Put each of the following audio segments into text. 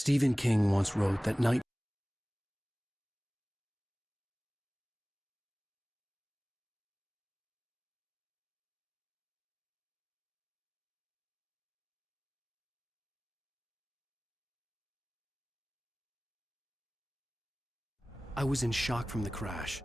Stephen King once wrote that night. I was in shock from the crash.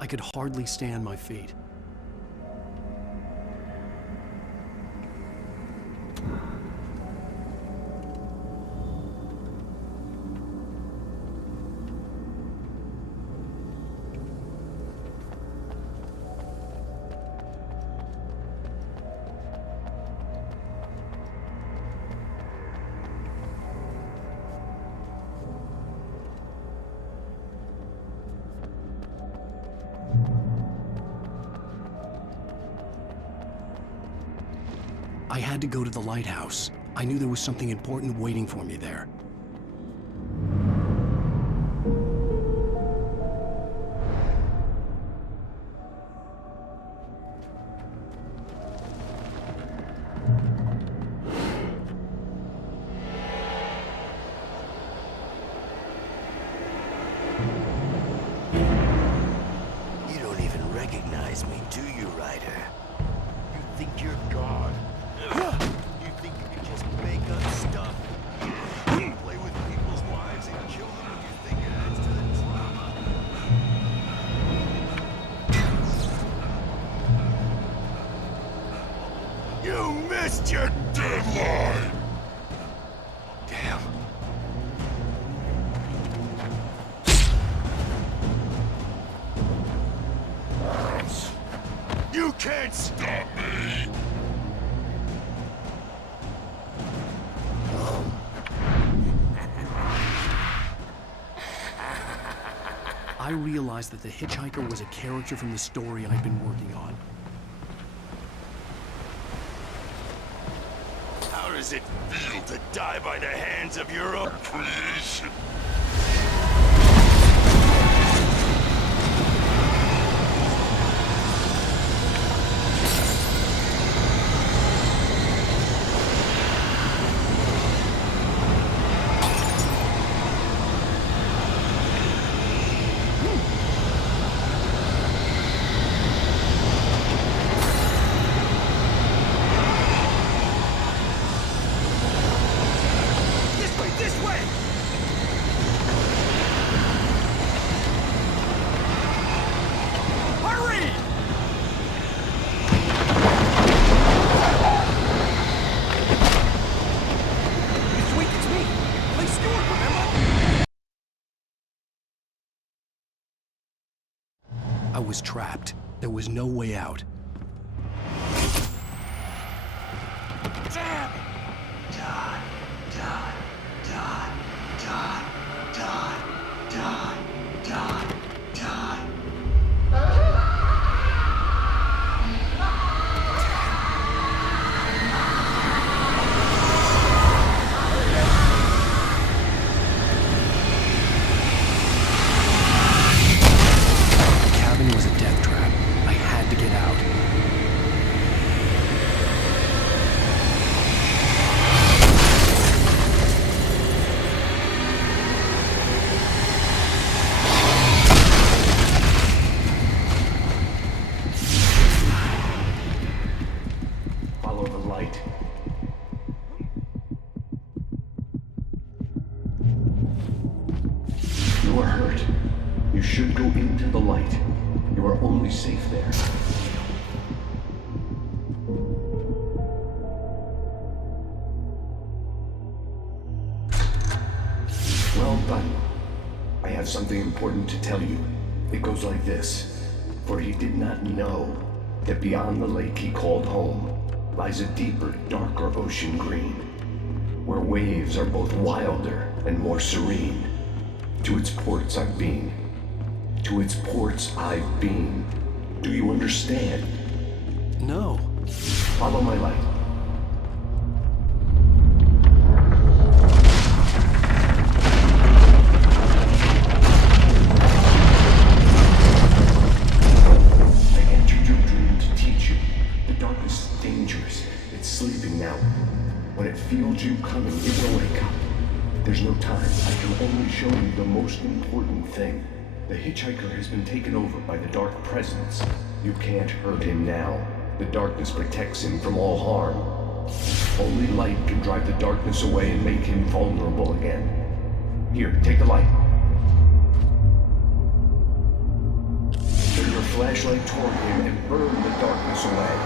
I could hardly stand my feet. I had to go to the lighthouse. I knew there was something important waiting for me there. You don't even recognize me, do you, Ryder? You think you're God? You think you can just make up stuff? Play with people's wives and kill them when you think it adds to the drama? You missed your deadline! Damn. You can't stop me! I realized that the hitchhiker was a character from the story I'd been working on. How does it feel to die by the hands of your own creation? I was trapped. There was no way out. Damn! Die, die, die, die, die, die, die, die. The cabin was a death trap. I had to get out. Follow the light. You are hurt. You should go into the light. You are only safe there. Well done. I have something important to tell you. It goes like this. For he did not know that beyond the lake he called home lies a deeper, darker ocean green, where waves are both wilder and more serene. To its ports I've been, To its ports I've been. Do you understand? No. Follow my light. I entered your dream to teach you. The darkness is dangerous. It's sleeping now. When it feels you coming, it will wake up. There's no time. I can only show you the most important thing. The hitchhiker has been taken over by the dark presence. You can't hurt him now. The darkness protects him from all harm. Only light can drive the darkness away and make him vulnerable again. Here, take the light. Turn your flashlight toward him and burn the darkness away.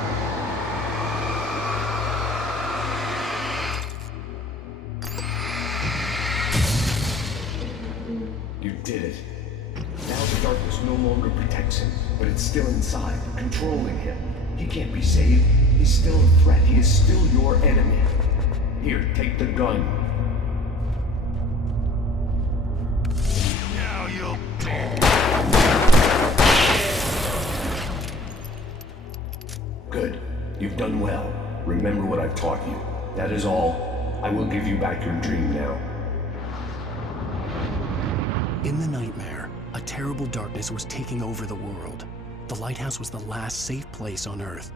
You did it. Now the darkness no longer protects him, but it's still inside, controlling him. He can't be saved. He's still a threat. He is still your enemy. Here, take the gun. Now you'll die. Good. You've done well. Remember what I've taught you. That is all. I will give you back your dream now. In the nightmare, a terrible darkness was taking over the world. The lighthouse was the last safe place on Earth.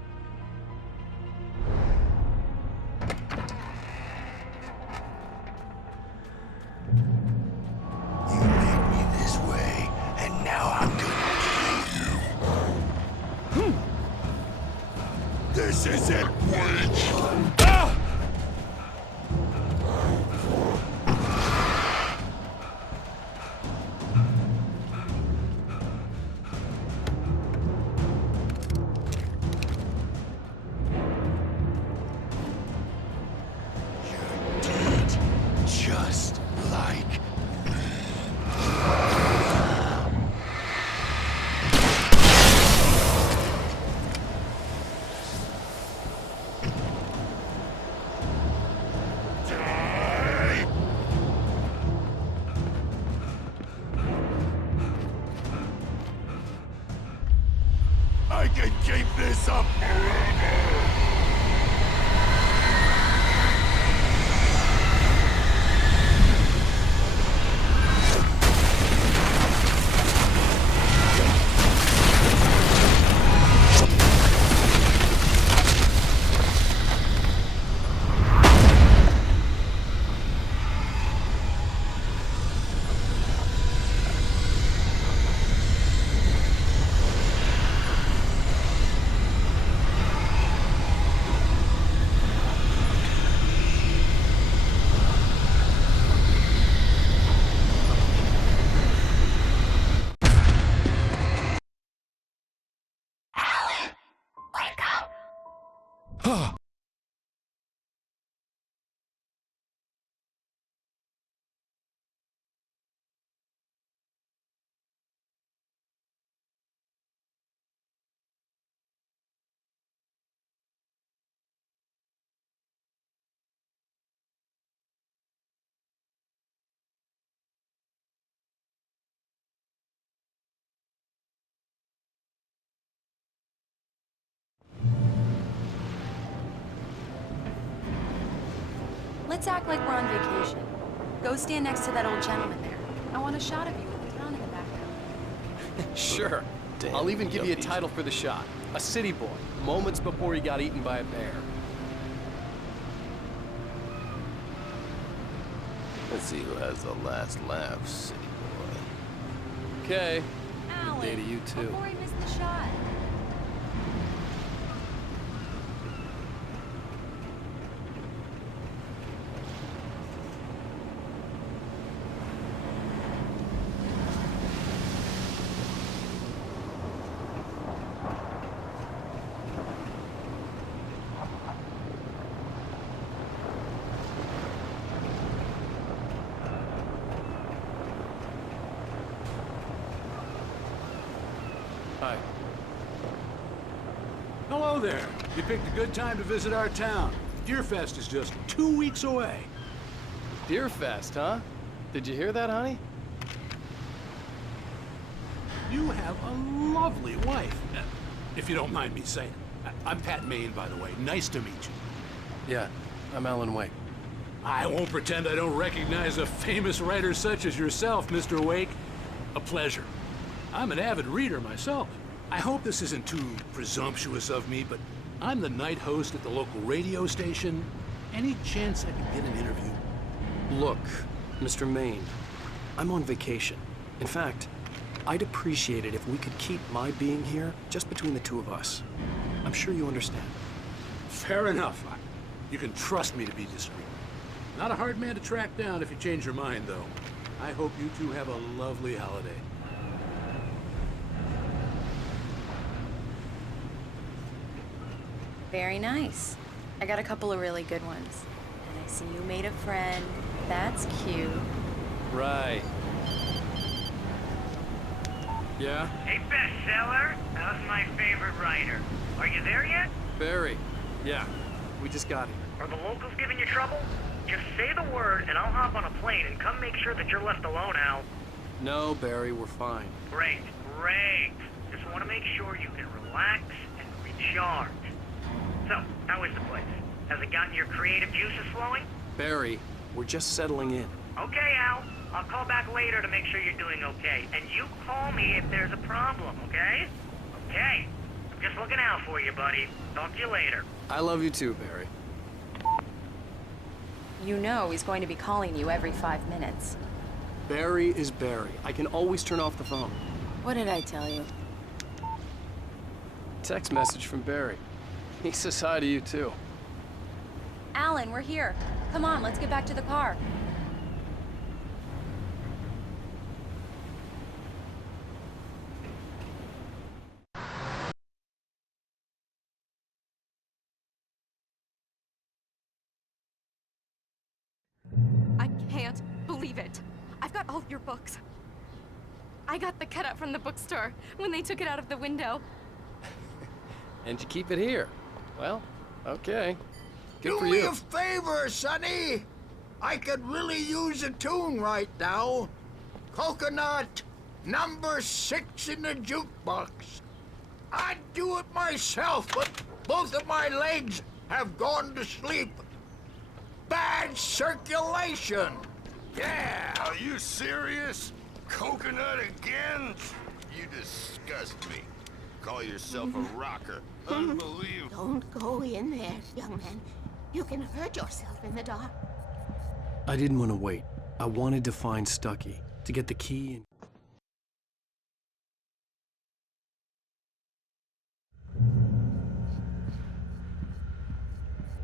You made me this way, and now I'm gonna kill you. This isn't witch! Ah! Just like die. I can keep this up forever. Let's act like we're on vacation. Go stand next to that old gentleman there. I want a shot of you with the town in the background. Sure. Damn, I'll even give you a yuppies. title for the shot. A city boy, moments before he got eaten by a bear. Let's see who has the last laugh, city boy. Okay. Alan, day to you, too. before he missed the shot. Hi. Hello there. You picked a good time to visit our town. Deerfest is just 2 weeks away. Deerfest, huh? Did you hear that, honey? You have a lovely wife. If you don't mind me saying. I'm Pat Maine, by the way. Nice to meet you. Yeah, I'm Alan Wake. I won't pretend I don't recognize a famous writer such as yourself, Mr. Wake. A pleasure. I'm an avid reader myself. I hope this isn't too presumptuous of me, but I'm the night host at the local radio station. Any chance I could get an interview? Look, Mr. Maine, I'm on vacation. In fact, I'd appreciate it if we could keep my being here just between the two of us. I'm sure you understand. Fair enough. You can trust me to be discreet. Not a hard man to track down if you change your mind, though. I hope you two have a lovely holiday. Very nice. I got a couple of really good ones. And I see you made a friend. That's cute. Right. Yeah? Hey, bestseller, how's my favorite writer? Are you there yet? Barry. Yeah, we just got here. Are the locals giving you trouble? Just say the word and I'll hop on a plane and come make sure that you're left alone, Al. No, Barry, we're fine. Great, great. Just want to make sure you can relax and recharge. So, how is the place? Has it gotten your creative juices flowing? Barry, we're just settling in. Okay, Al. I'll call back later to make sure you're doing okay. And you call me if there's a problem, okay? Okay. I'm just looking out for you, buddy. Talk to you later. I love you too, Barry. You know he's going to be calling you every 5 minutes. Barry is Barry. I can always turn off the phone. What did I tell you? Text message from Barry. He says hi to you too. Alan, we're here. Come on, let's get back to the car. I can't believe it. I've got all of your books. I got the cutout from the bookstore when they took it out of the window. And you keep it here. Well, okay. Good Do for me you. a favor, Sonny. I could really use a tune right now. Coconut, number 6 in the jukebox. I'd do it myself, but both of my legs have gone to sleep. Bad circulation. Yeah, are you serious? Coconut again? You disgust me. Call yourself a rocker. Unbelievable. Don't go in there, young man. You can hurt yourself in the dark. I didn't want to wait. I wanted to find Stucky, to get the key and...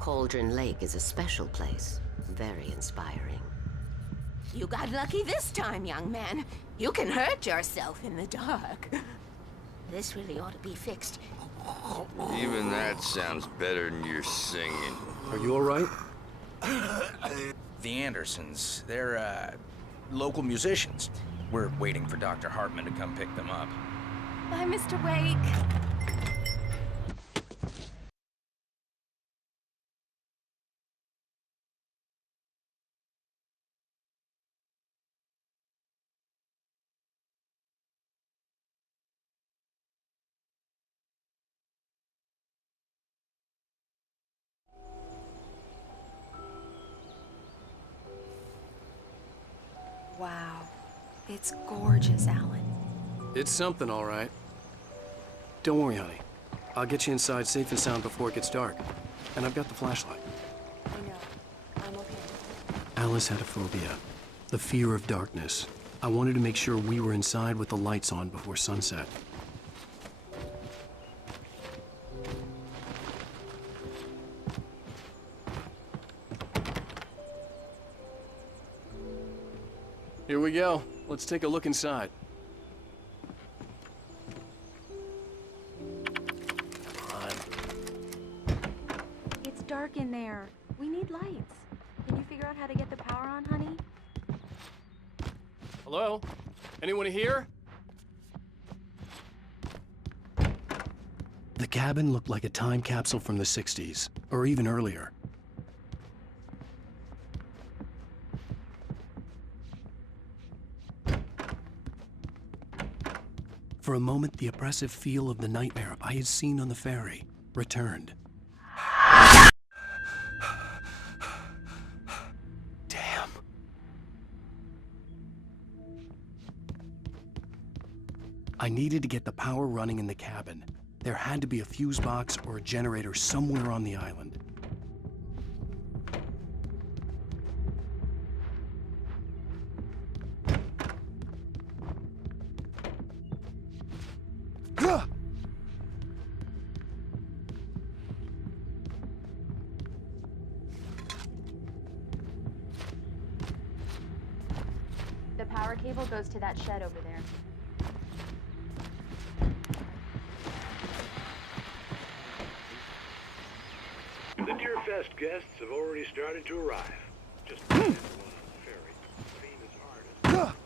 Cauldron Lake is a special place. Very inspiring. You got lucky this time, young man. You can hurt yourself in the dark. This really ought to be fixed. Even that sounds better than your singing. Are you all right? The Andersons, they're, local musicians. We're waiting for Dr. Hartman to come pick them up. Bye, Mr. Wake. Wow. It's gorgeous, Alan. It's something, all right. Don't worry, honey. I'll get you inside safe and sound before it gets dark. And I've got the flashlight. I know. I'm okay. Alice had a phobia. The fear of darkness. I wanted to make sure we were inside with the lights on before sunset. Here we go. Let's take a look inside. Come on. It's dark in there. We need lights. Can you figure out how to get the power on, honey? Hello? Anyone here? The cabin looked like a time capsule from the 60s, or even earlier. For a moment, the oppressive feel of the nightmare I had seen on the ferry returned. Damn. I needed to get the power running in the cabin. There had to be a fuse box or a generator somewhere on the island. The power cable goes to that shed over there. The Deerfest guests have already started to arrive. Just one on the ferry. Famous artist.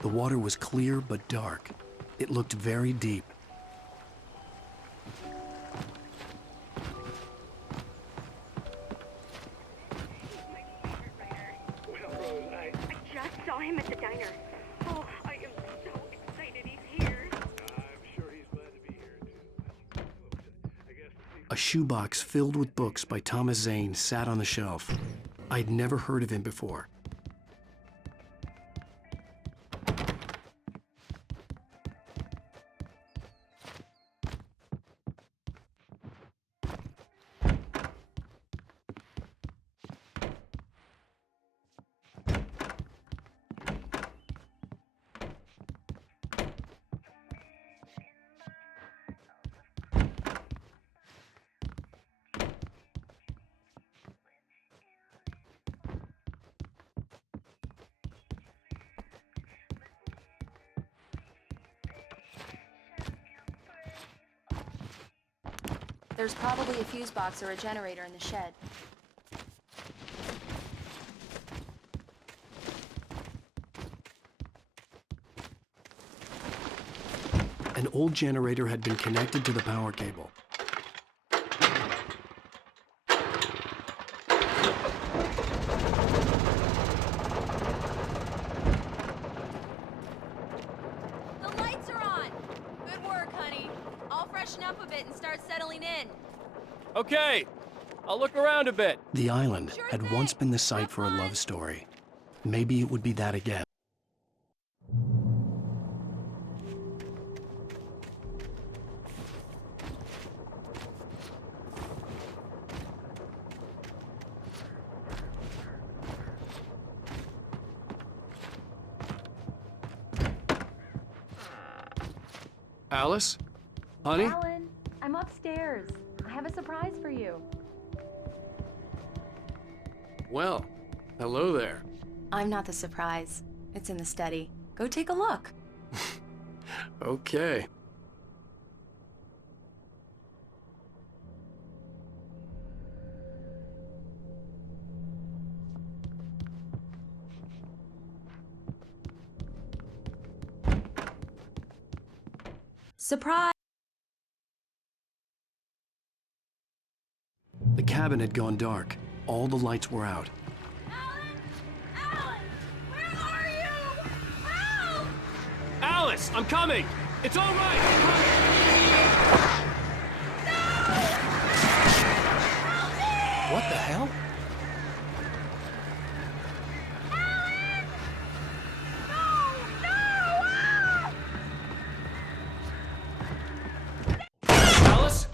The water was clear but dark. It looked very deep. Well, Rose, I just saw him at the diner. Oh, I am so excited he's here. I'm sure he's glad to be here, too. I guess A shoebox filled with books by Thomas Zane sat on the shelf. I'd never heard of him before. There's probably a fuse box or a generator in the shed. An old generator had been connected to the power cable. The lights are on! Good work, honey. I'll freshen up a bit and start settling in. Okay, I'll look around a bit. The island had once been the site for a love story. Maybe it would be that again. Alice? Honey? Alan, I'm upstairs. I have a surprise for you. Well, hello there. I'm not the surprise. It's in the study. Go take a look. Okay. Surprise! The cabin had gone dark. All the lights were out. Alan! Alan! Where are you? Help! Alice, I'm coming! It's all right! I'm coming! What the hell? Alice?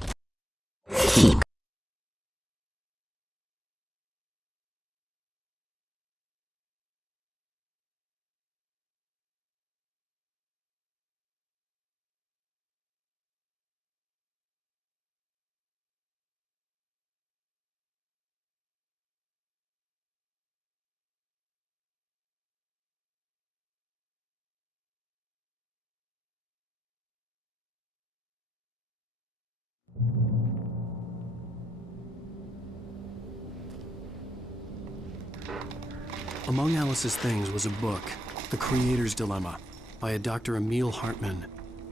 Among Alice's things was a book, The Creator's Dilemma, by a Dr. Emil Hartmann.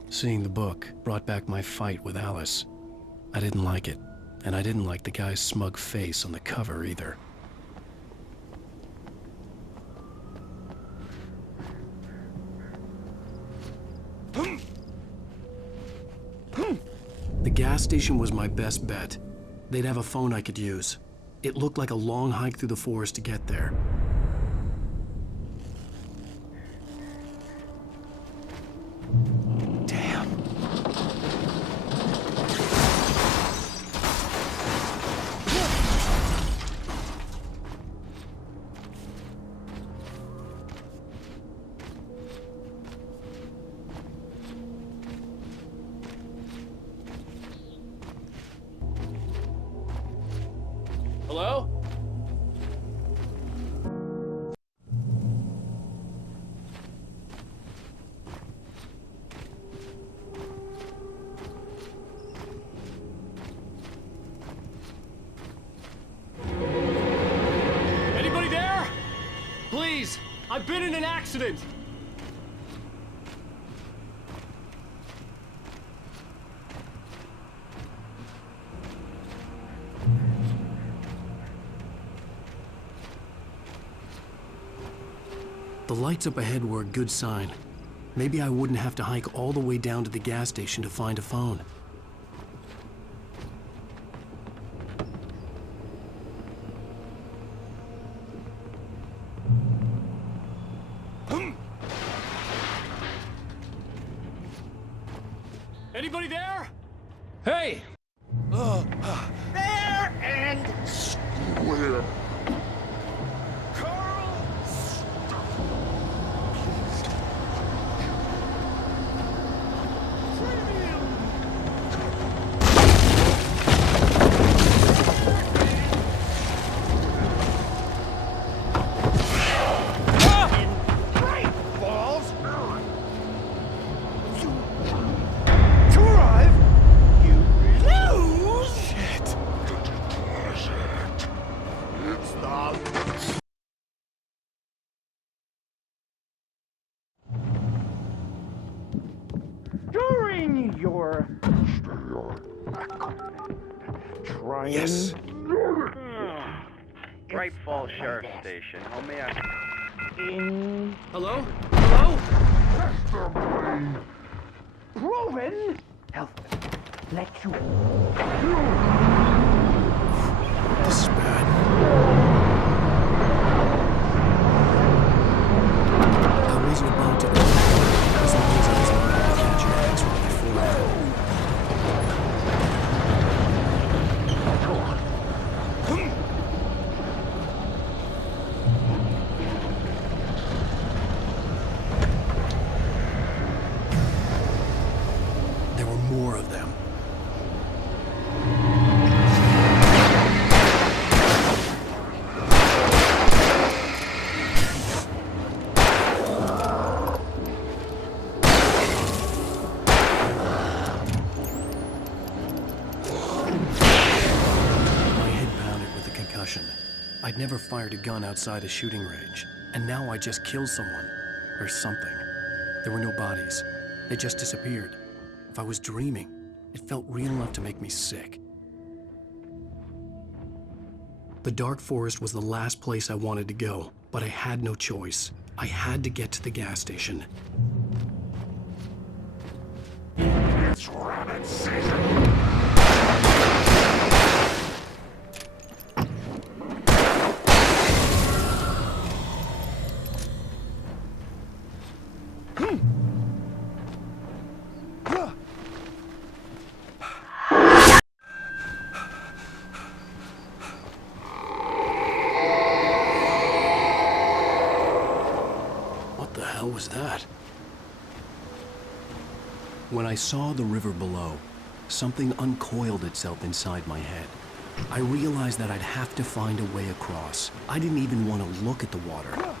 Seeing the book brought back my fight with Alice. I didn't like it, and I didn't like the guy's smug face on the cover either. gas station was my best bet. They'd have a phone I could use. It looked like a long hike through the forest to get there. Damn. Hello? Anybody there? Please, I've been in an accident. The lights up ahead were a good sign. Maybe I wouldn't have to hike all the way down to the gas station to find a phone. Anybody there? Hey! There and square. Carl, stop. Great balls. To arrive, you lose. Shit. It's the during your trying. Yes. Great Falls Sheriff Station. How may I... In Hello? Hello? proven health. Let you. This is bad. I wasn't about to go, as long as I was not able to catch your axe with my forearm. There were more of them. My head pounded with a concussion. I'd never fired a gun outside a shooting range, and now I just killed someone. Or something. There were no bodies. They just disappeared. If I was dreaming, it felt real enough to make me sick. The dark forest was the last place I wanted to go, but I had no choice. I had to get to the gas station. It's rabbit season. What the hell was that? When I saw the river below, something uncoiled itself inside my head. I realized that I'd have to find a way across. I didn't even want to look at the water.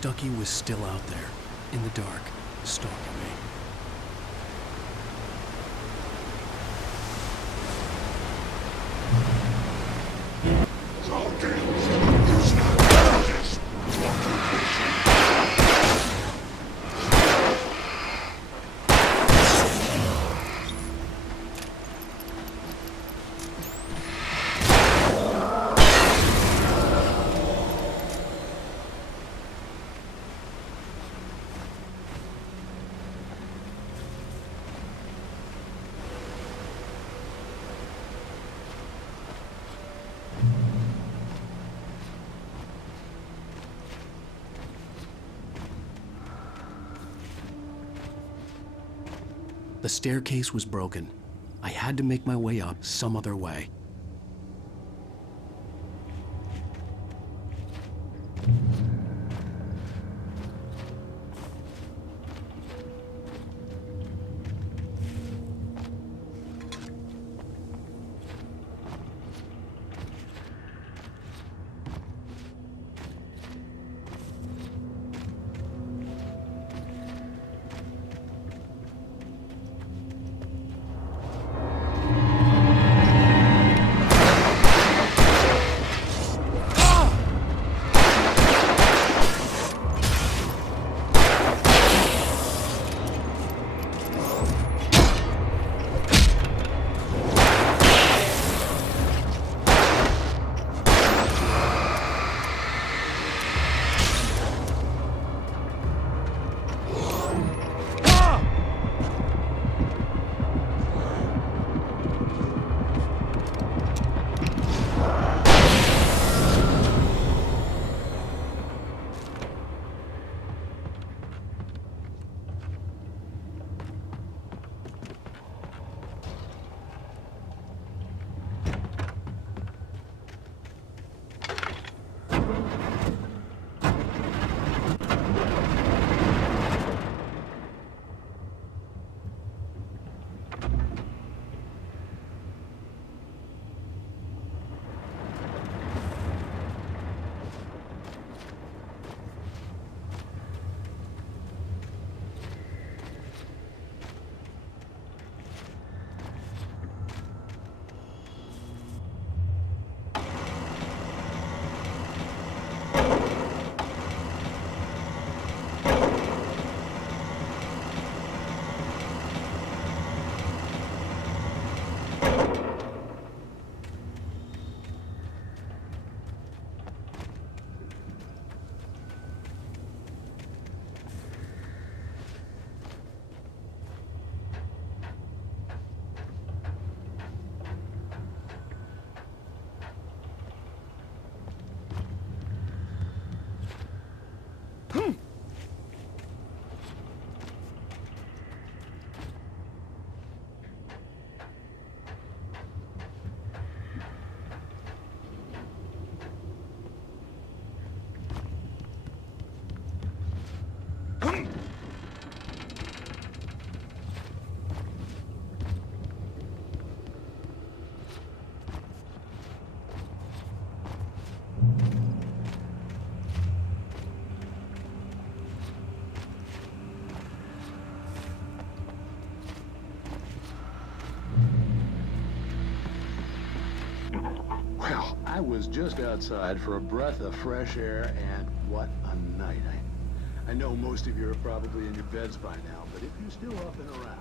Stucky was still out there, in the dark, stalking me. The staircase was broken. I had to make my way up some other way. Well, I was just outside for a breath of fresh air, and what a night. I know most of you are probably in your beds by now, but if you're still up and around...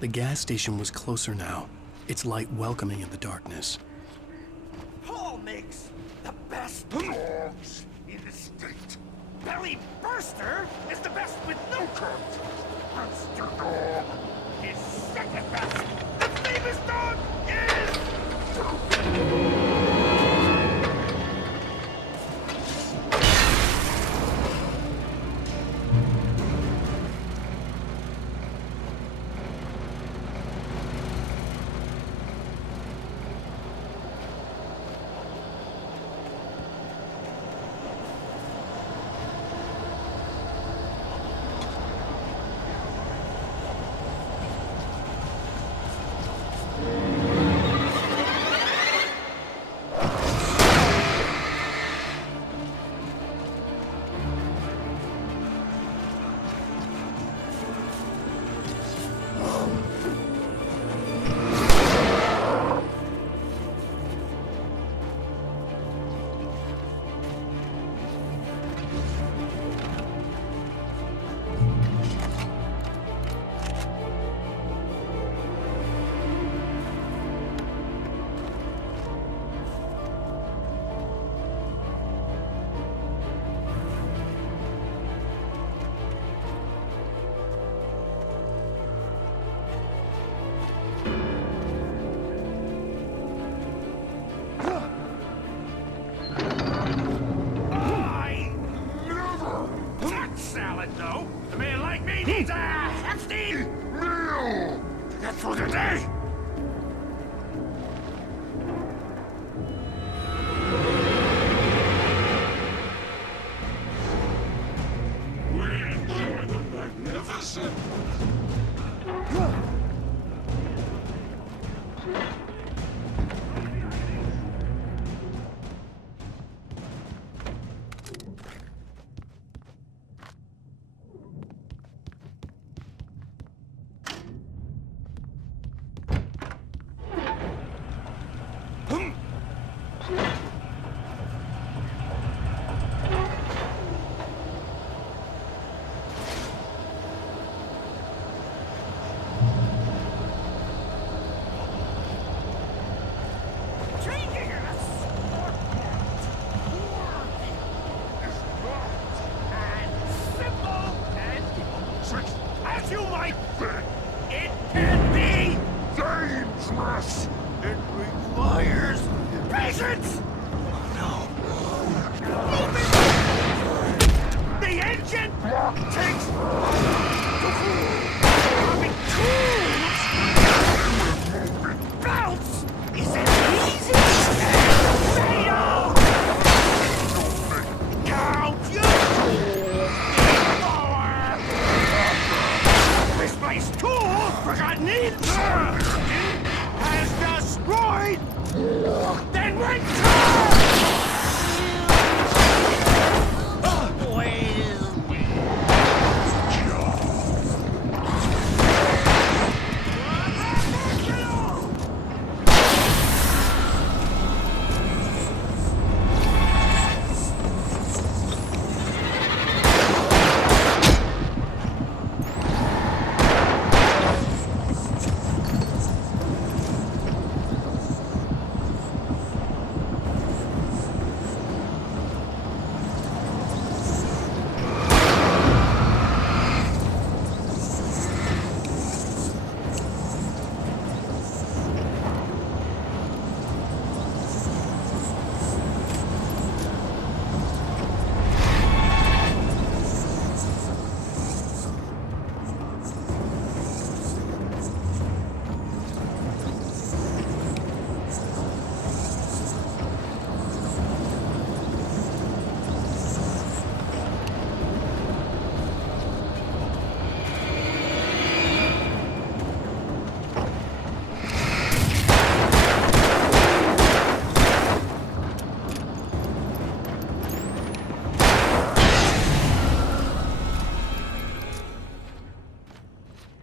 The gas station was closer now, its light welcoming in the darkness. Paul makes the best dogs in the state. Belly Burster is the best with no curves. Monster Dog is second best. The famous dog is... As you might think, it can be dangerous. It requires patience. No. The engine takes having tools. Bounce is as easy as potato. Count your misplaced tool forgotten in has destroyed. Then return.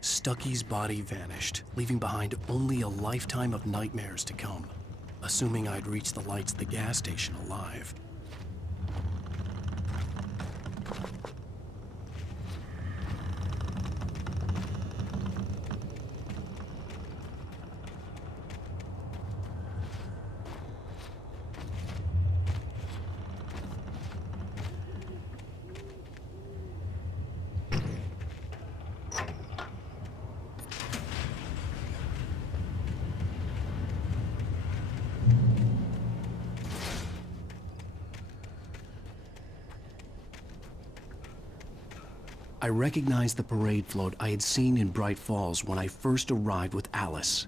Stucky's body vanished, leaving behind only a lifetime of nightmares to come, assuming I'd reached the lights of the gas station alive. I recognized the parade float I had seen in Bright Falls when I first arrived with Alice.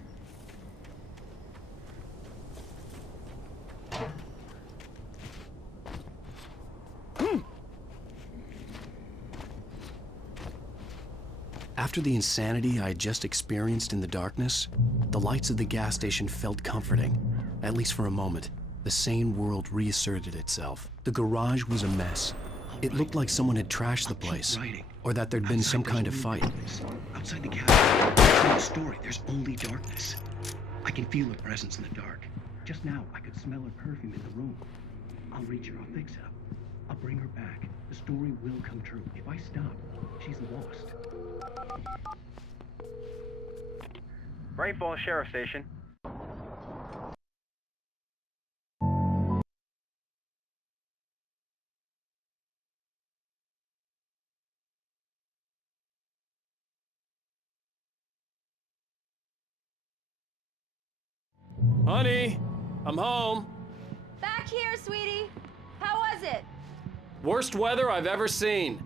After the insanity I had just experienced in the darkness, the lights of the gas station felt comforting, at least for a moment. The sane world reasserted itself. The garage was a mess. It looked like someone had trashed the place, or that there'd been some kind of fight. Outside the cabin, outside the story, there's only darkness. I can feel her presence in the dark. Just now, I could smell her perfume in the room. I'll reach her, I'll fix it up. I'll bring her back. The story will come true. If I stop, she's lost. Bright Falls Sheriff Station. Honey, I'm home. Back here, sweetie. How was it? Worst weather I've ever seen.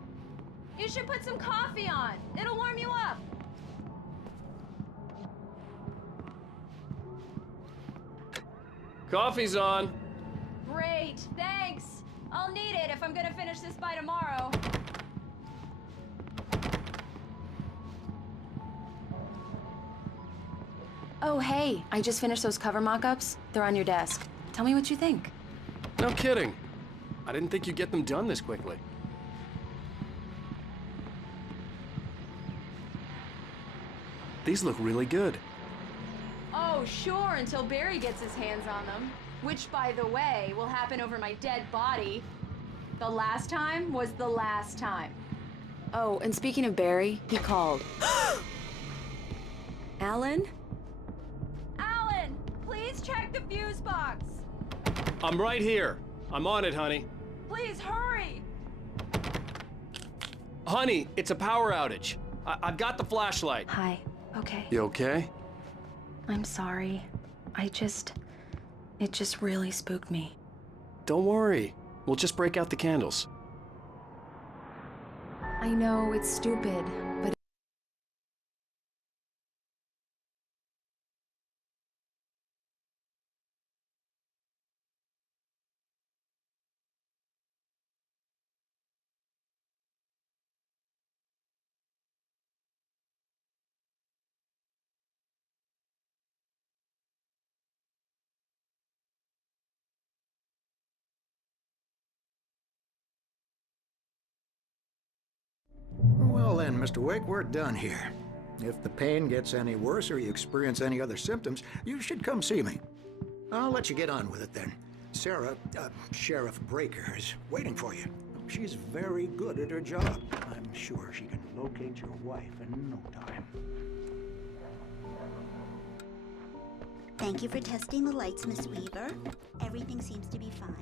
You should put some coffee on. It'll warm you up. Coffee's on. Great, thanks. I'll need it if I'm gonna finish this by tomorrow. Oh, hey, I just finished those cover mock-ups. They're on your desk. Tell me what you think. No kidding. I didn't think you'd get them done this quickly. These look really good. Oh, Oh, sure, until Barry gets his hands on them. Which, by the way, will happen over my dead body. The last time was the last time. Oh, and speaking of Barry, he called. Alan? Alan, please check the fuse box. I'm right here. I'm on it, honey. Please hurry. Honey, it's a power outage. I've got the flashlight. Hi. Okay. You okay? I'm sorry. It just really spooked me. Don't worry. We'll just break out the candles. I know it's stupid, but Well then, Mr. Wake, we're done here. If the pain gets any worse or you experience any other symptoms, you should come see me. I'll let you get on with it then. Sarah, Sheriff Breaker, is waiting for you. She's very good at her job. I'm sure she can locate your wife in no time. Thank you for testing the lights, Miss Weaver. Everything seems to be fine.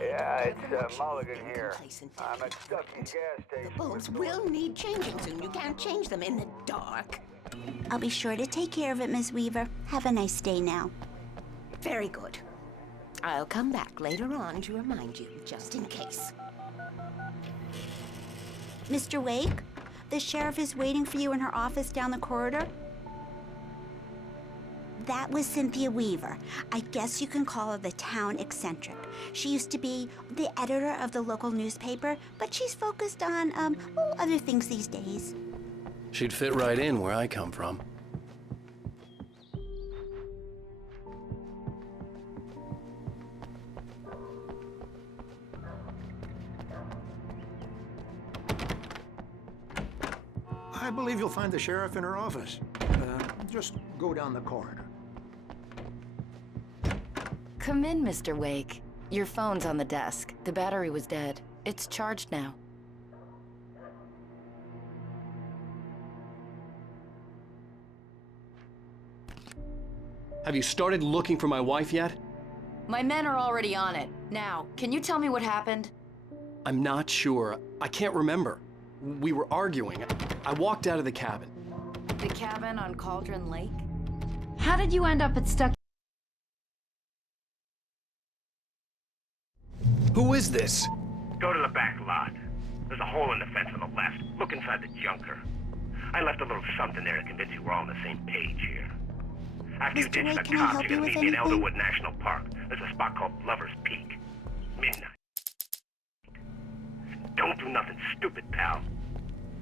Yeah, it's Mulligan here. I'm at Stucky's gas station. The bulbs will need changing soon. You can't change them in the dark. I'll be sure to take care of it, Miss Weaver. Have a nice day now. Very good. I'll come back later on to remind you, just in case. Mr. Wake, the sheriff is waiting for you in her office down the corridor. That was Cynthia Weaver. I guess you can call her the town eccentric. She used to be the editor of the local newspaper, but she's focused on, other things these days. She'd fit right in where I come from. I believe you'll find the sheriff in her office. Just go down the corridor. Come in, Mr. Wake. Your phone's on the desk. The battery was dead. It's charged now. Have you started looking for my wife yet? My men are already on it. Now, can you tell me what happened? I'm not sure. I can't remember. We were arguing. I walked out of the cabin. The cabin on Cauldron Lake? How did you end up at Stuck? Who is this? Go to the back lot. There's a hole in the fence on the left. Look inside the junker. I left a little something there to convince you we're all on the same page here. After you ditch the cops, you're gonna meet me in Elderwood National Park. There's a spot called Lover's Peak. Midnight. Don't do nothing stupid, pal.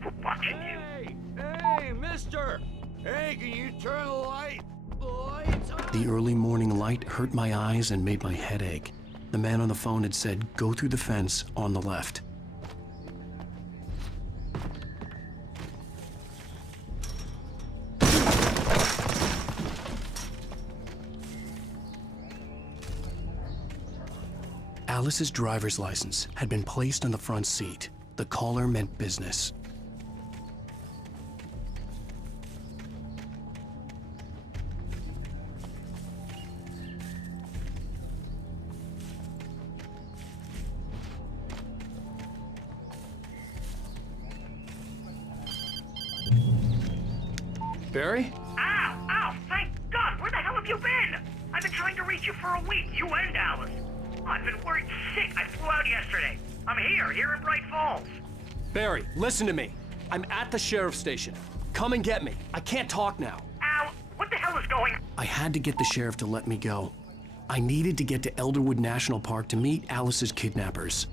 We're watching you. Hey, mister! Hey, can you turn the light? The lights on! The early morning light hurt my eyes and made my head ache. The man on the phone had said, go through the fence on the left. Alice's driver's license had been placed on the front seat. The caller meant business. Barry? Ow! Ow! Thank God! Where the hell have you been? I've been trying to reach you for a week, you and Alice. Oh, I've been worried sick. I flew out yesterday. I'm here in Bright Falls. Barry, listen to me. I'm at the sheriff's station. Come and get me. I can't talk now. Ow! What the hell is going on? I had to get the sheriff to let me go. I needed to get to Elderwood National Park to meet Alice's kidnappers.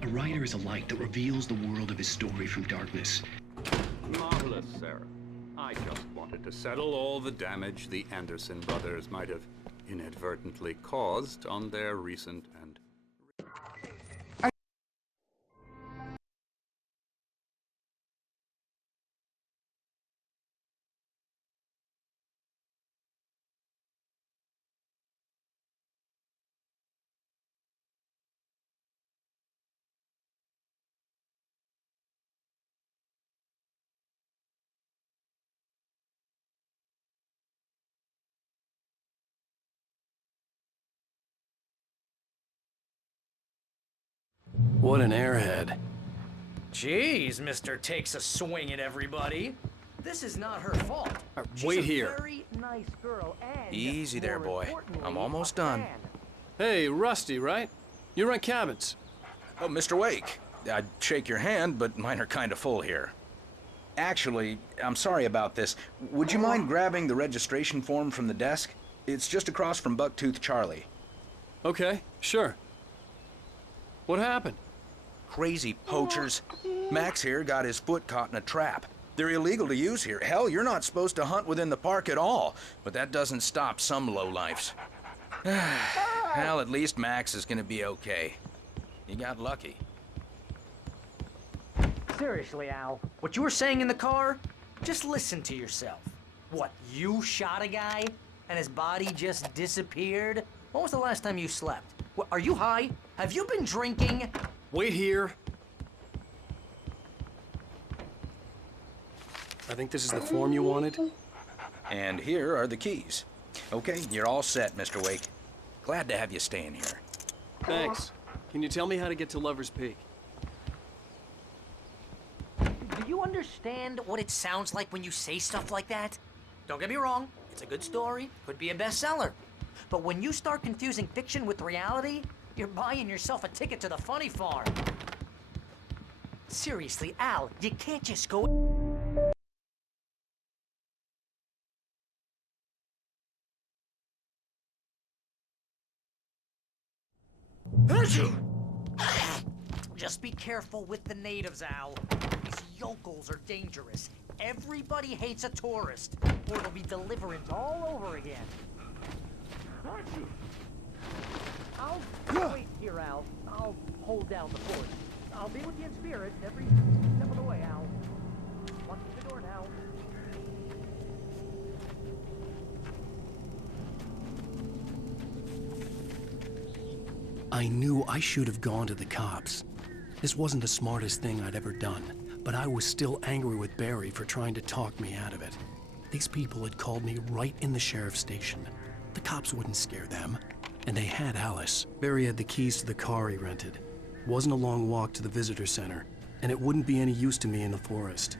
A writer is a light that reveals the world of his story from darkness. Marvelous, Sarah. I just wanted to settle all the damage the Anderson brothers might have inadvertently caused on their recent and What an airhead. Jeez, Mr. Takes a swing at everybody. This is not her fault. Wait She's here. a very nice girl and Easy there, more boy. importantly, I'm almost a done. fan. Hey, Rusty, right? You rent cabins. Oh, Mr. Wake. I'd shake your hand, but mine are kind of full here. Actually, I'm sorry about this. Would you mind grabbing the registration form from the desk? It's just across from Bucktooth Charlie. Okay, sure. What happened? Crazy poachers. Max here got his foot caught in a trap. They're illegal to use here. Hell, you're not supposed to hunt within the park at all. But that doesn't stop some lowlifes. Well, at least Max is gonna be okay. He got lucky. Seriously, Al, what you were saying in the car? Just listen to yourself. What, you shot a guy and his body just disappeared? When was the last time you slept? What, are you high? Have you been drinking? Wait here. I think this is the form you wanted. And here are the keys. Okay, you're all set, Mr. Wake. Glad to have you staying here. Thanks. Can you tell me how to get to Lover's Peak? Do you understand what it sounds like when you say stuff like that? Don't get me wrong, it's a good story, could be a bestseller. But when you start confusing fiction with reality, you're buying yourself a ticket to the funny farm. Seriously, Al, you can't just go... Just be careful with the natives, Al. These yokels are dangerous. Everybody hates a tourist, or there'll be deliverance all over again. I'll wait here, Al. I'll hold down the fort. I'll be with you in spirit every step of the way, Al. Watch the door now. I knew I should have gone to the cops. This wasn't the smartest thing I'd ever done, but I was still angry with Barry for trying to talk me out of it. These people had called me right in the sheriff's station. The cops wouldn't scare them. And they had Alice. Barry had the keys to the car he rented. It wasn't a long walk to the visitor center, and it wouldn't be any use to me in the forest.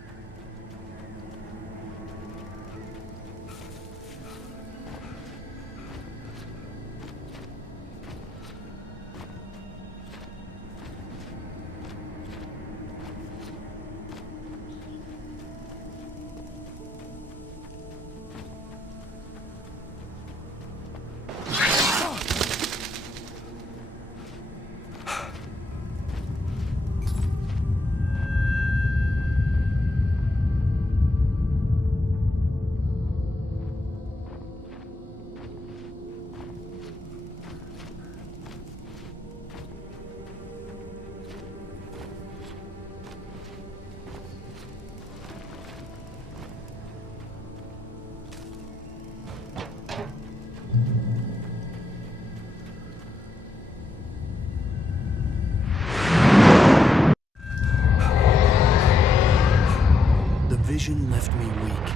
Vision left me weak.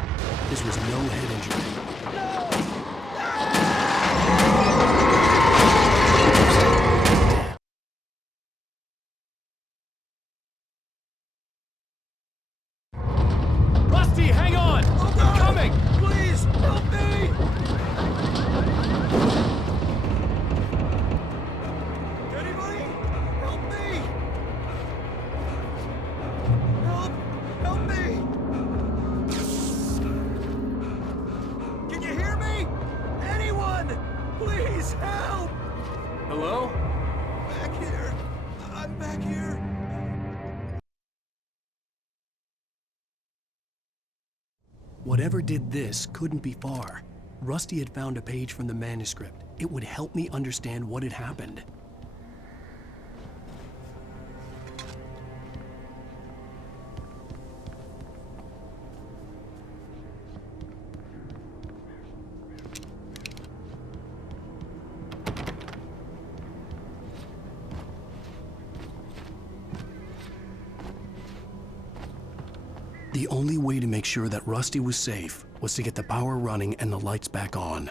This was no head injury. Rusty, hang on! Oh, I'm coming! Please, help me! Anybody? Help me! Help me! Can you hear me? Anyone? Please help! Hello? Back here. I'm back here. Whatever did this couldn't be far. Rusty had found a page from the manuscript. It would help me understand what had happened. The only way to make sure that Rusty was safe was to get the power running and the lights back on.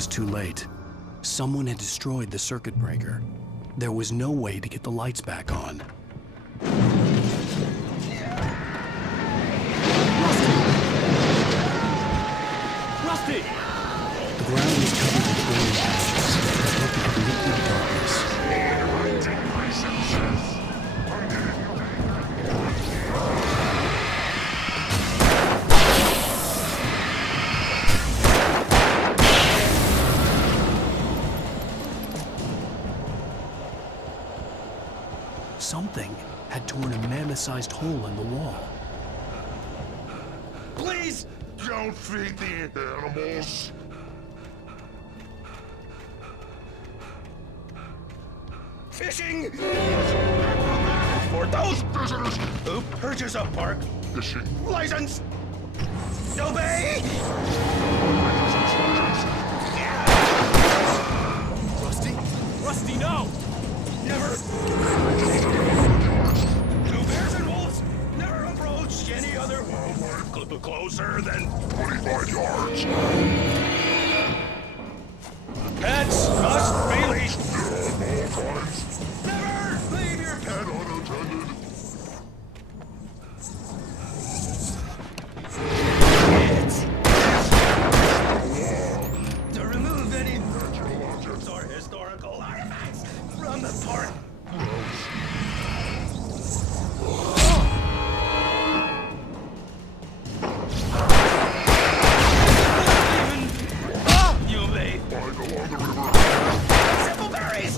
was too late. Someone had destroyed the circuit breaker. There was no way to get the lights back on. Rusty! The ground was covered with glowing patches. I felt the complete darkness. Something had torn a mammoth-sized hole in the wall. Please don't feed the animals. Fishing! For those visitors who purchase a park fishing license, obey! Rusty? Rusty, no! Never! Two bears and wolves never approached any other wildlife closer than 25 yards. Pets must be leashed. At all times. Never leave your pet unattended. To remove any natural objects or historical artifacts from the park. You may find along the river. simple berries.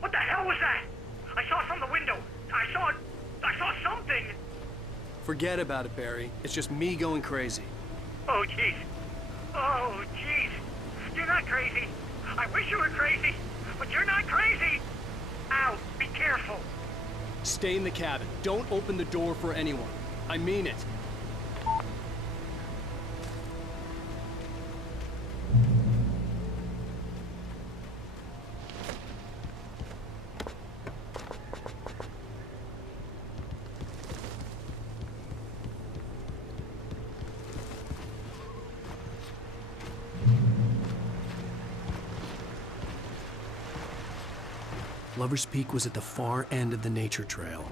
What the hell was that? I saw from the window. I saw something. Forget about it, Barry. It's just me going crazy. Oh, jeez. Oh, jeez. You're not crazy. I wish you were crazy, but you're not crazy. Ow, be careful. Stay in the cabin. Don't open the door for anyone. I mean it. Lover's Peak was at the far end of the nature trail.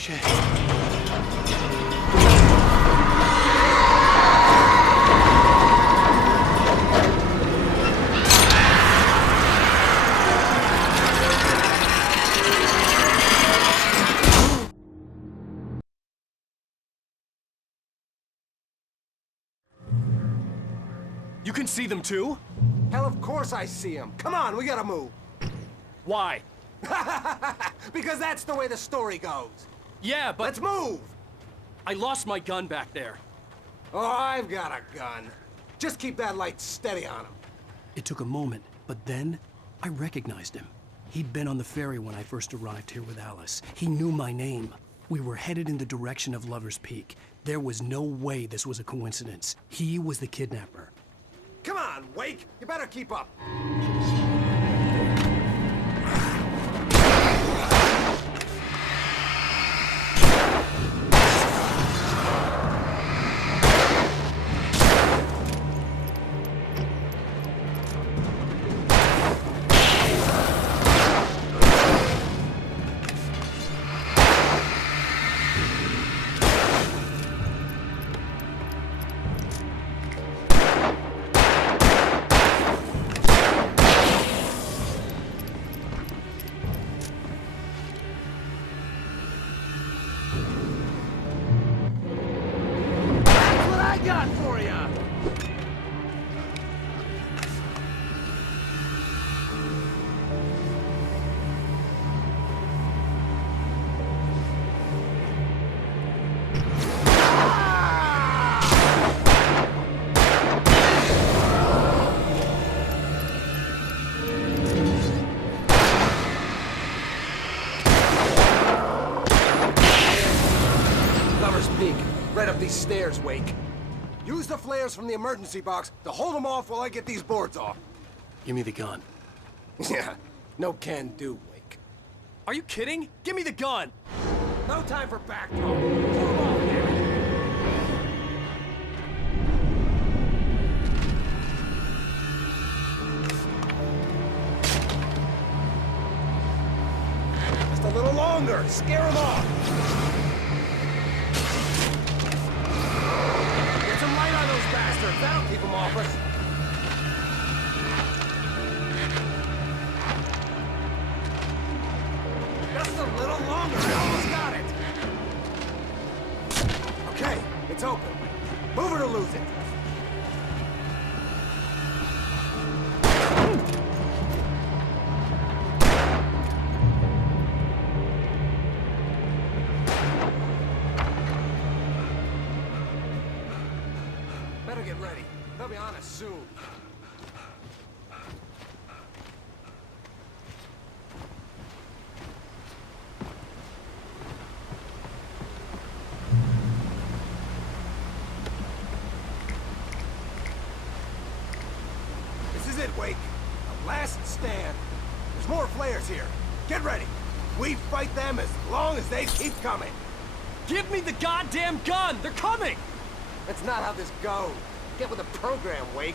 shit. You can see them too? Hell, of course I see him. Come on, we gotta move. Why? Because that's the way the story goes. Yeah, but... Let's move! I lost my gun back there. Oh, I've got a gun. Just keep that light steady on him. It took a moment, but then I recognized him. He'd been on the ferry when I first arrived here with Alice. He knew my name. We were headed in the direction of Lover's Peak. There was no way this was a coincidence. He was the kidnapper. Come on, Wake! You better keep up. Right up these stairs, Wake. Use the flares from the emergency box to hold them off while I get these boards off. Give me the gun. Yeah, no can do, Wake. Are you kidding? Give me the gun! No time for back talk. Pull them off, damn it. Just a little longer. Scare them off. That'll keep them off us. Just a little longer. I almost got it. Okay, it's open. Move it or lose it. Better get ready. They'll be on us soon. This is it, Wake. The last stand. There's more flares here. Get ready. We fight them as long as they keep coming. Give me the goddamn gun! They're coming! That's not how this goes. Get with the program, Wake.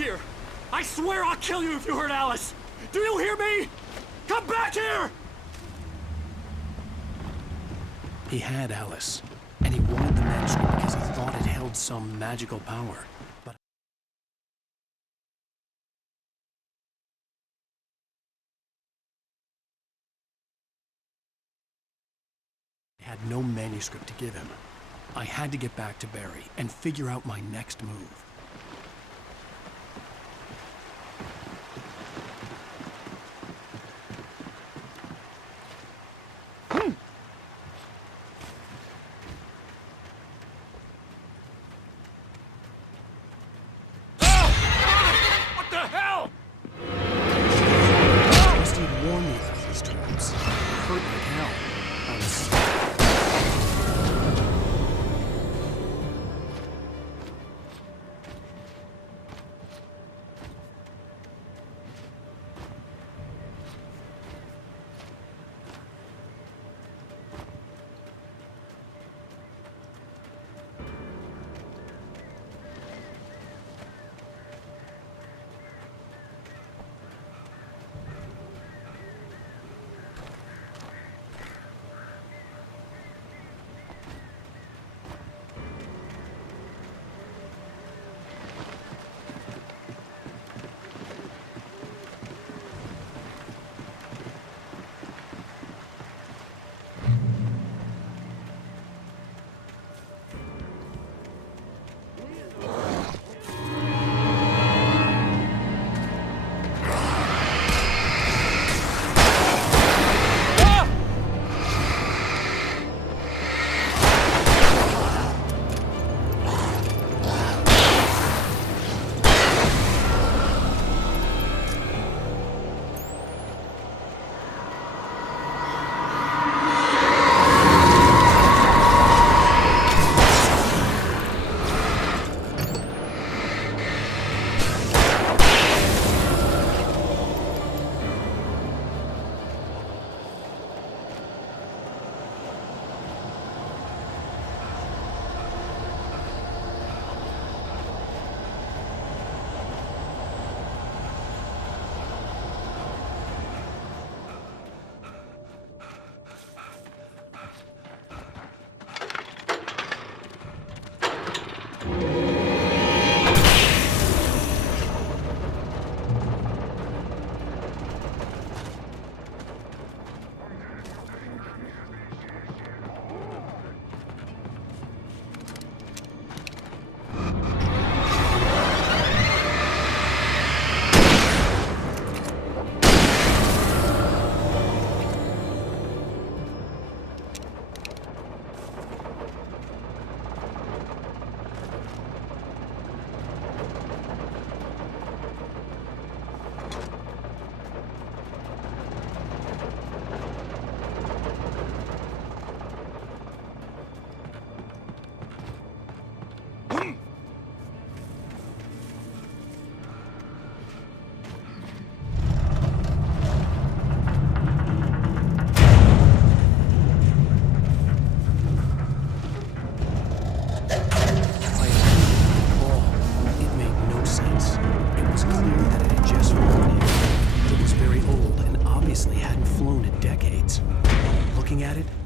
here! I swear I'll kill you if you hurt Alice! Do you hear me? Come back here! He had Alice, and he wanted the manuscript because he thought it held some magical power. But I had no manuscript to give him. I had to get back to Barry and figure out my next move. What the hell? Rusty had warned me about these traps. It hurt like hell. I was...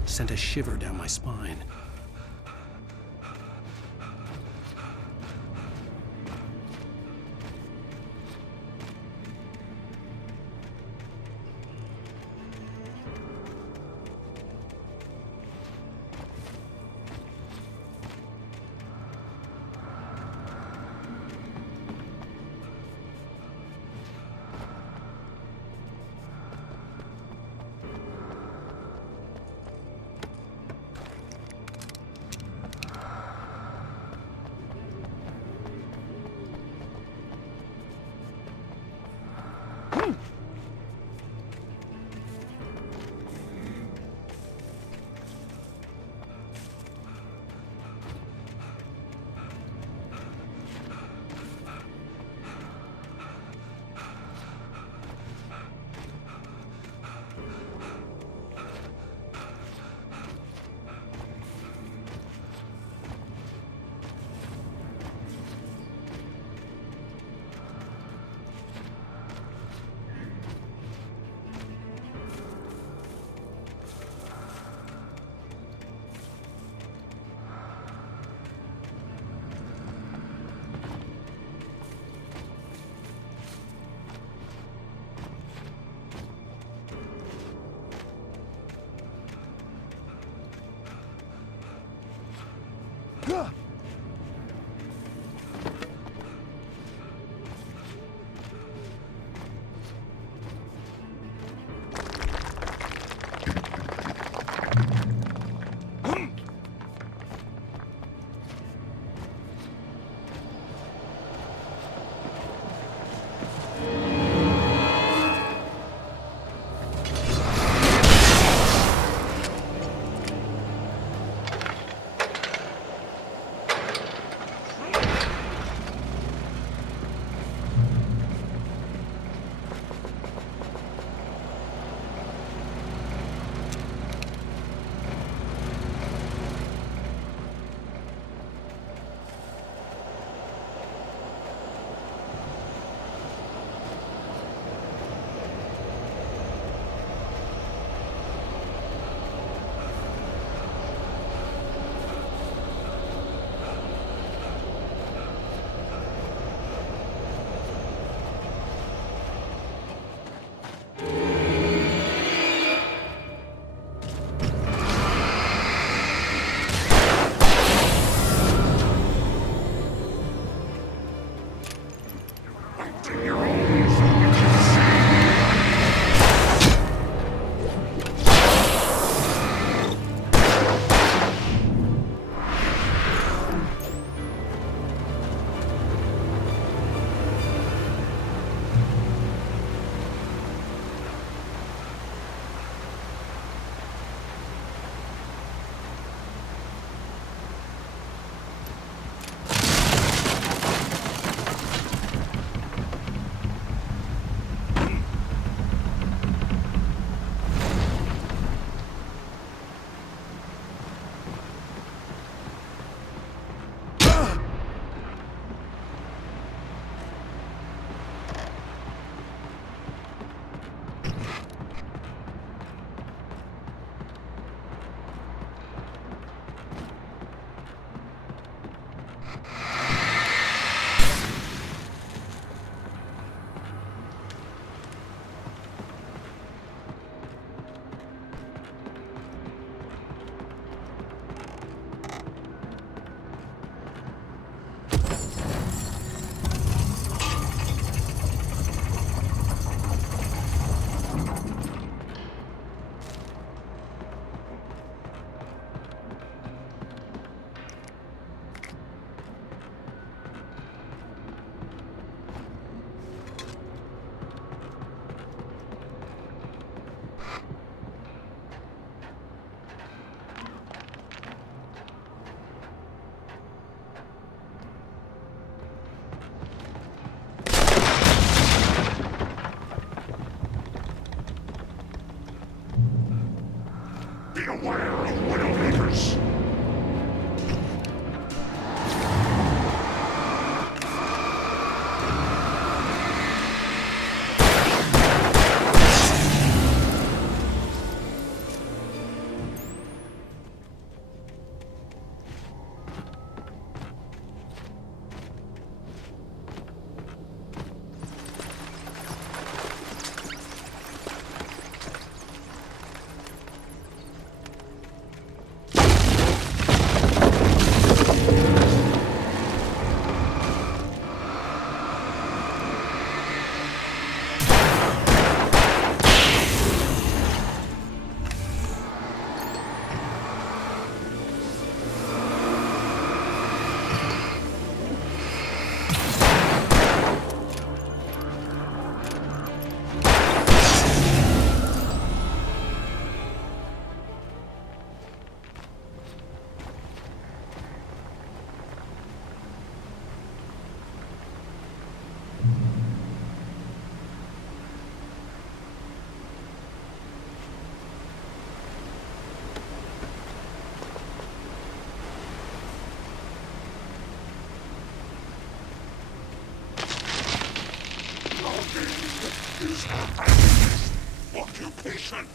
Sent a shiver down my spine. Beware of Widowmakers. Is our occupation.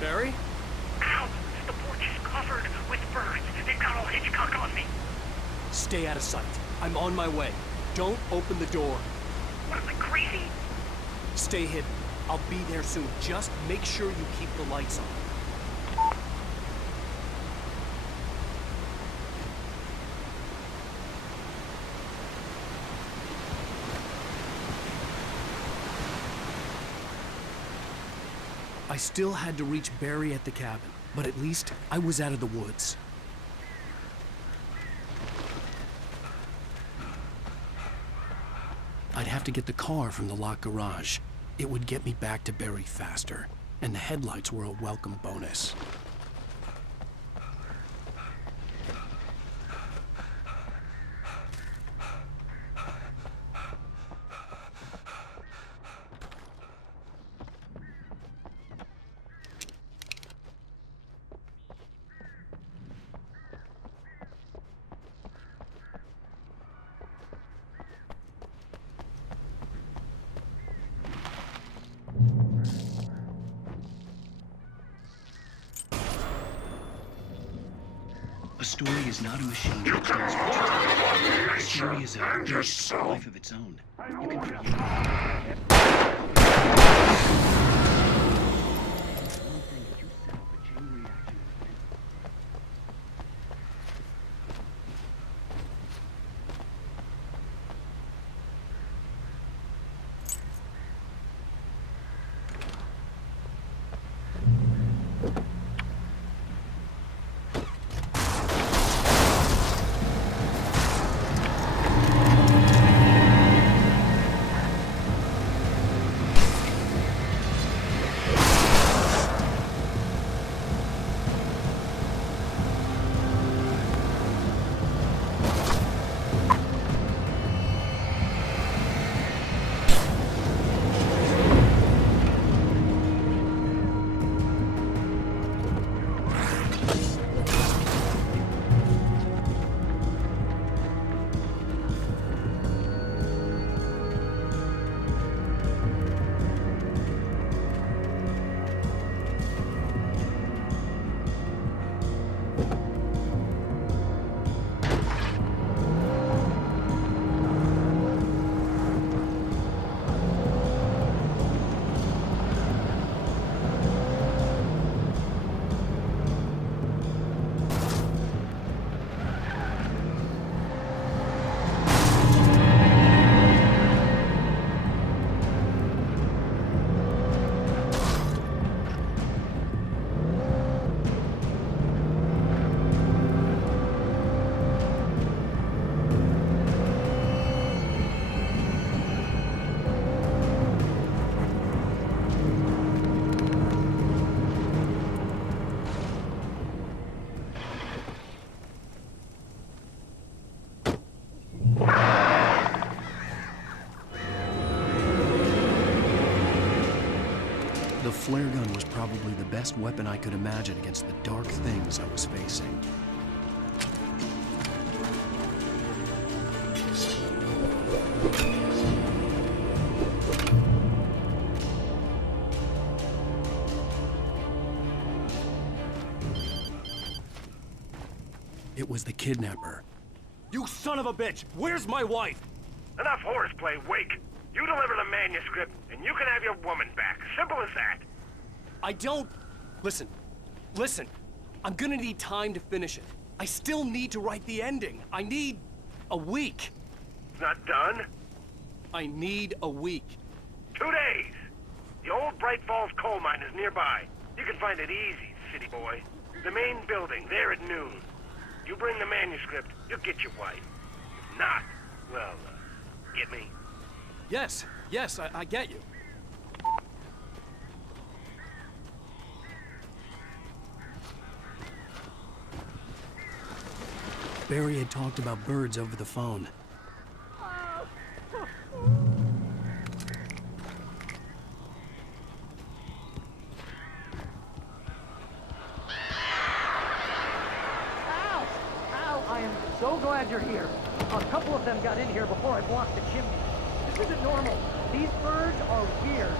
Barry? Ow! The porch is covered with birds. They've got all Hitchcock on me. Stay out of sight. I'm on my way. Don't open the door. What am I, crazy? Stay hidden. I'll be there soon. Just make sure you keep the lights on. I still had to reach Barry at the cabin, but at least I was out of the woods. I'd have to get the car from the locked garage. It would get me back to Barry faster, and the headlights were a welcome bonus. A story is not a machine that does what you tell it. A story is a life of its own. You can create it. flare gun was probably the best weapon I could imagine against the dark things I was facing. It was the kidnapper. You son of a bitch! Where's my wife? Enough horseplay, Wake. You deliver the manuscript, and you can have your woman back. Simple as that. I don't... Listen. I'm gonna need time to finish it. I still need to write the ending. I need a week. It's not done? I need a week. 2 days. The old Bright Falls coal mine is nearby. You can find it easy, city boy. The main building, there at noon. You bring the manuscript, you'll get your wife. If not, well, get me? Yes, I get you. Barry had talked about birds over the phone. I am so glad you're here. A couple of them got in here before I blocked the chimney. This isn't normal. These birds are weird.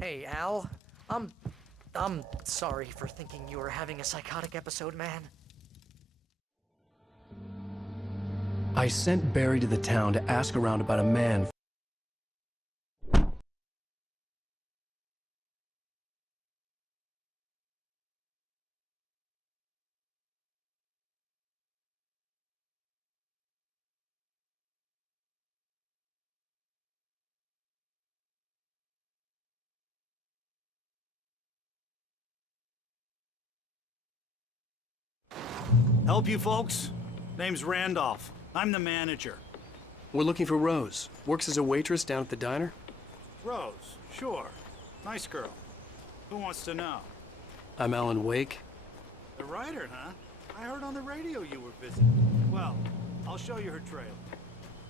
Hey, Al. I'm sorry for thinking you were having a psychotic episode, man. I sent Barry to the town to ask around about a man. Help you folks? Name's Randolph. I'm the manager. We're looking for Rose. Works as a waitress down at the diner. Rose, sure. Nice girl. Who wants to know? I'm Alan Wake. The writer, huh? I heard on the radio you were visiting. Well, I'll show you her trailer.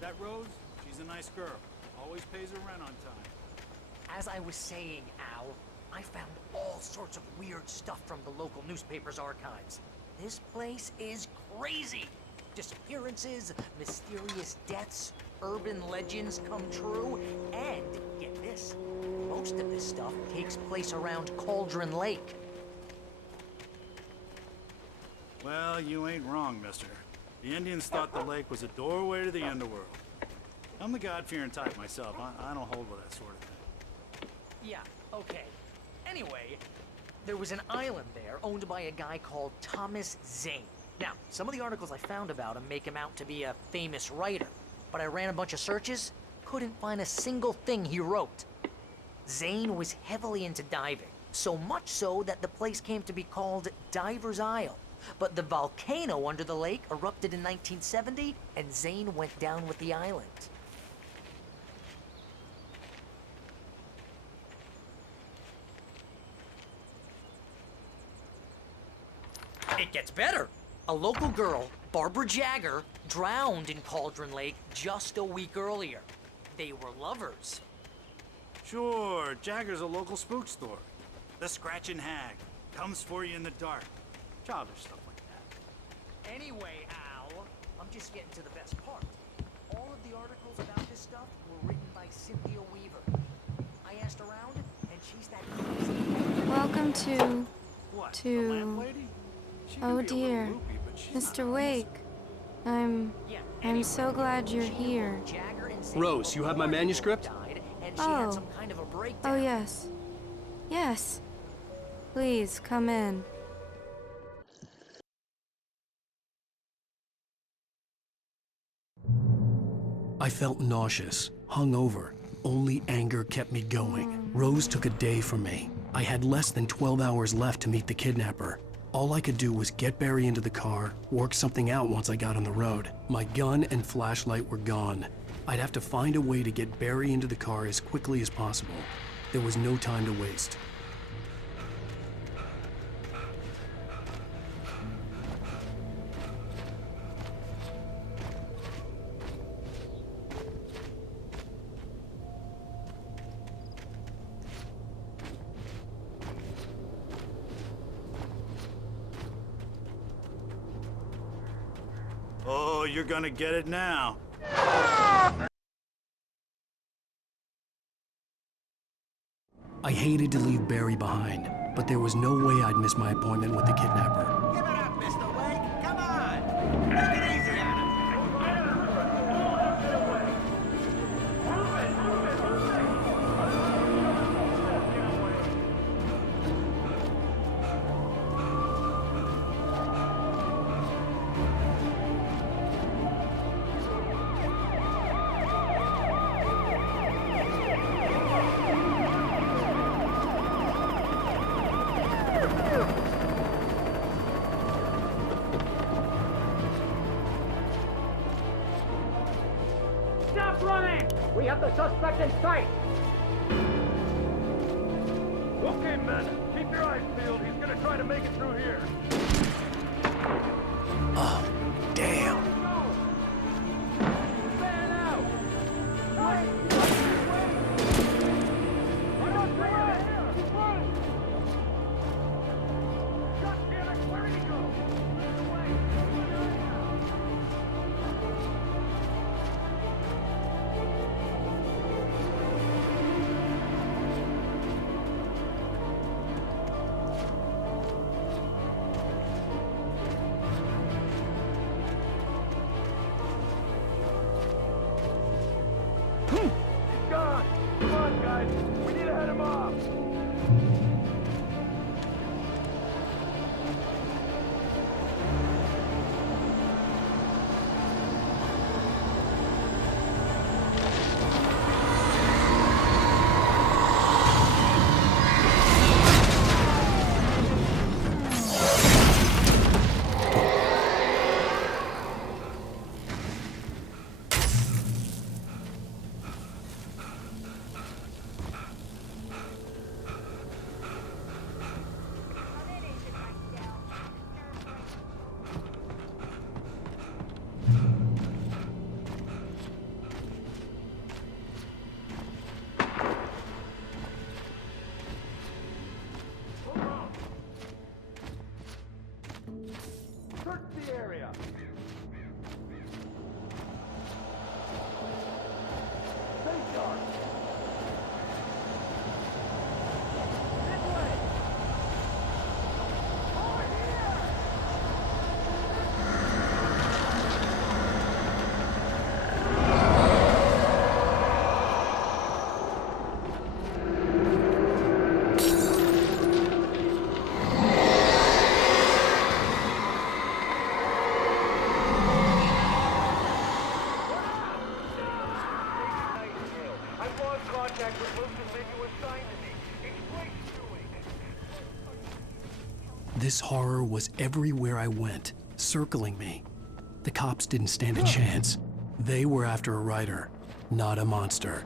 That Rose, she's a nice girl. Always pays her rent on time. As I was saying, Al, I found all sorts of weird stuff from the local newspaper's archives. This place is crazy. Disappearances, mysterious deaths, urban legends come true, and get this, most of this stuff takes place around Cauldron Lake. Well, you ain't wrong, mister. The Indians thought the lake was a doorway to the underworld. I'm the God-fearing type myself. I don't hold with that sort of thing. Yeah, okay. Anyway, there was an island there owned by a guy called Thomas Zane. Now, some of the articles I found about him make him out to be a famous writer, but I ran a bunch of searches, couldn't find a single thing he wrote. Zane was heavily into diving, so much so that the place came to be called Diver's Isle. But the volcano under the lake erupted in 1970, and Zane went down with the island. It gets better. A local girl, Barbara Jagger, drowned in Cauldron Lake just a week earlier. They were lovers. Sure, Jagger's a local spook store. The Scratching Hag comes for you in the dark. Childish stuff like that. Anyway, Al, I'm just getting to the best part. All of the articles about this stuff were written by Cynthia Weaver. I asked around, and she's that crazy. Welcome to... What, to... the lamp lady? She can Oh be a little dear. loopy, but she's Mr. not Wake. I'm so glad you're here. Rose, you have my manuscript? Oh. Oh, yes. Yes. Please, come in. I felt nauseous, hungover. Only anger kept me going. Rose took a day from me. I had less than 12 hours left to meet the kidnapper. All I could do was get Barry into the car, work something out once I got on the road. My gun and flashlight were gone. I'd have to find a way to get Barry into the car as quickly as possible. There was no time to waste. Oh, you're gonna get it now. I hated to leave Barry behind, but there was no way I'd miss my appointment with the kidnapper. Give it up, Mr. Wake. Come on. Take it easy on him. Stop running! We have the suspect in sight! Okay, men, keep your eyes peeled. He's gonna try to make it through here. Oh, damn. Fan out! Wait! God damn it, where did he go? This horror was everywhere I went, circling me. The cops didn't stand a chance. They were after a writer, not a monster.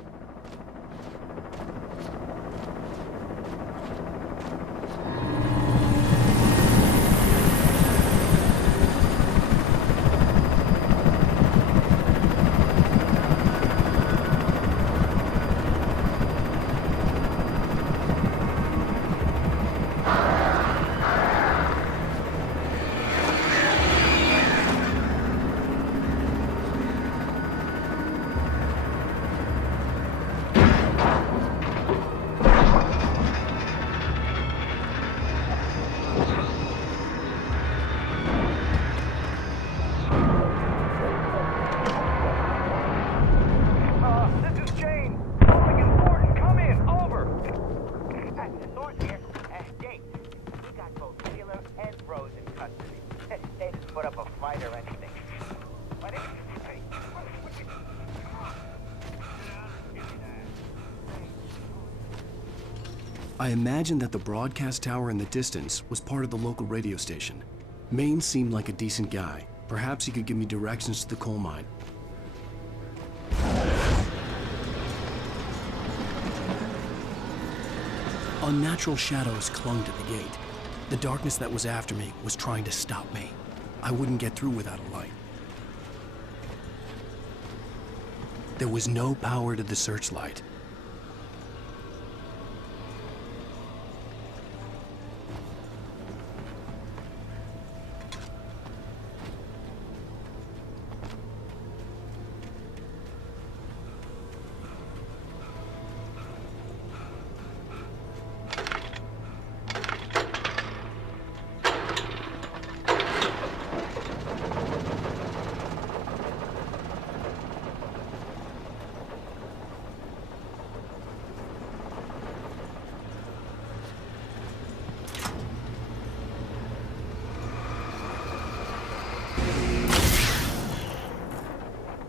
I imagined that the broadcast tower in the distance was part of the local radio station. Maine seemed like a decent guy. Perhaps he could give me directions to the coal mine. Unnatural shadows clung to the gate. The darkness that was after me was trying to stop me. I wouldn't get through without a light. There was no power to the searchlight.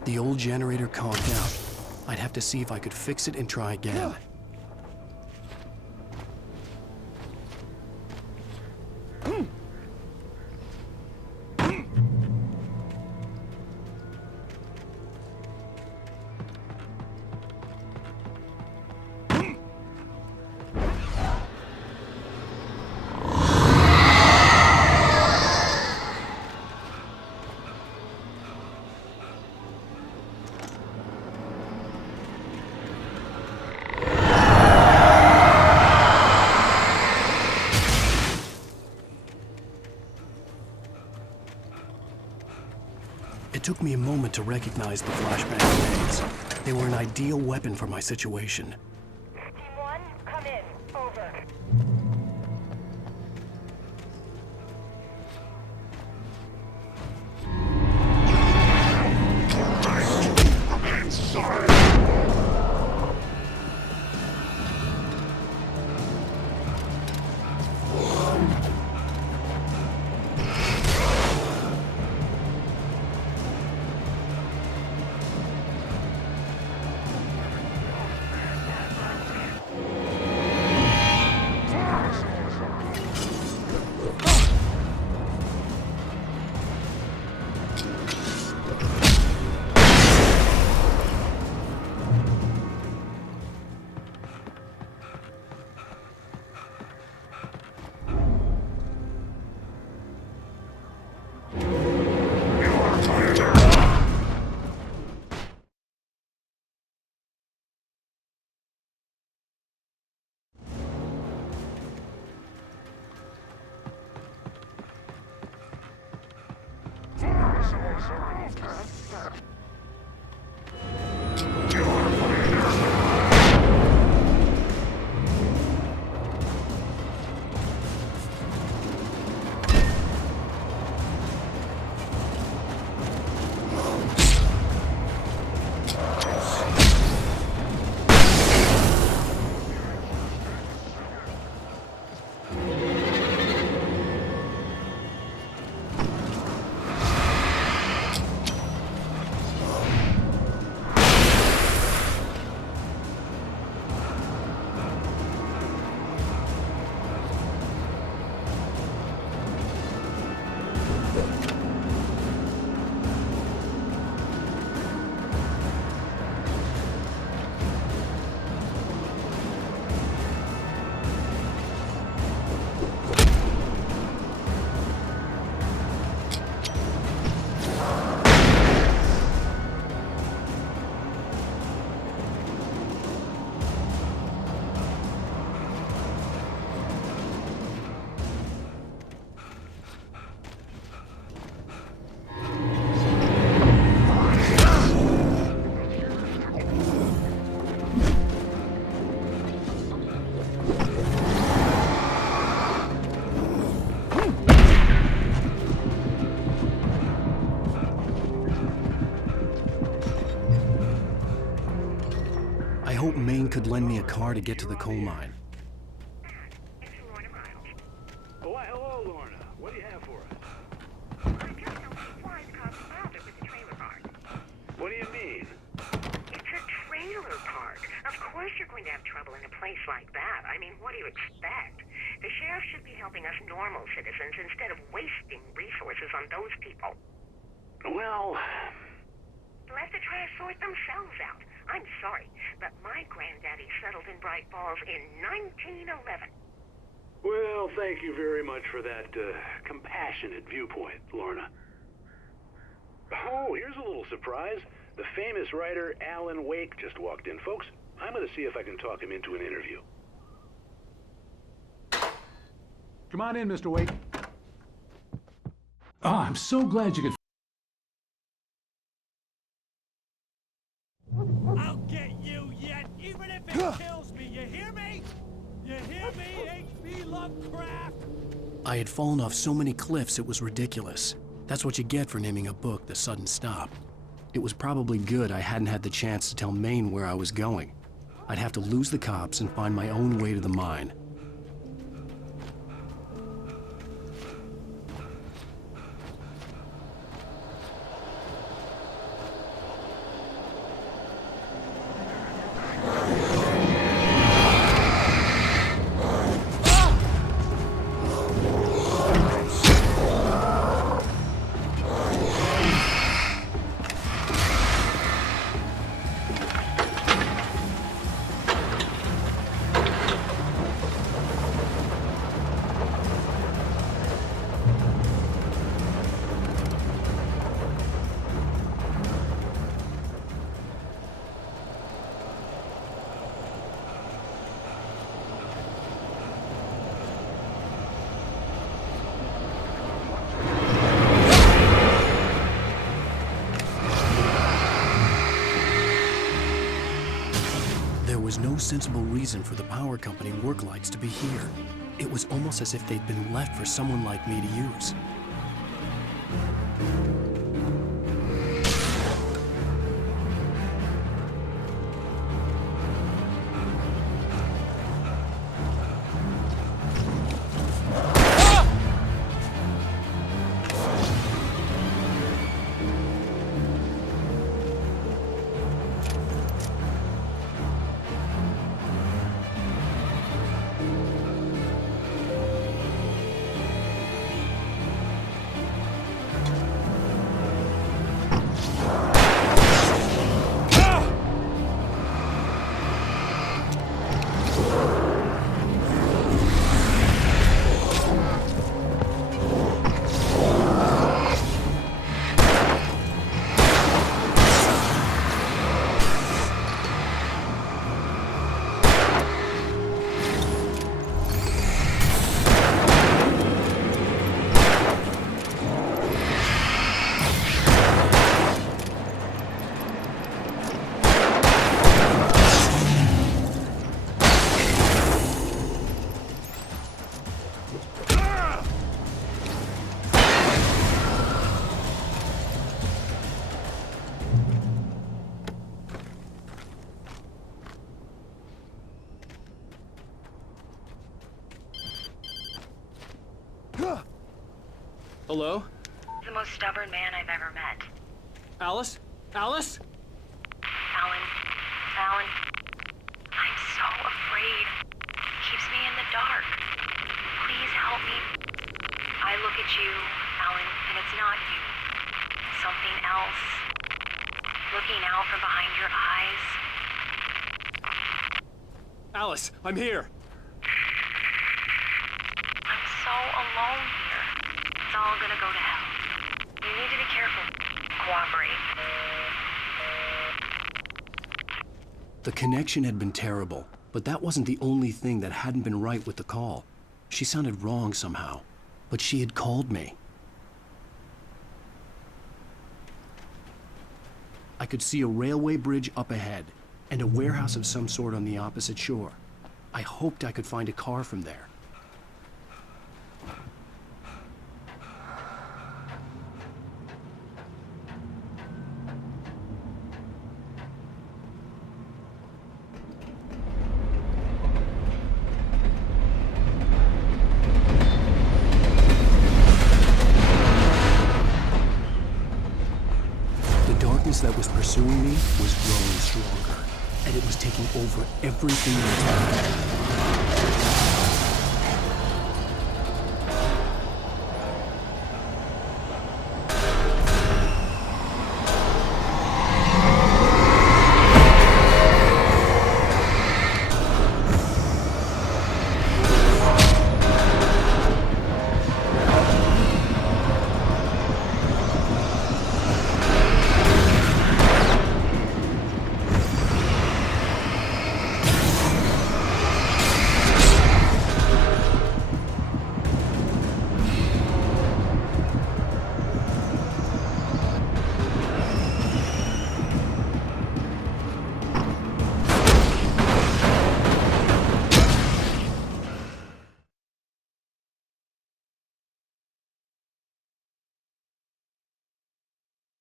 The old generator conked out. I'd have to see if I could fix it and try again. It took me a moment to recognize the flashbang grenades. They were an ideal weapon for my situation. Team 1, come in. Over. car to get to the coal mine. Oh, why, hello, Lorna. What do you have for us? What do you mean? It's a trailer park. Of course you're going to have trouble in a place like that. I mean, what do you expect? The sheriff should be helping us normal citizens instead of wasting resources on those people. Well... Let the trash sort themselves out. I'm sorry, but my granddaddy settled in Bright Falls in 1911. Well, thank you very much for that compassionate viewpoint, Lorna. Oh, here's a little surprise. The famous writer Alan Wake just walked in. Folks, I'm going to see if I can talk him into an interview. Come on in, Mr. Wake. Oh, I'm so glad you could... I'll get you yet, even if it kills me. You hear me? You hear me, H.P. Lovecraft? I had fallen off so many cliffs it was ridiculous. That's what you get for naming a book The Sudden Stop. It was probably good I hadn't had the chance to tell Maine where I was going. I'd have to lose the cops and find my own way to the mine. There was no sensible reason for the power company work lights to be here. It was almost as if they'd been left for someone like me to use. Hello? The most stubborn man I've ever met. Alice? Alice? Alan. Alan. I'm so afraid. He keeps me in the dark. Please help me. I look at you, Alan, and it's not you. Something else. Looking out from behind your eyes. Alice, I'm here. I'm so alone here. It's all gonna go to hell. You need to be careful. Cooperate. The connection had been terrible, but that wasn't the only thing that hadn't been right with the call. She sounded wrong somehow, but she had called me. I could see a railway bridge up ahead, and a warehouse of some sort on the opposite shore. I hoped I could find a car from there. pursuing me was growing stronger, and it was taking over everything in its path.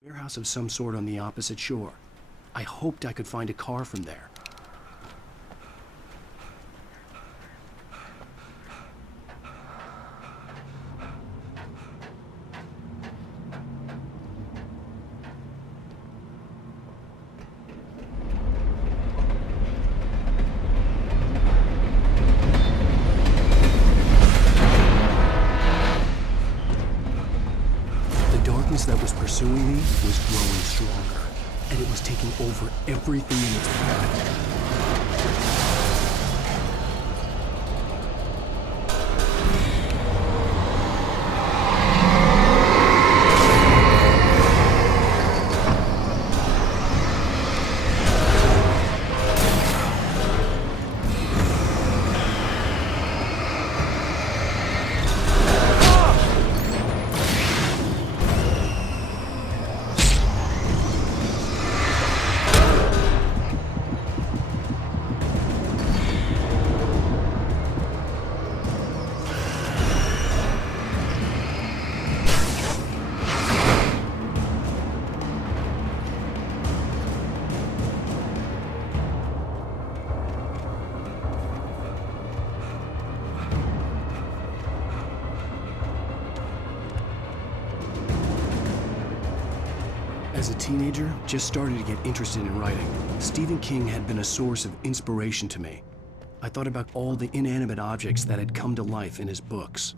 Warehouse of some sort on the opposite shore. I hoped I could find a car from there. That was pursuing me was growing stronger, and it was taking over everything in its path. As a teenager, just started to get interested in writing. Stephen King had been a source of inspiration to me. I thought about all the inanimate objects that had come to life in his books.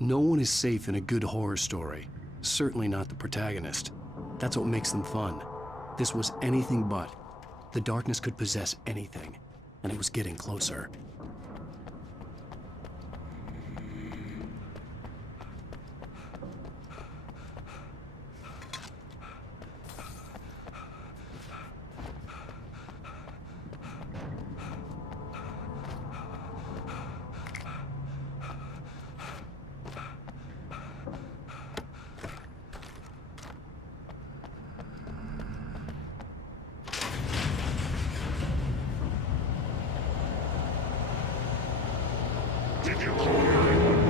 No one is safe in a good horror story. Certainly not the protagonist. That's what makes them fun. This was anything but. The darkness could possess anything, and it was getting closer. Did you call 911?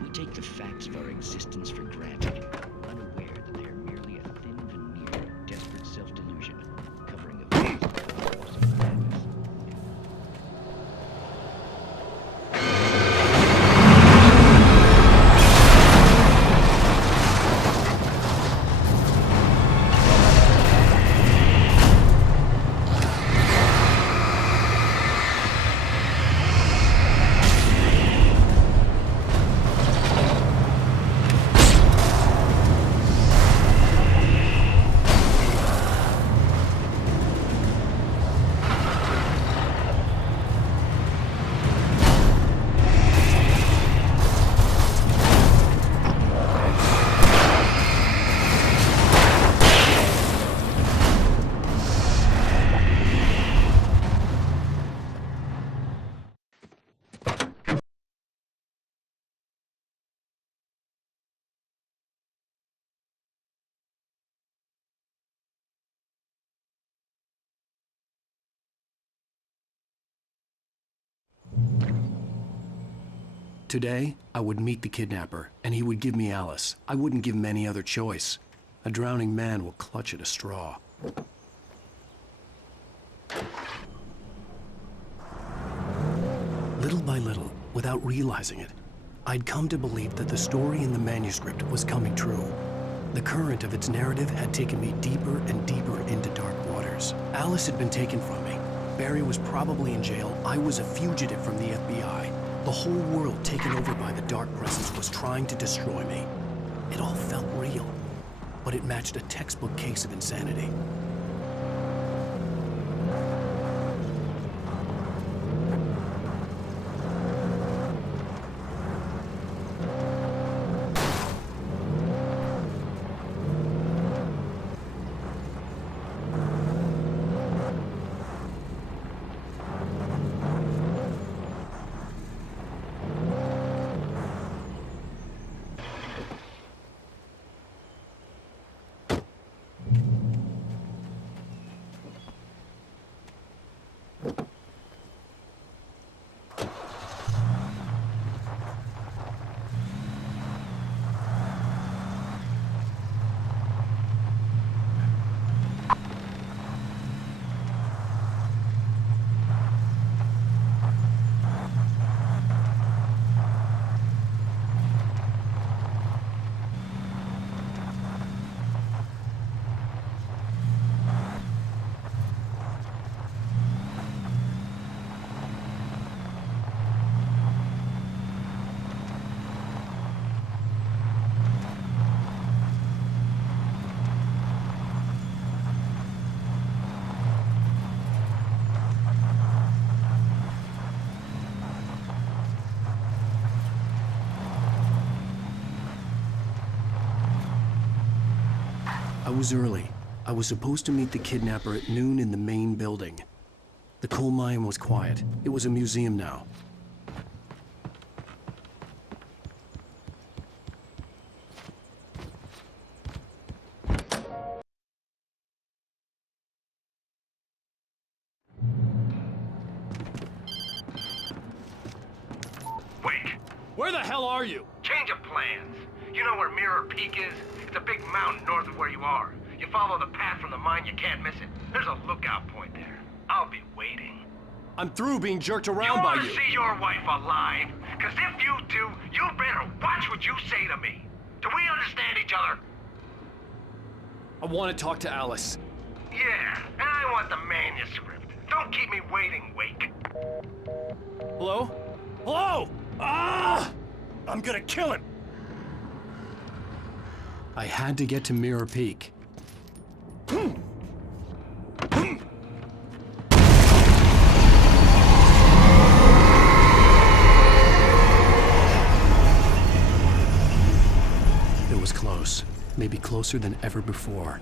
We take the facts of our existence for granted, unaware that they are merely a thin veneer of desperate self-delusion, covering a vast force of madness. Today, I would meet the kidnapper, and he would give me Alice. I wouldn't give him any other choice. A drowning man will clutch at a straw. Little by little, without realizing it, I'd come to believe that the story in the manuscript was coming true. The current of its narrative had taken me deeper and deeper into dark waters. Alice had been taken from me. Barry was probably in jail. I was a fugitive from the FBI. The whole world taken over by the dark presence was trying to destroy me. It all felt real, but it matched a textbook case of insanity. I was early. I was supposed to meet the kidnapper at noon in the main building. The coal mine was quiet. It was a museum now. Wait. Where the hell are you? Change of plans. You know where Mirror Peak is? It's a big mountain north of where you are. You follow the path from the mine, you can't miss it. There's a lookout point there. I'll be waiting. I'm through being jerked around by You you. want to see your wife alive? Because if you do, you better watch what you say to me. Do we understand each other? I want to talk to Alice. Yeah, and I want the manuscript. Don't keep me waiting, Wake. Hello? Hello? Ah! I'm gonna kill him. I had to get to Mirror Peak. It was close. Maybe closer than ever before.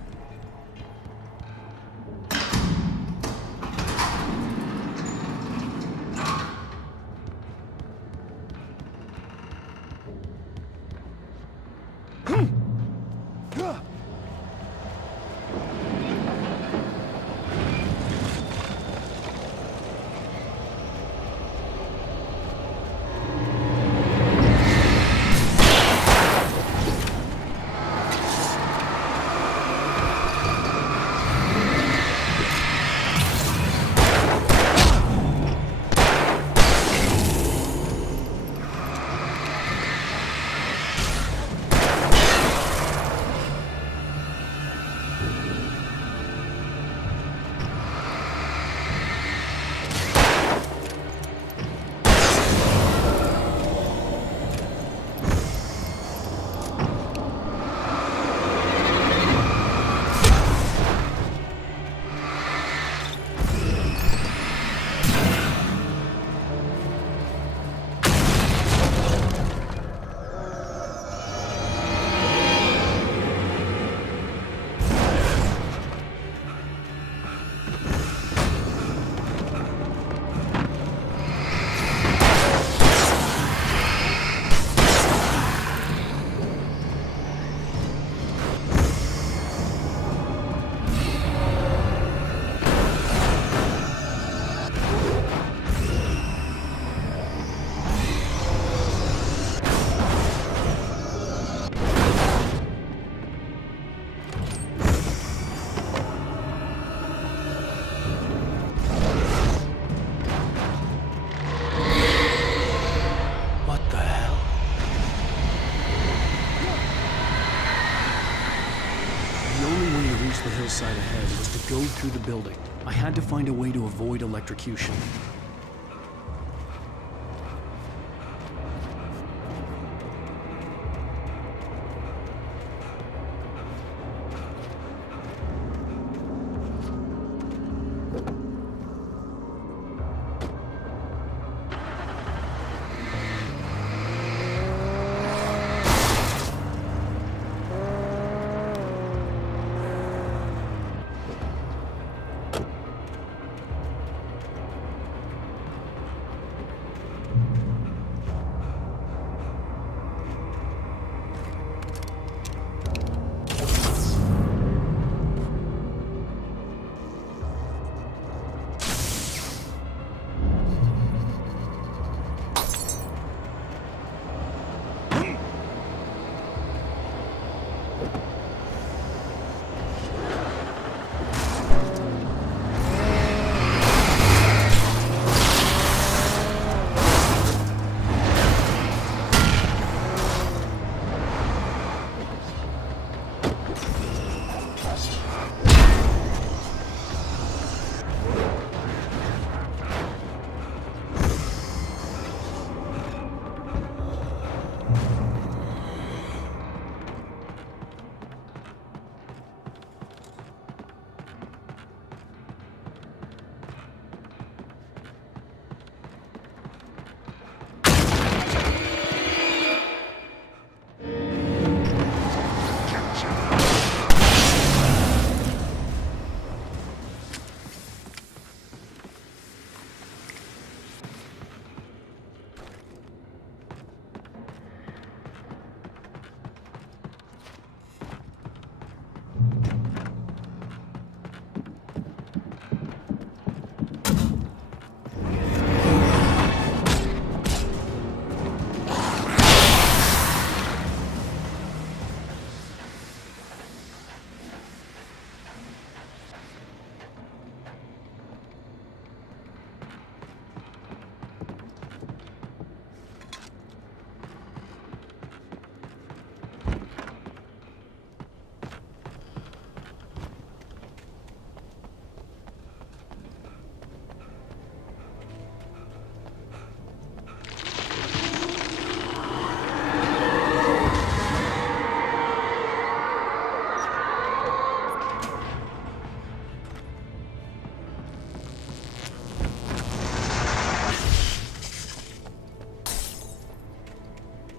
side ahead was to go through the building. I had to find a way to avoid electrocution.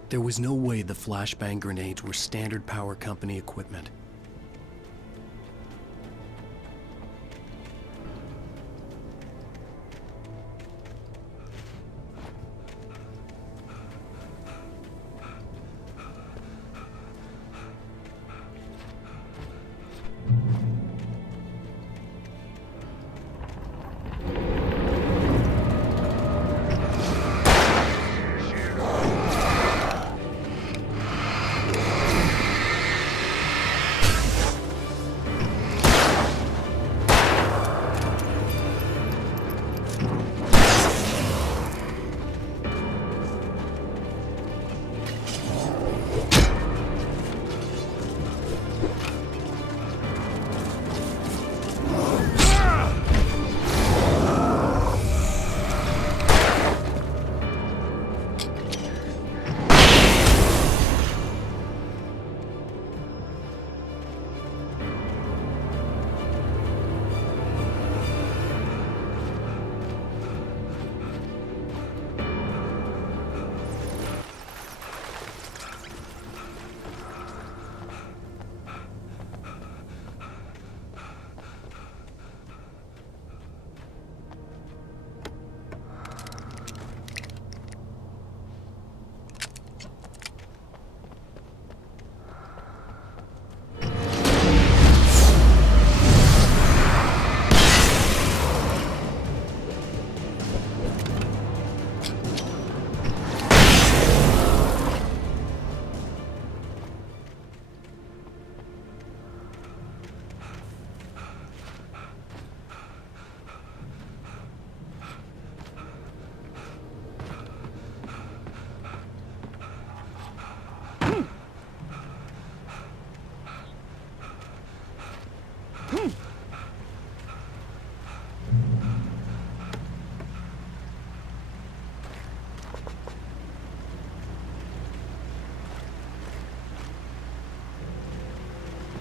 There was no way the flashbang grenades were standard power company equipment.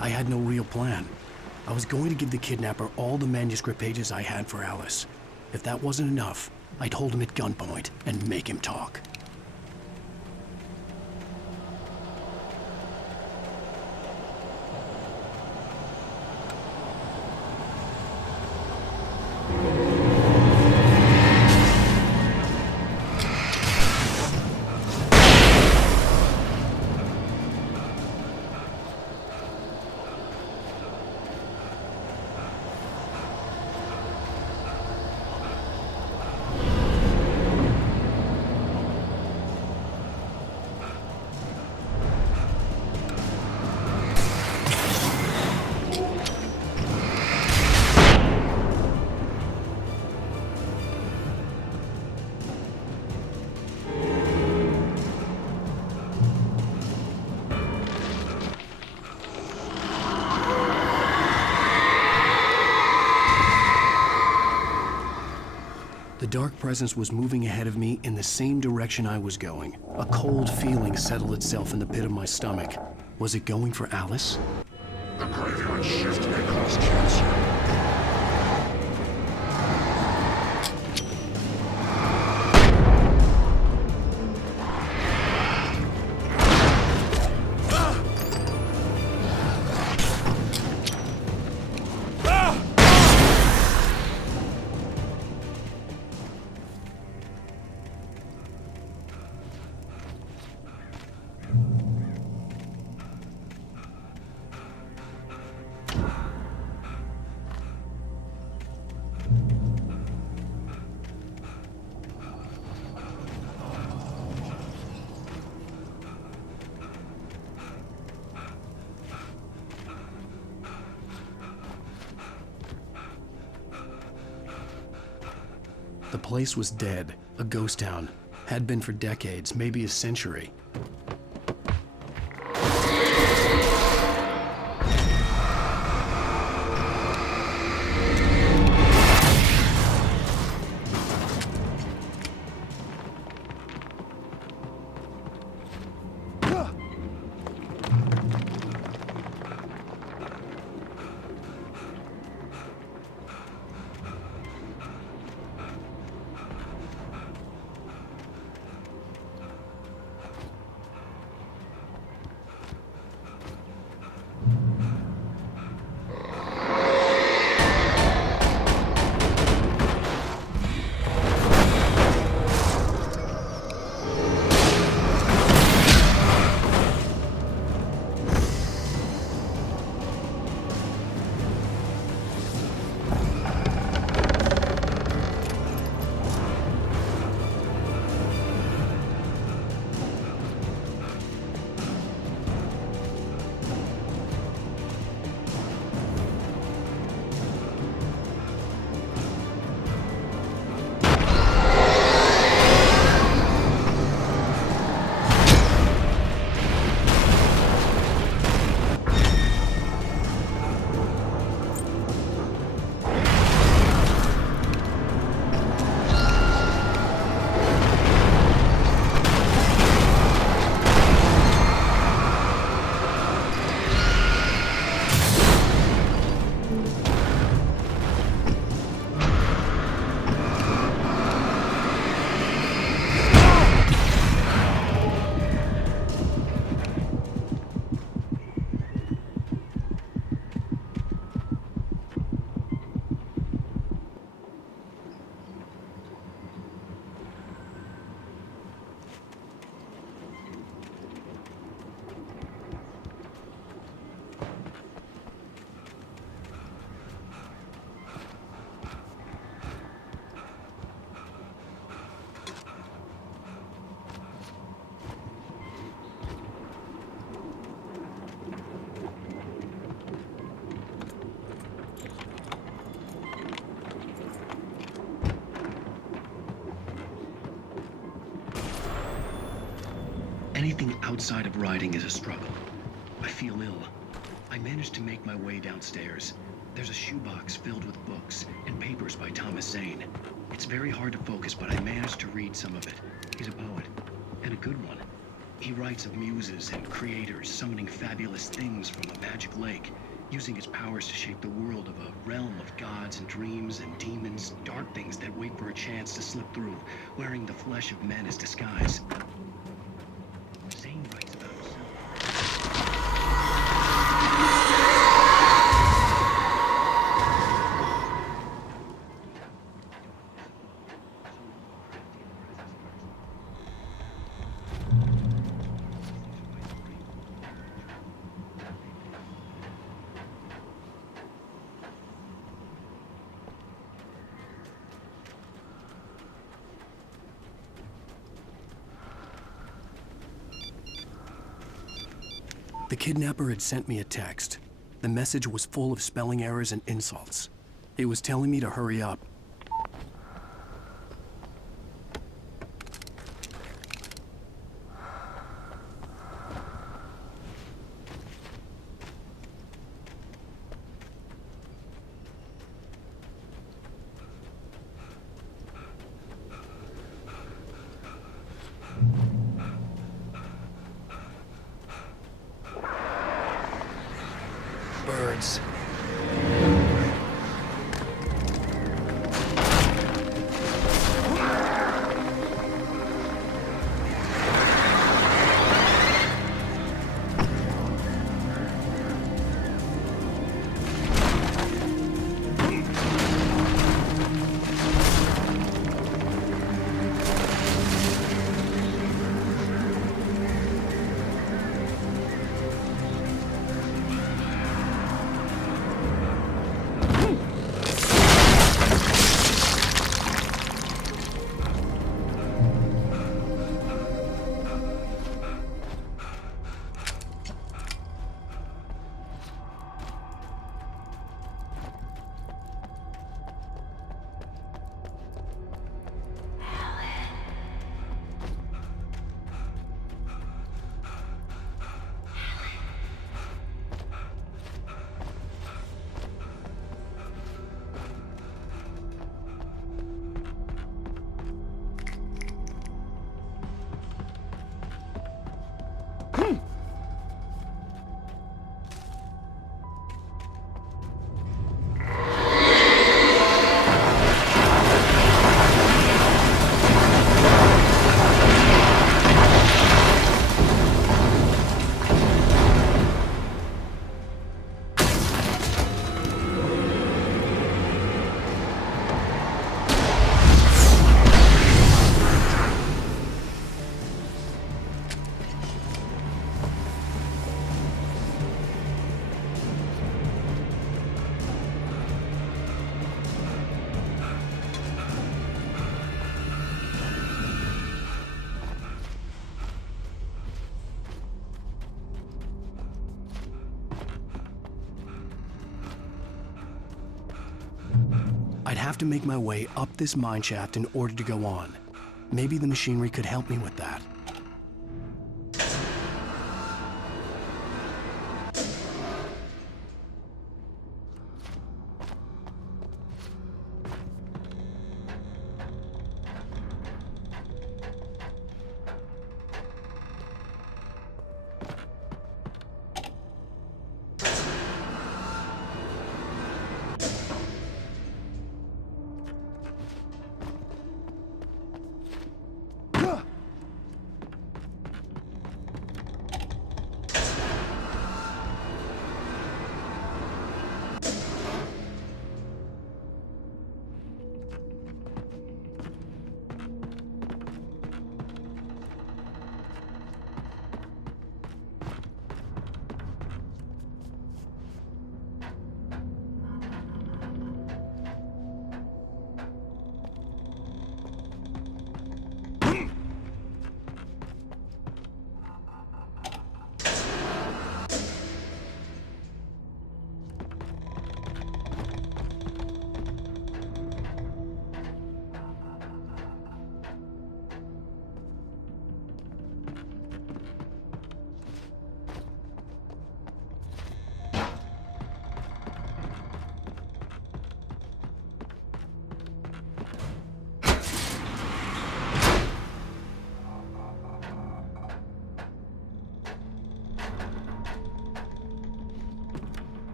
I had no real plan. I was going to give the kidnapper all the manuscript pages I had for Alice. If that wasn't enough, I'd hold him at gunpoint and make him talk. The dark presence was moving ahead of me in the same direction I was going. A cold feeling settled itself in the pit of my stomach. Was it going for Alice? The graveyard shift may cause cancer. The place was dead, a ghost town. Had been for decades, maybe a century. Anything outside of writing is a struggle. I feel ill. I managed to make my way downstairs. There's a shoebox filled with books and papers by Thomas Zane. It's very hard to focus, but I managed to read some of it. He's a poet, and a good one. He writes of muses and creators summoning fabulous things from a magic lake, using his powers to shape the world of a realm of gods and dreams and demons, dark things that wait for a chance to slip through, wearing the flesh of men as disguise. Zane writes about himself. The kidnapper had sent me a text. The message was full of spelling errors and insults. It was telling me to hurry up. Birds. I'd have to make my way up this mine shaft in order to go on. Maybe the machinery could help me with that.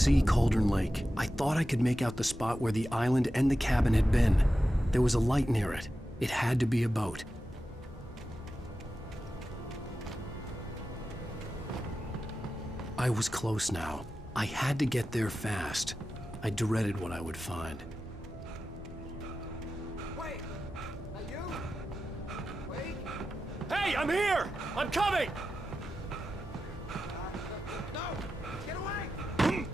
see Cauldron Lake. I thought I could make out the spot where the island and the cabin had been. There was a light near it. It had to be a boat. I was close now. I had to get there fast. I dreaded what I would find. Wait! That you? Wait! Hey, I'm here! I'm coming! No! Get away!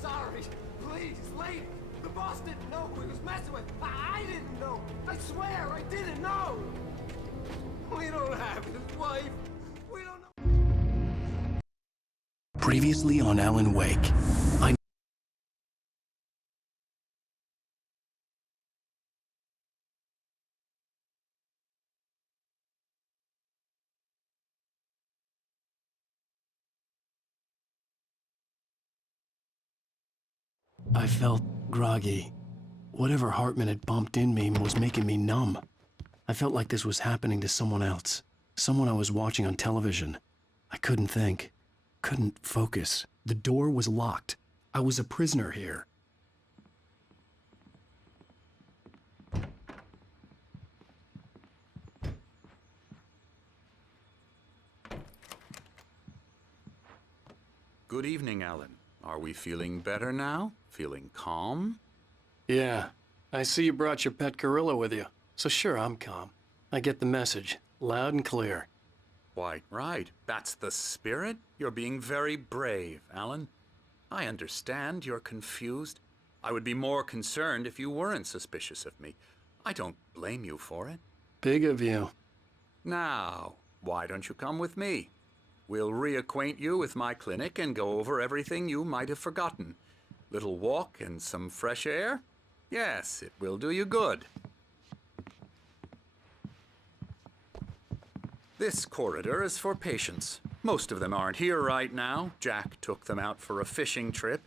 Sorry. Please, lady. The boss didn't know who he was messing with. I didn't know. I swear, I didn't know. We don't have his wife. We don't know. Previously on Alan Wake, I felt groggy. Whatever Hartman had pumped in me was making me numb. I felt like this was happening to someone else. Someone I was watching on television. I couldn't think. Couldn't focus. The door was locked. I was a prisoner here. Good evening, Alan. Are we feeling better now? Feeling calm? Yeah. I see you brought your pet gorilla with you. So sure, I'm calm. I get the message. Loud and clear. Why, right. That's the spirit. You're being very brave, Alan. I understand you're confused. I would be more concerned if you weren't suspicious of me. I don't blame you for it. Big of you. Now, why don't you come with me? We'll reacquaint you with my clinic and go over everything you might have forgotten. Little walk and some fresh air? Yes, it will do you good. This corridor is for patients. Most of them aren't here right now. Jack took them out for a fishing trip,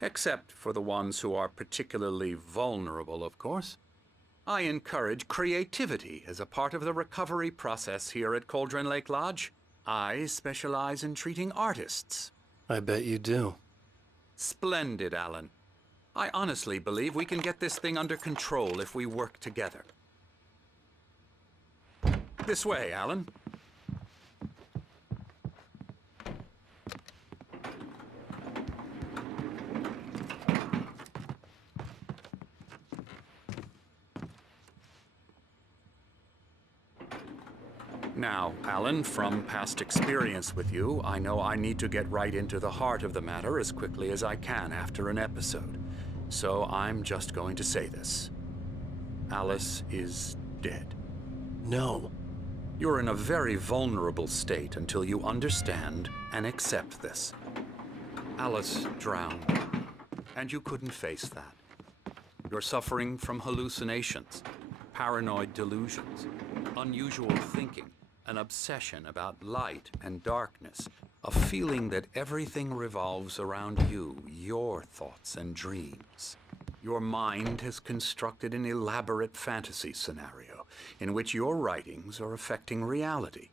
except for the ones who are particularly vulnerable, of course. I encourage creativity as a part of the recovery process here at Cauldron Lake Lodge. I specialize in treating artists. I bet you do. Splendid, Alan. I honestly believe we can get this thing under control if we work together. This way, Alan. Now, Alan, from past experience with you, I know I need to get right into the heart of the matter as quickly as I can after an episode. So I'm just going to say this. Alice is dead. No. You're in a very vulnerable state until you understand and accept this. Alice drowned, and you couldn't face that. You're suffering from hallucinations, paranoid delusions, unusual thinking, an obsession about light and darkness, a feeling that everything revolves around you, your thoughts and dreams. Your mind has constructed an elaborate fantasy scenario in which your writings are affecting reality.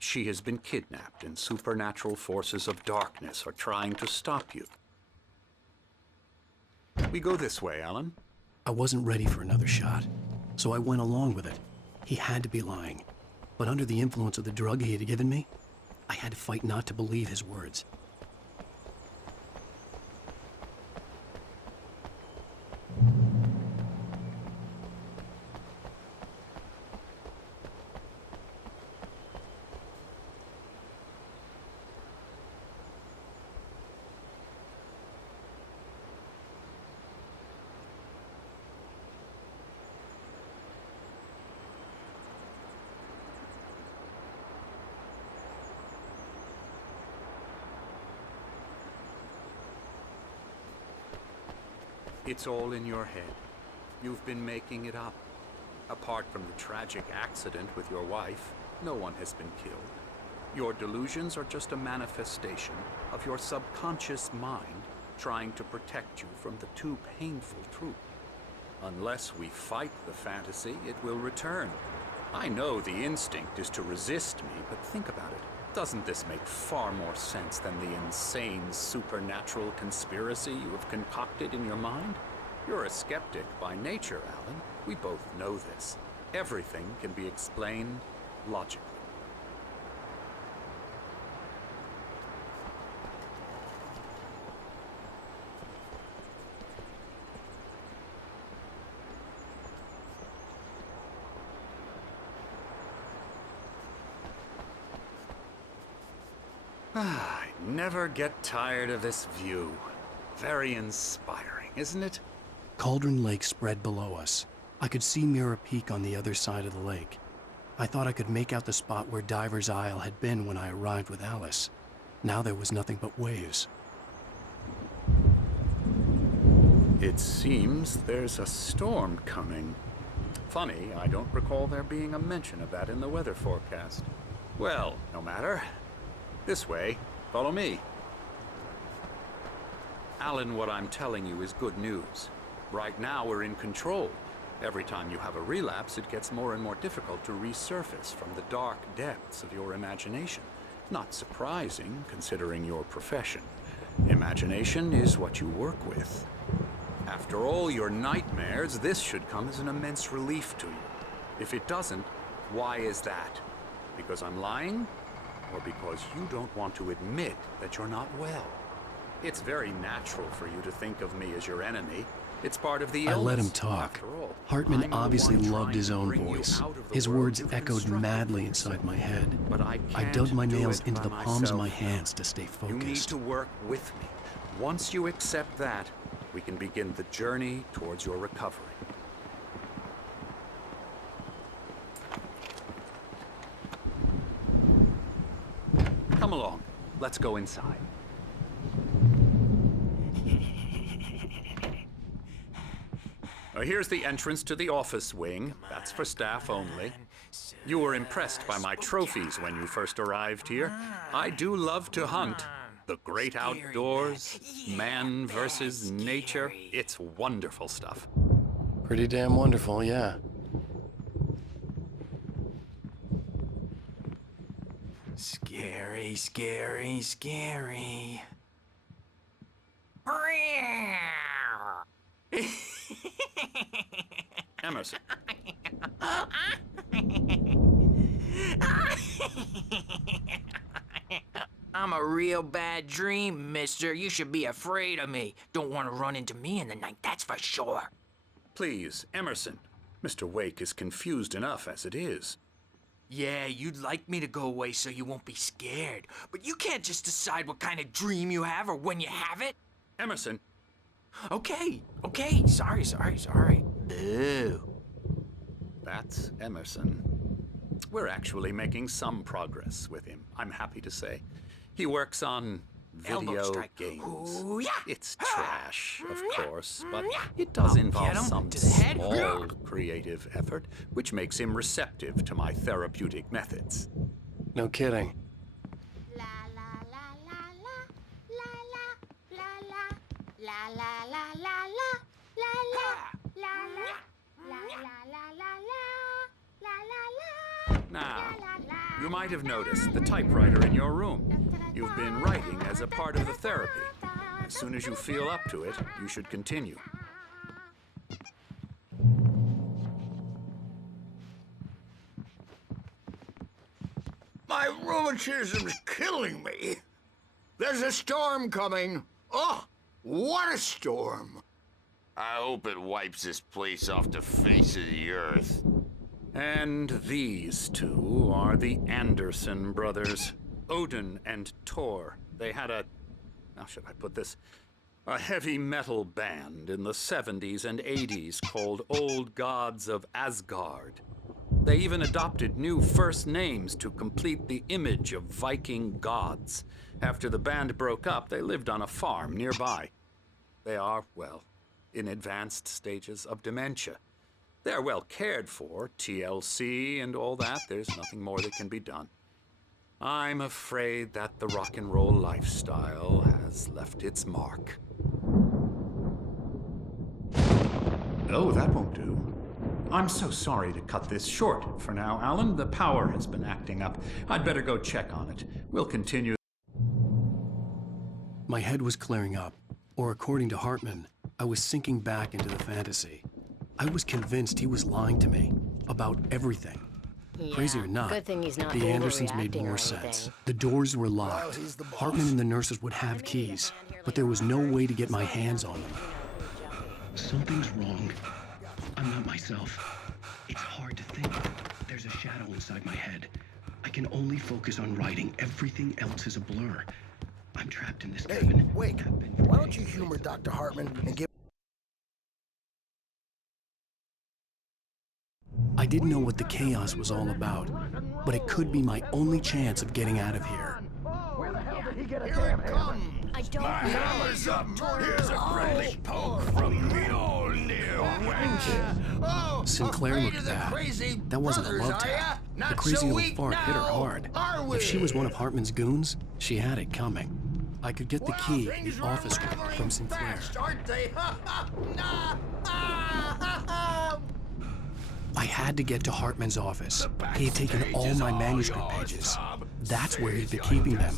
She has been kidnapped and supernatural forces of darkness are trying to stop you. We go this way, Alan. I wasn't ready for another shot, so I went along with it. He had to be lying. But under the influence of the drug he had given me, I had to fight not to believe his words. It's all in your head. You've been making it up. Apart from the tragic accident with your wife, no one has been killed. Your delusions are just a manifestation of your subconscious mind trying to protect you from the too painful truth. Unless we fight the fantasy, it will return. I know the instinct is to resist me, but think about it. Doesn't this make far more sense than the insane supernatural conspiracy you have concocted in your mind? You're a skeptic by nature, Alan. We both know this. Everything can be explained logically. I never get tired of this view. Very inspiring, isn't it? Cauldron Lake spread below us. I could see Mirror Peak on the other side of the lake. I thought I could make out the spot where Diver's Isle had been when I arrived with Alice. Now there was nothing but waves. It seems there's a storm coming. Funny, I don't recall there being a mention of that in the weather forecast. Well, no matter. This way. Follow me. Alan, what I'm telling you is good news. Right now, we're in control. Every time you have a relapse, it gets more and more difficult to resurface from the dark depths of your imagination. Not surprising, considering your profession. Imagination is what you work with. After all your nightmares, this should come as an immense relief to you. If it doesn't, why is that? Because I'm lying? Or because you don't want to admit that you're not well? It's very natural for you to think of me as your enemy. It's part of the illness. I let him talk. Hartman obviously loved his own voice. His words echoed madly inside my head. But I dug my nails into the palms of my hands to stay focused. You need to work with me. Once you accept that, we can begin the journey towards your recovery. Come along. Let's go inside. Here's the entrance to the office wing. That's for staff only. You were impressed by my trophies when you first arrived here. I do love to hunt. The great outdoors, man versus nature. It's wonderful stuff. Pretty damn wonderful, yeah. Scary, scary, scary. Emerson. I'm a real bad dream, mister. You should be afraid of me. Don't want to run into me in the night, that's for sure. Please, Emerson. Mr. Wake is confused enough as it is. Yeah, you'd like me to go away so you won't be scared. But you can't just decide what kind of dream you have or when you have it. Emerson. Okay. Sorry. Boo. That's Emerson. We're actually making some progress with him, I'm happy to say. He works on video games. Ooh, yeah. It's trash, of course, but it does involve some small creative effort, which makes him receptive to my therapeutic methods. No kidding. Now, you might have noticed the typewriter in your room. You've been writing as a part of the therapy. As soon as you feel up to it, you should continue. My rheumatism's killing me. There's a storm coming. Oh, what a storm. I hope it wipes this place off the face of the earth. And these two are the Anderson brothers, Odin and Thor. They had how should I put this? A heavy metal band in the 70s and 80s called Old Gods of Asgard. They even adopted new first names to complete the image of Viking gods. After the band broke up, they lived on a farm nearby. They are, well, in advanced stages of dementia. They're well cared for, TLC and all that. There's nothing more that can be done. I'm afraid that the rock and roll lifestyle has left its mark. Oh, that won't do. I'm so sorry to cut this short for now, Alan. The power has been acting up. I'd better go check on it. We'll continue. My head was clearing up, or according to Hartman, I was sinking back into the fantasy. I was convinced he was lying to me about everything. Yeah, Crazy or not, good thing he's not the Andersons made overreacting or more anything. sense. The doors were locked. Hartman and the nurses would have keys, but there was no way to get my hands on them. Something's wrong. I'm not myself. It's hard to think. There's a shadow inside my head. I can only focus on writing. Everything else is a blur. I'm trapped in this cabin. Hey, wait. Why don't you humor Dr. Hartman and give... I didn't know what the chaos was all about, but it could be my only chance of getting out of here. Where the hell did he get a Here damn it hand? comes. I don't My hammer's up. Here's a friendly poke from me old near wench. Oh, Sinclair afraid looked of the bad. crazy That wasn't a brothers, love are ya? tap. The Not crazy so old weak fart hit her now, hard. are we? If she was one of Hartman's goons, she had it coming. I could get the key in Things the are office room unraveling from Sinclair. fast, aren't they? Nah. I had to get to Hartman's office. He had taken all my manuscript pages. That's where he'd been keeping them.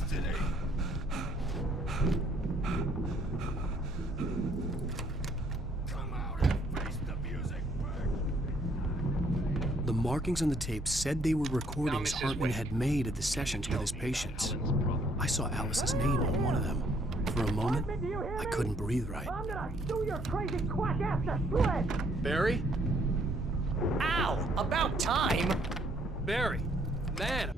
The markings on the tape said they were recordings Hartman had made at the sessions with his patients. I saw Alice's name on one of them. For a moment, I couldn't breathe right. I'm gonna sue your crazy quack ass to shreds! Barry? Ow! About time! Barry! Man!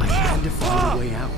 I had to find a way out.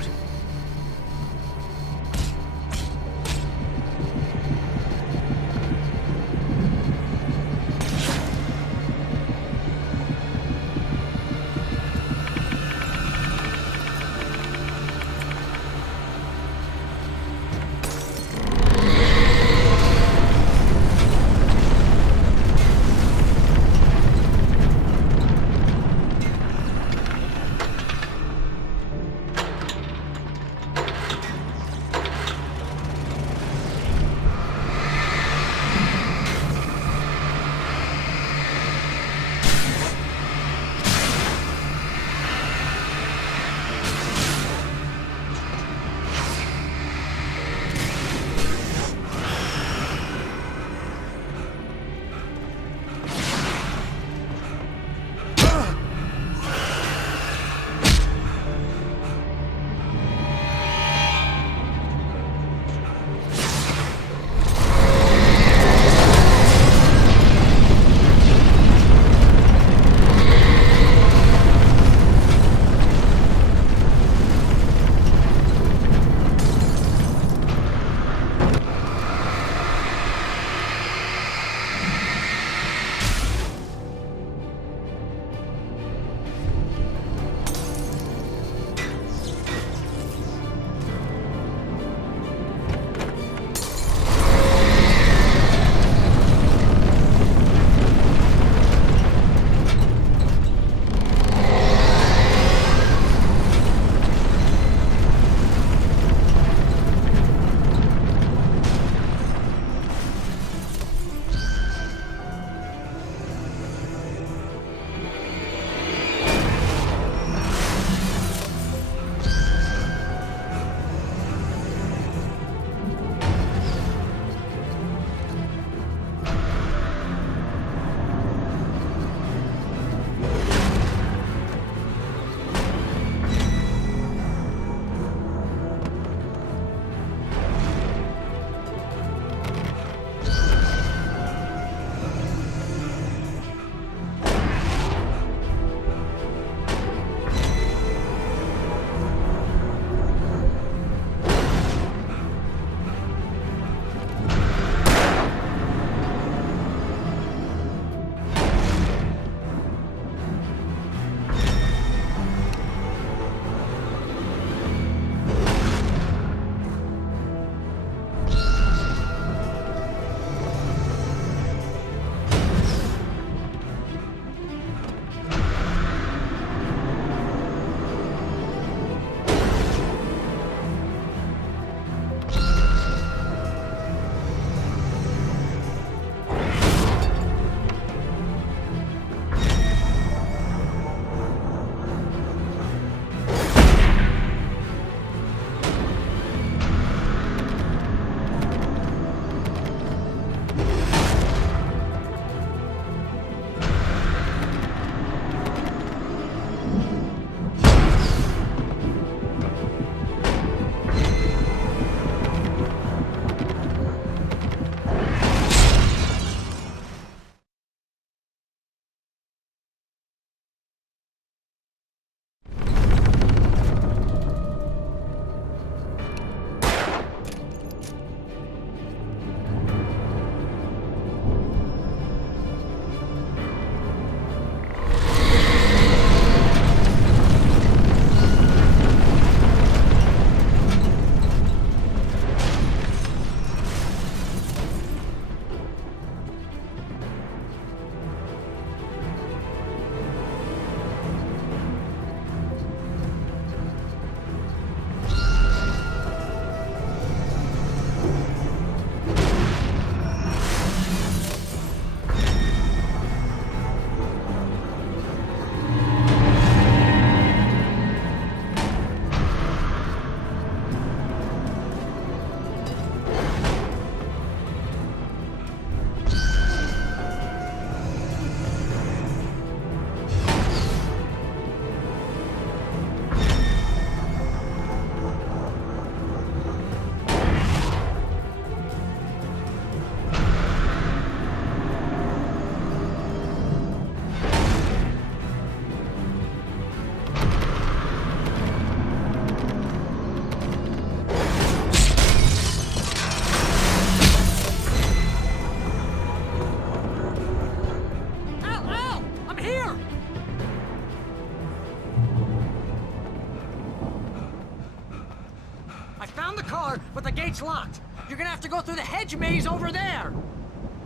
car, but the gate's locked. You're gonna have to go through the hedge maze over there.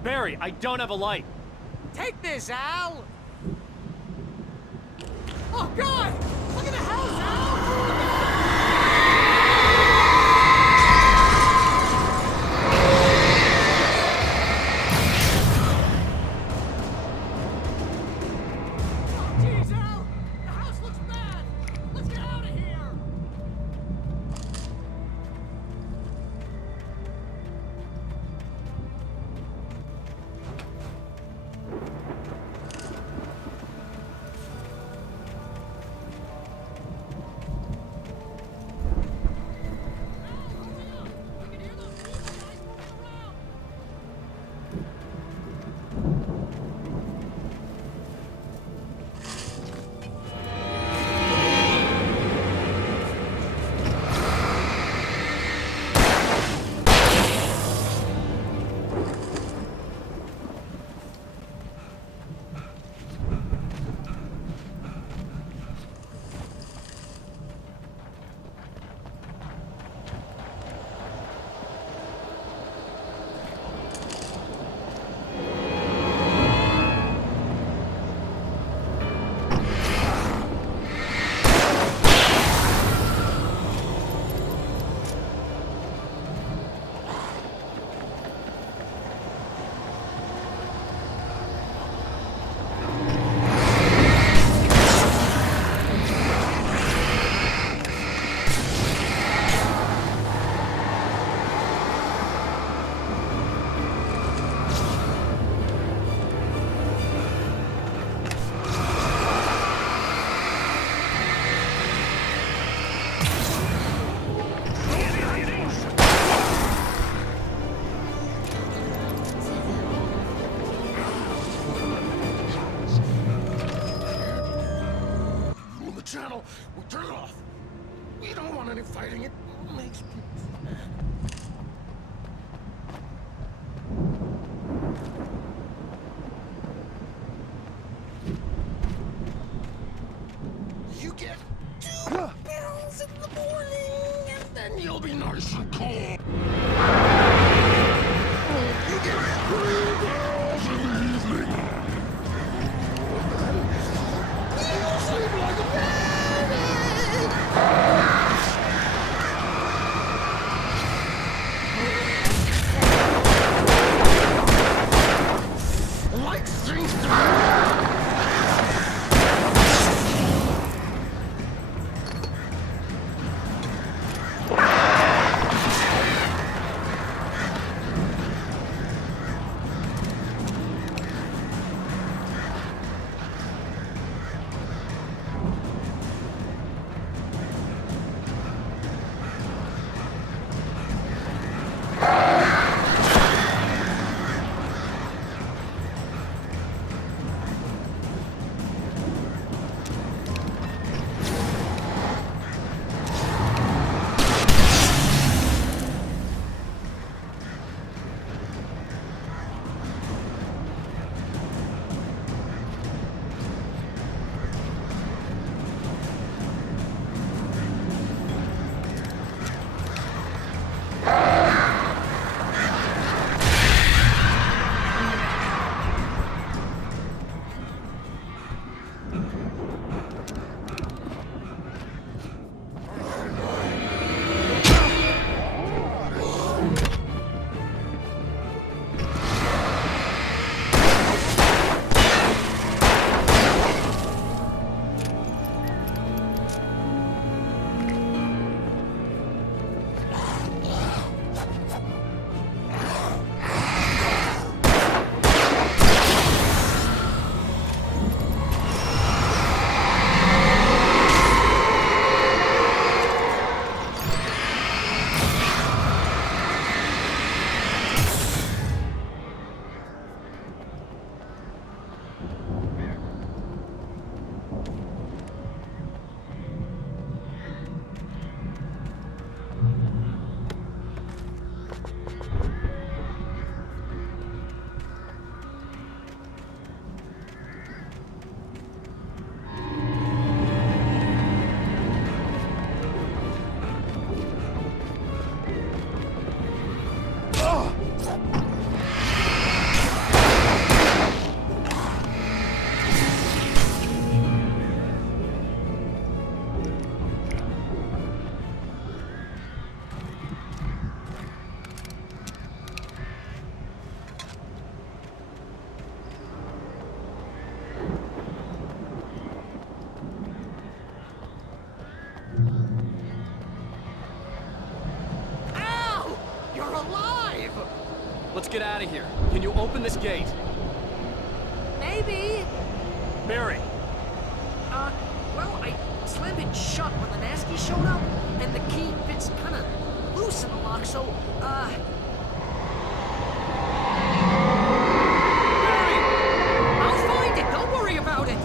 Barry, I don't have a light. Take this, Al. Oh, God! Look at the house, Al! Jeez, Al! The house looks bad! Let's get out of here! channel. We'll turn it off. We don't want any fighting. It makes people mad. You get 2 pills in the morning, and then you'll be nice and cold. You get 3 pills in the evening. You'll sleep like a baby. Like things to Let's get out of here. Can you open this gate? Maybe. Barry! Well, I slammed it shut when the nasty showed up, and the key fits kind of loose in the lock, so, Barry! I'll find it, don't worry about it!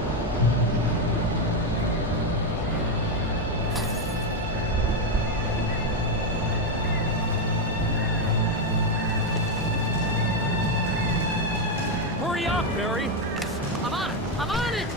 Hurry up, Barry! I'm on it! I'm on it!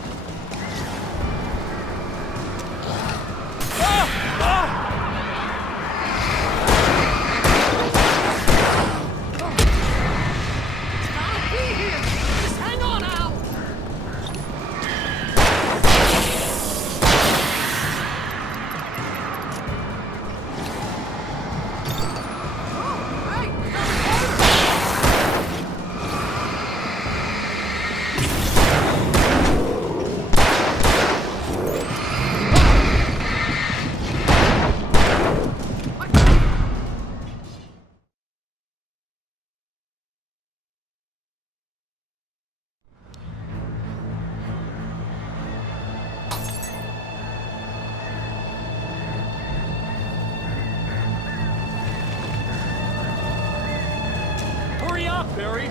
Barry!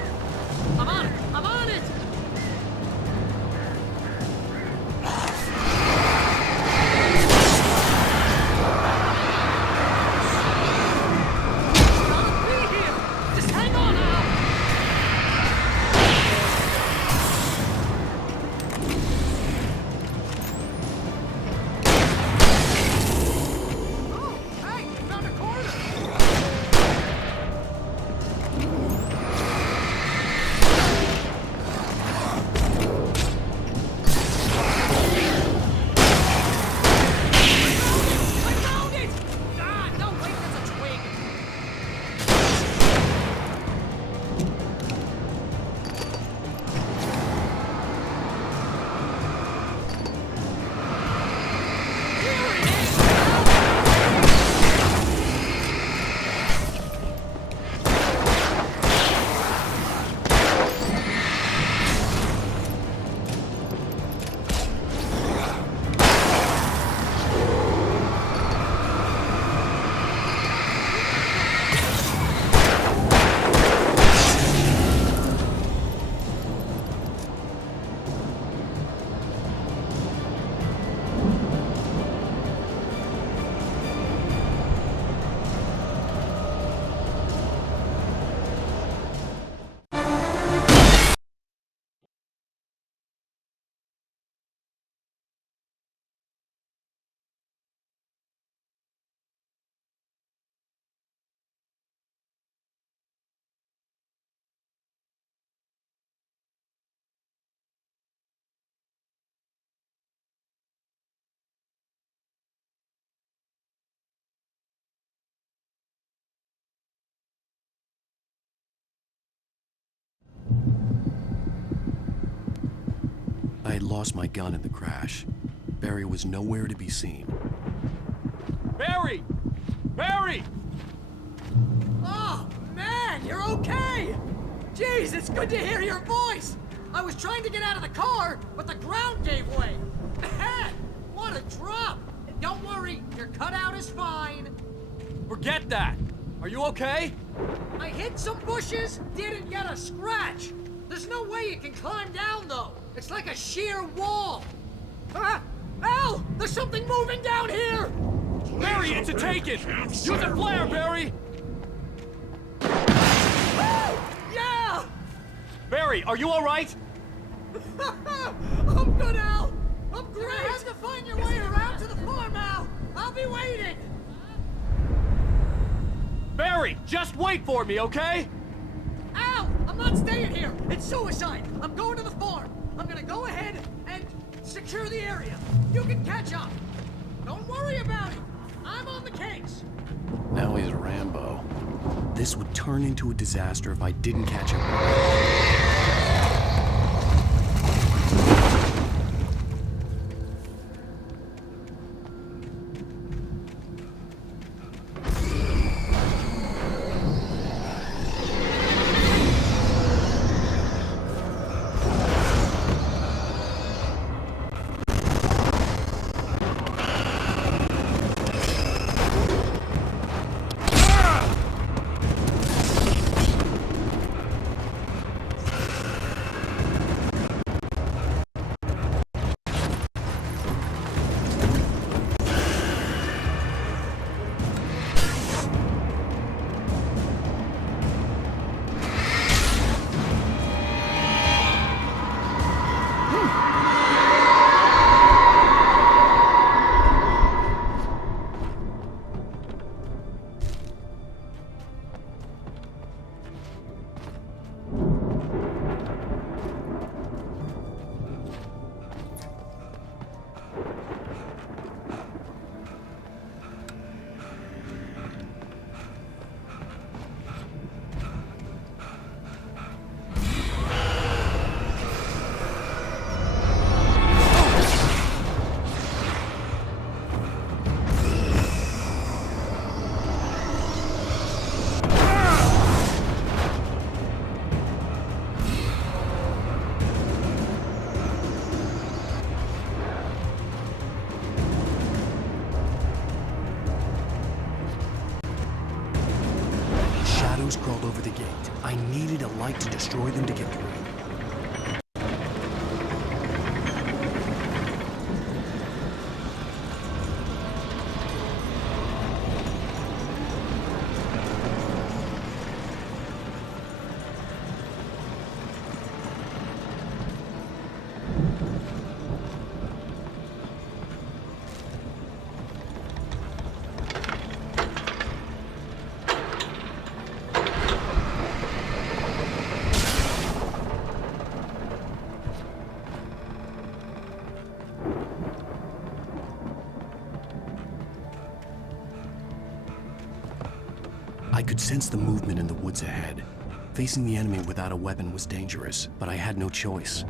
I'm on it! I'm on it! I'll be here! Just hang on now! Oh, hey! I found a corner! I had lost my gun in the crash. Barry was nowhere to be seen. Barry! Barry! Oh, man, you're okay! Jeez, it's good to hear your voice! I was trying to get out of the car, but the ground gave way! Man, what a drop! Don't worry, your cutout is fine. Forget that! Are you okay? I hit some bushes, didn't get a scratch! There's no way you can climb down, though! It's like a sheer wall! Ah! Al! There's something moving down here! Barry, it's a take-it! Use a flare, Barry! Yeah! Barry, are you alright? I'm good, Al! I'm great! You have to find your way around to the farm, Al! I'll be waiting! Barry, just wait for me, okay? Al! I'm not staying here! It's suicide! I'm going to the farm! I'm gonna go ahead and secure the area. You can catch up. Don't worry about it. I'm on the case. Now he's Rambo. This would turn into a disaster if I didn't catch him. shadows crawled over the gate. I needed a light to destroy them to get through. I could sense the movement in the woods ahead. Facing the enemy without a weapon was dangerous, but I had no choice.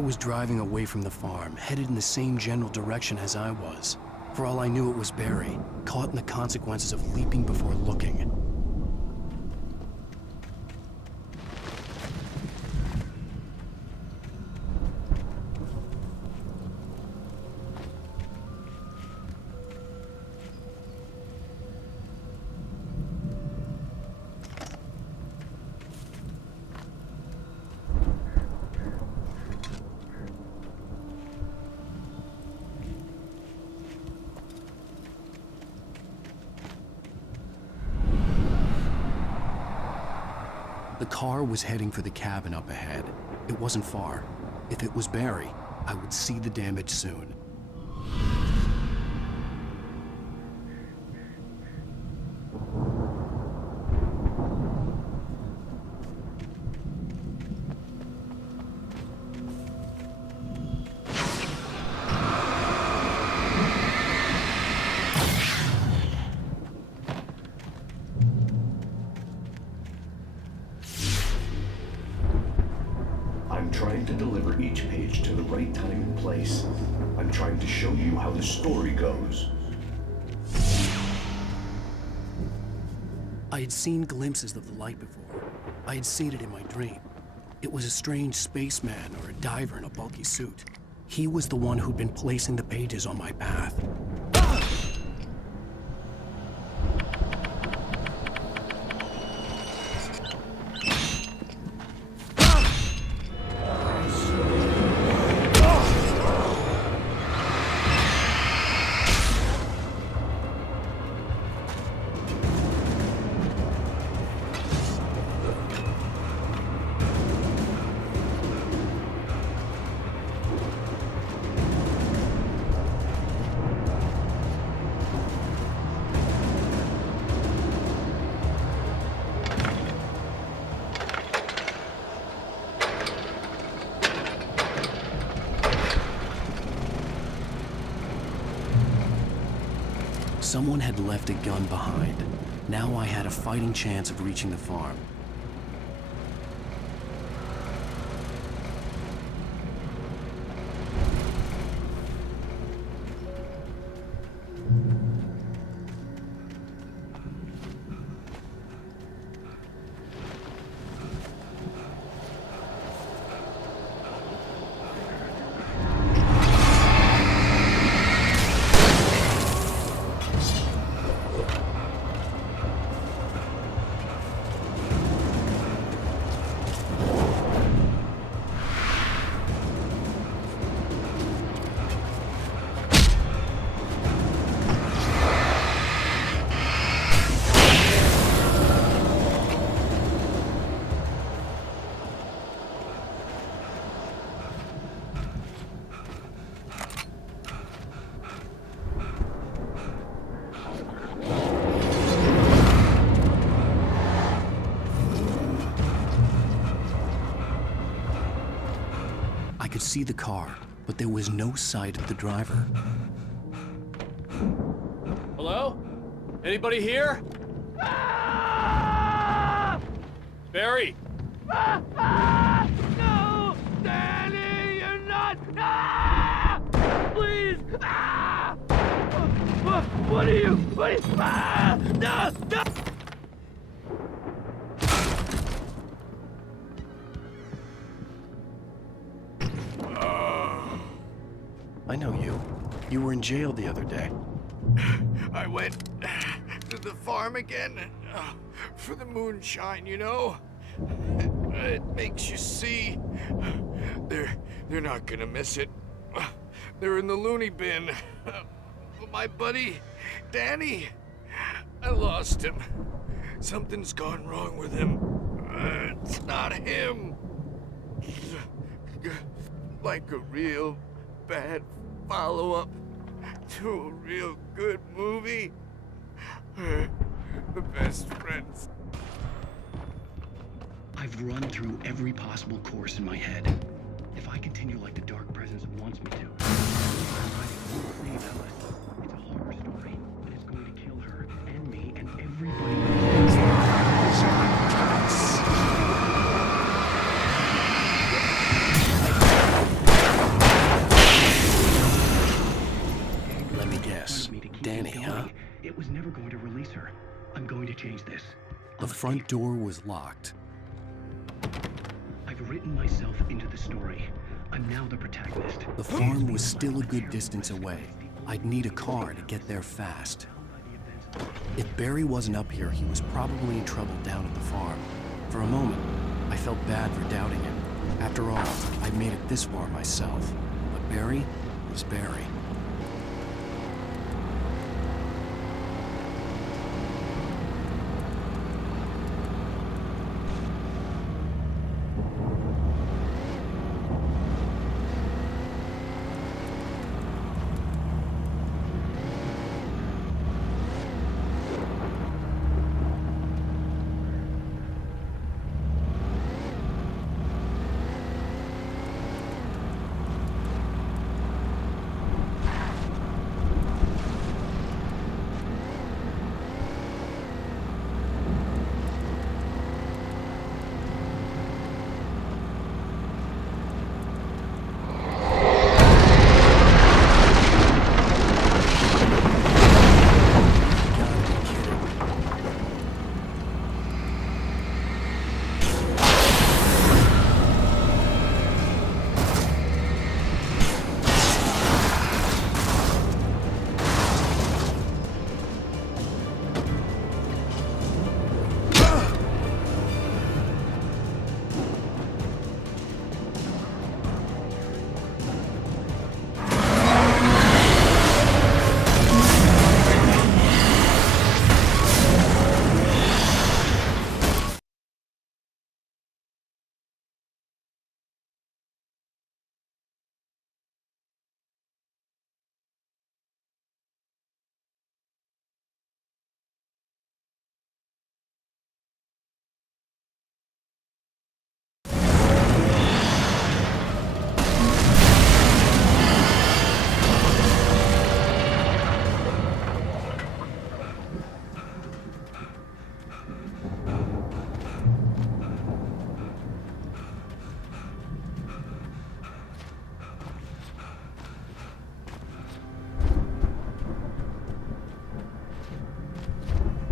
Was driving away from the farm, headed in the same general direction as I was. For all I knew, it was Barry, caught in the consequences of leaping before looking. The car was heading for the cabin up ahead. It wasn't far. If it was Barry, I would see the damage soon. I'm trying to deliver each page to the right time and place. I'm trying to show you how the story goes. I had seen glimpses of the light before. I had seen it in my dream. It was a strange spaceman or a diver in a bulky suit. He was the one who'd been placing the pages on my path. Someone had left a gun behind. Now I had a fighting chance of reaching the farm. could see the car, but there was no sight of the driver. Hello? Anybody here? Barry! No! Danny, you're not! Please! What are you? No! No! I know you. You were in jail the other day. I went to the farm again for the moonshine, you know? It makes you see. They're not gonna miss it. They're in the loony bin. My buddy, Danny, I lost him. Something's gone wrong with him. It's not him. Like a real bad follow-up to a real good movie. The best friends. I've run through every possible course in my head. If I continue like the Dark Presence wants me to, I won't save Alice. It's a horror story, and it's going to kill her and me and everybody Let me guess. Danny, huh? It was never going to release her. I'm going to change this. The front door was locked. I've written myself into the story. I'm now the protagonist. The farm was still a good distance away. I'd need a car to get there fast. If Barry wasn't up here, he was probably in trouble down at the farm. For a moment, I felt bad for doubting him. After all, I made it this far myself. But Barry was Barry.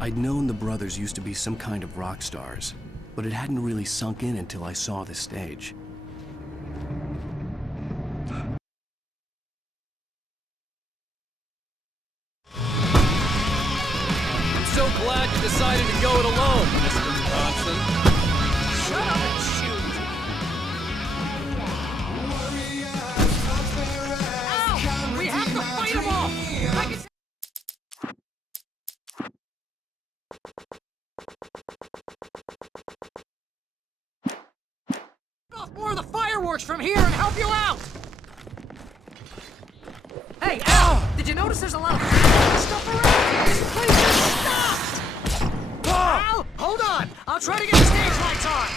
I'd known the brothers used to be some kind of rock stars, but it hadn't really sunk in until I saw the stage. I'm so glad you decided to go it alone, Mr. Johnson. Shut up and shoot! Ow! We have to fight them off! Off more of the fireworks from here and help you out! Hey, Al! Did you notice there's a lot of stuff around? This place is stopped! Al! Hold on! I'll try to get the stage lights on!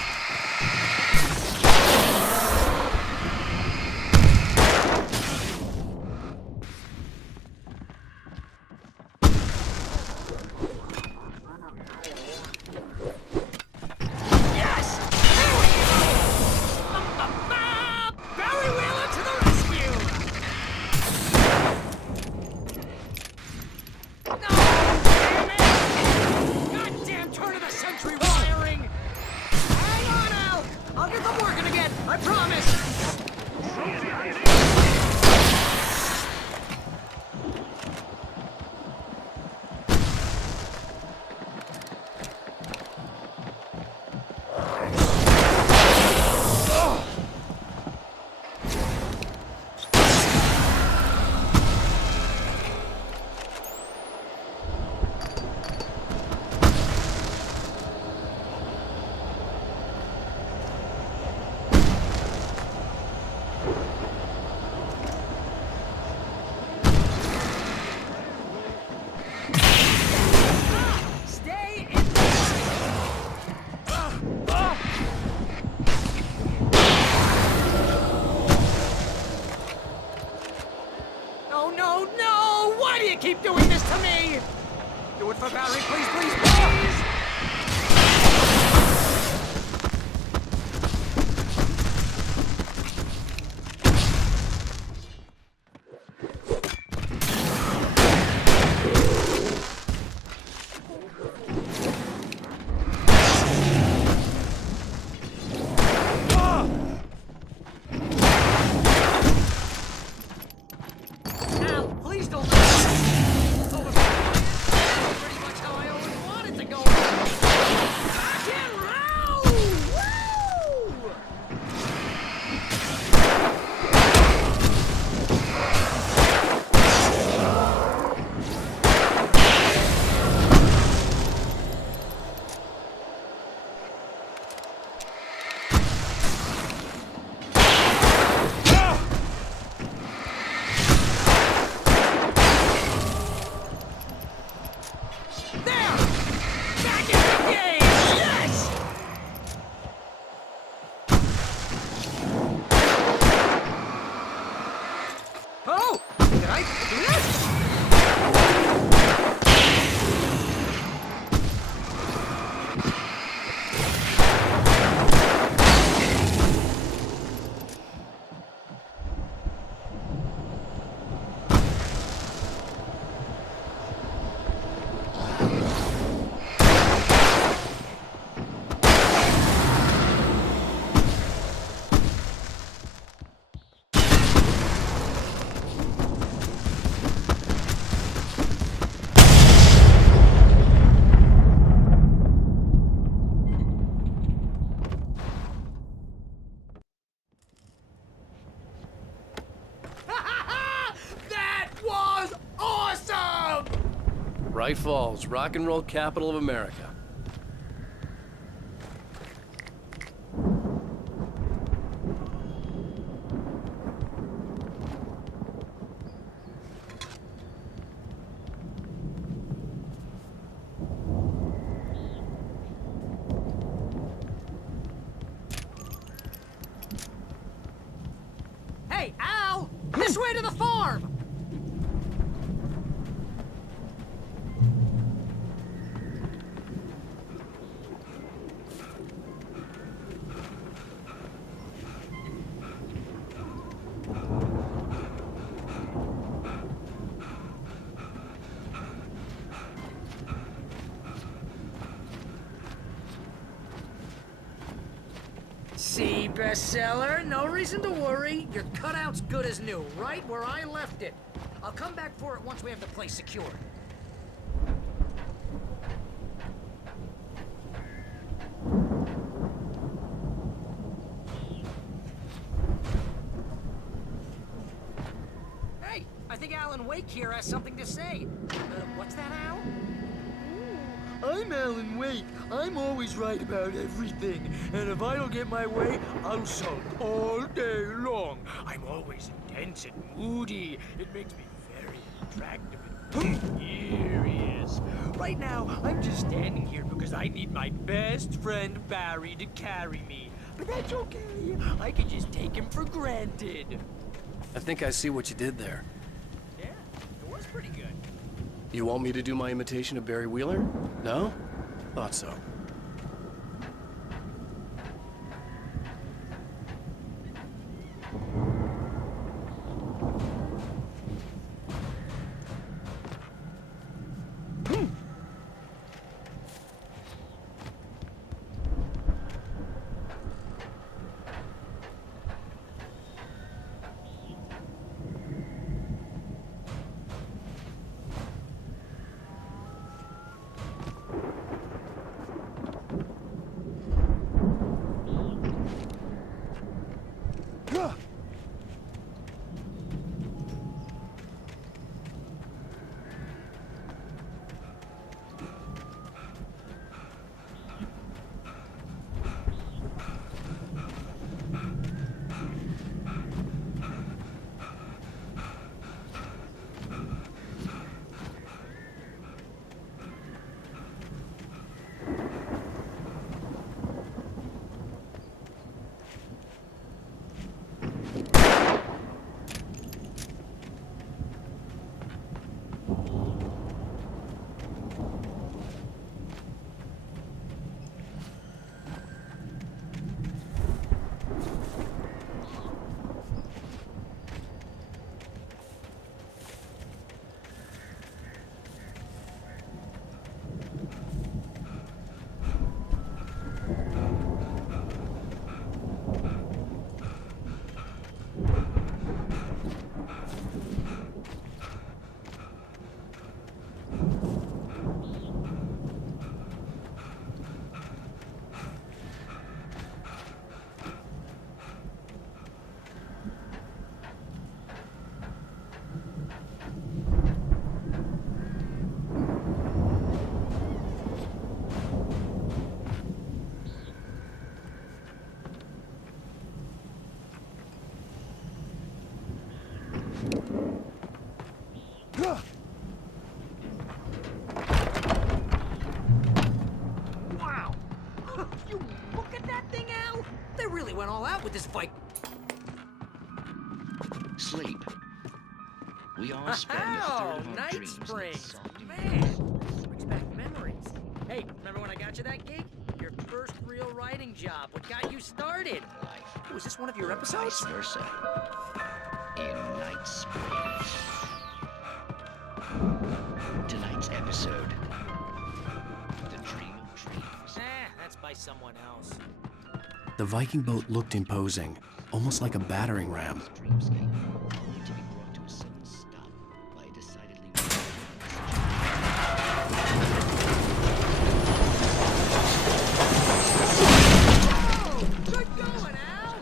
keep doing this to me! Do it for Barry, please, please, please! Bright Falls, rock and roll capital of America. Hey, Al! This way to the farm! See, bestseller? No reason to worry. Your cutout's good as new, right where I left it. I'll come back for it once we have the place secured. Hey, I think Alan Wake here has something to say. What's that, Al? I'm Alan Wake. I'm always right about everything. And if I don't get my way, I'll sulk all day long. I'm always intense and moody. It makes me very attractive and here he is. Right now, I'm just standing here because I need my best friend Barry to carry me. But that's okay. I can just take him for granted. I think I see what you did there. Yeah, it was pretty good. You want me to do my imitation of Barry Wheeler? No? Thought so. Wow! You look at that thing, Al! They really went all out with this fight. Sleep. We all spend a third of our Night dreams in Springs! soft Man! Brings back memories. Hey, remember when I got you that gig? Your first real writing job. What got you started? Oh, is this one of your episodes? Vice versa. In Night Springs. Tonight's episode. The Dream of Dreams. That's by someone else. The Viking boat looked imposing, almost like a battering ram. Only to be brought to a sudden stop by a decidedly Good going, Al!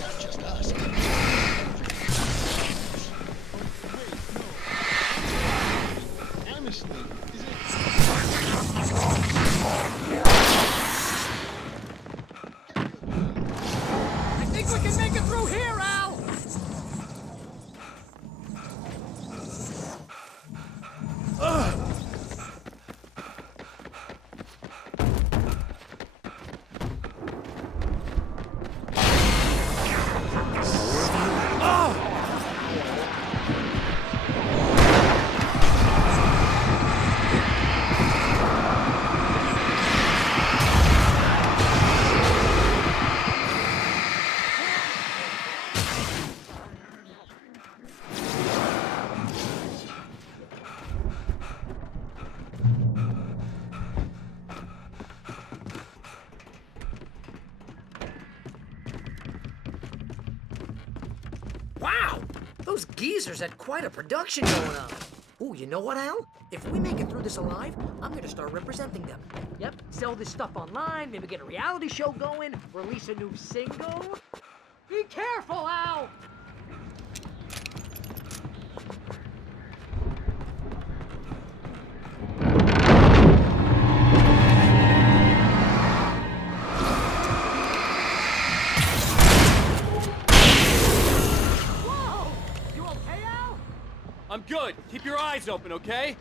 not just us. Honestly, is it... I think we can make it through here, Al! Wow! Those geezers had quite a production going on. Ooh, you know what, Al? If we make it through this alive, I'm gonna start representing them. Yep, sell this stuff online, maybe get a reality show going, release a new single. Be careful, Al! Whoa! You okay, Al? I'm good. Keep your eyes open, okay?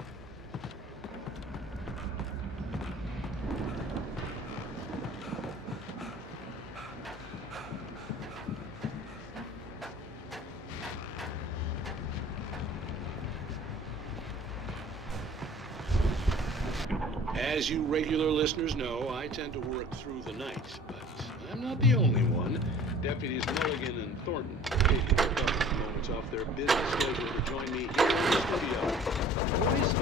As you regular listeners know, I tend to work through the night, but I'm not the only one. Deputies Mulligan and Thornton taking a couple moments off their busy schedule to join me here in the studio. Boys,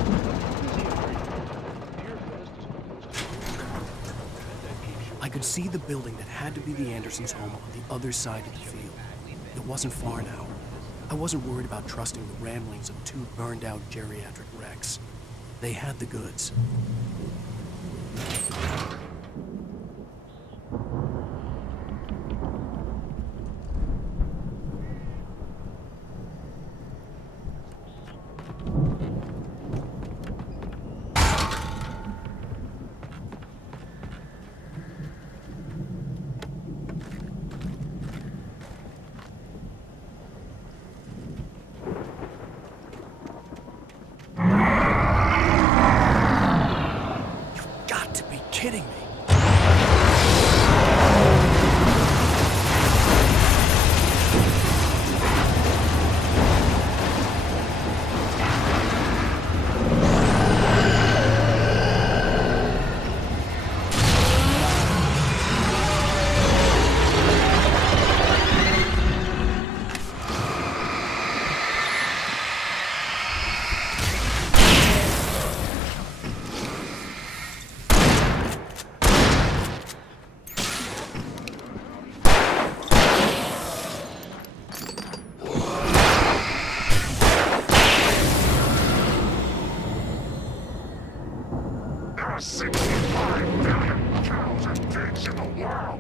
I could see the building that had to be the Andersons' home on the other side of the field. It wasn't far now. I wasn't worried about trusting the ramblings of two burned-out geriatric wrecks. They had the goods. Kidding me. There are 65 million cows and pigs in the world.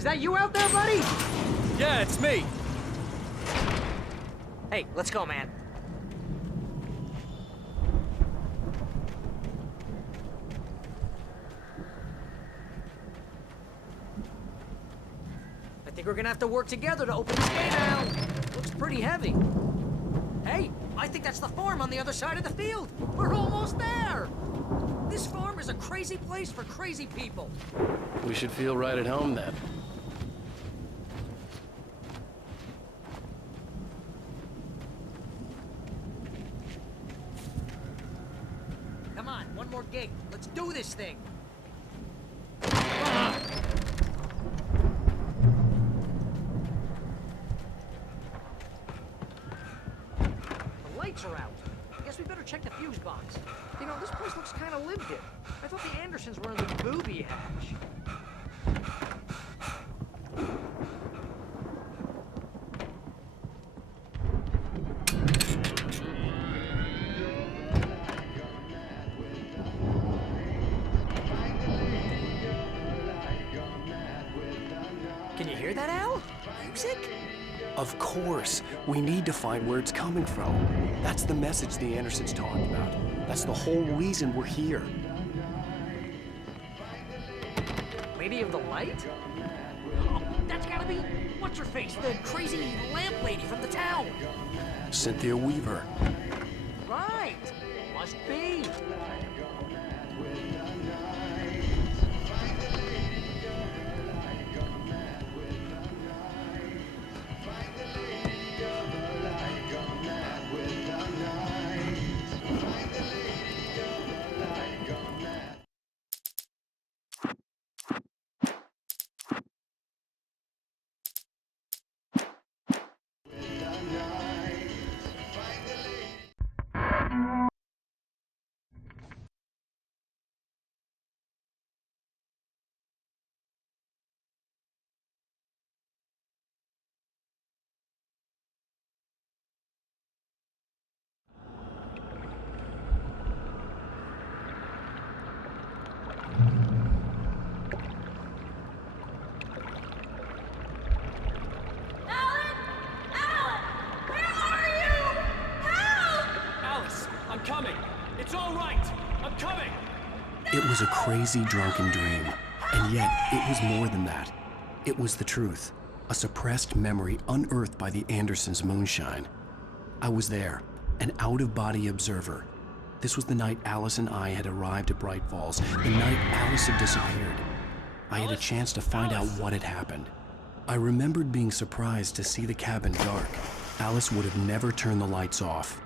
Is that you out there, buddy? Yeah, it's me. Hey, let's go, man. I think we're gonna have to work together to open this gate now. Looks pretty heavy. Hey, I think that's the farm on the other side of the field. We're almost there. This farm is a crazy place for crazy people. We should feel right at home then. Come on, one more gate. Let's do this thing. The lights are out. I guess we better check the fuse box. You know, this place looks kind of lived in. I thought the Andersons were in the booby hatch. Can you hear that, Al? Music? Of course. We need to find where it's coming from. That's the message the Andersons talked about. That's the whole reason we're here. Lady of the Light? Oh, that's gotta be... What's-her-face? The crazy lamp lady from the town. Cynthia Weaver. Right. Must be. It's all right. I'm coming. It was a crazy, drunken dream. And yet, it was more than that. It was the truth. A suppressed memory unearthed by the Andersons' moonshine. I was there, an out-of-body observer. This was the night Alice and I had arrived at Bright Falls, the night Alice had disappeared. I had a chance to find out what had happened. I remembered being surprised to see the cabin dark. Alice would have never turned the lights off.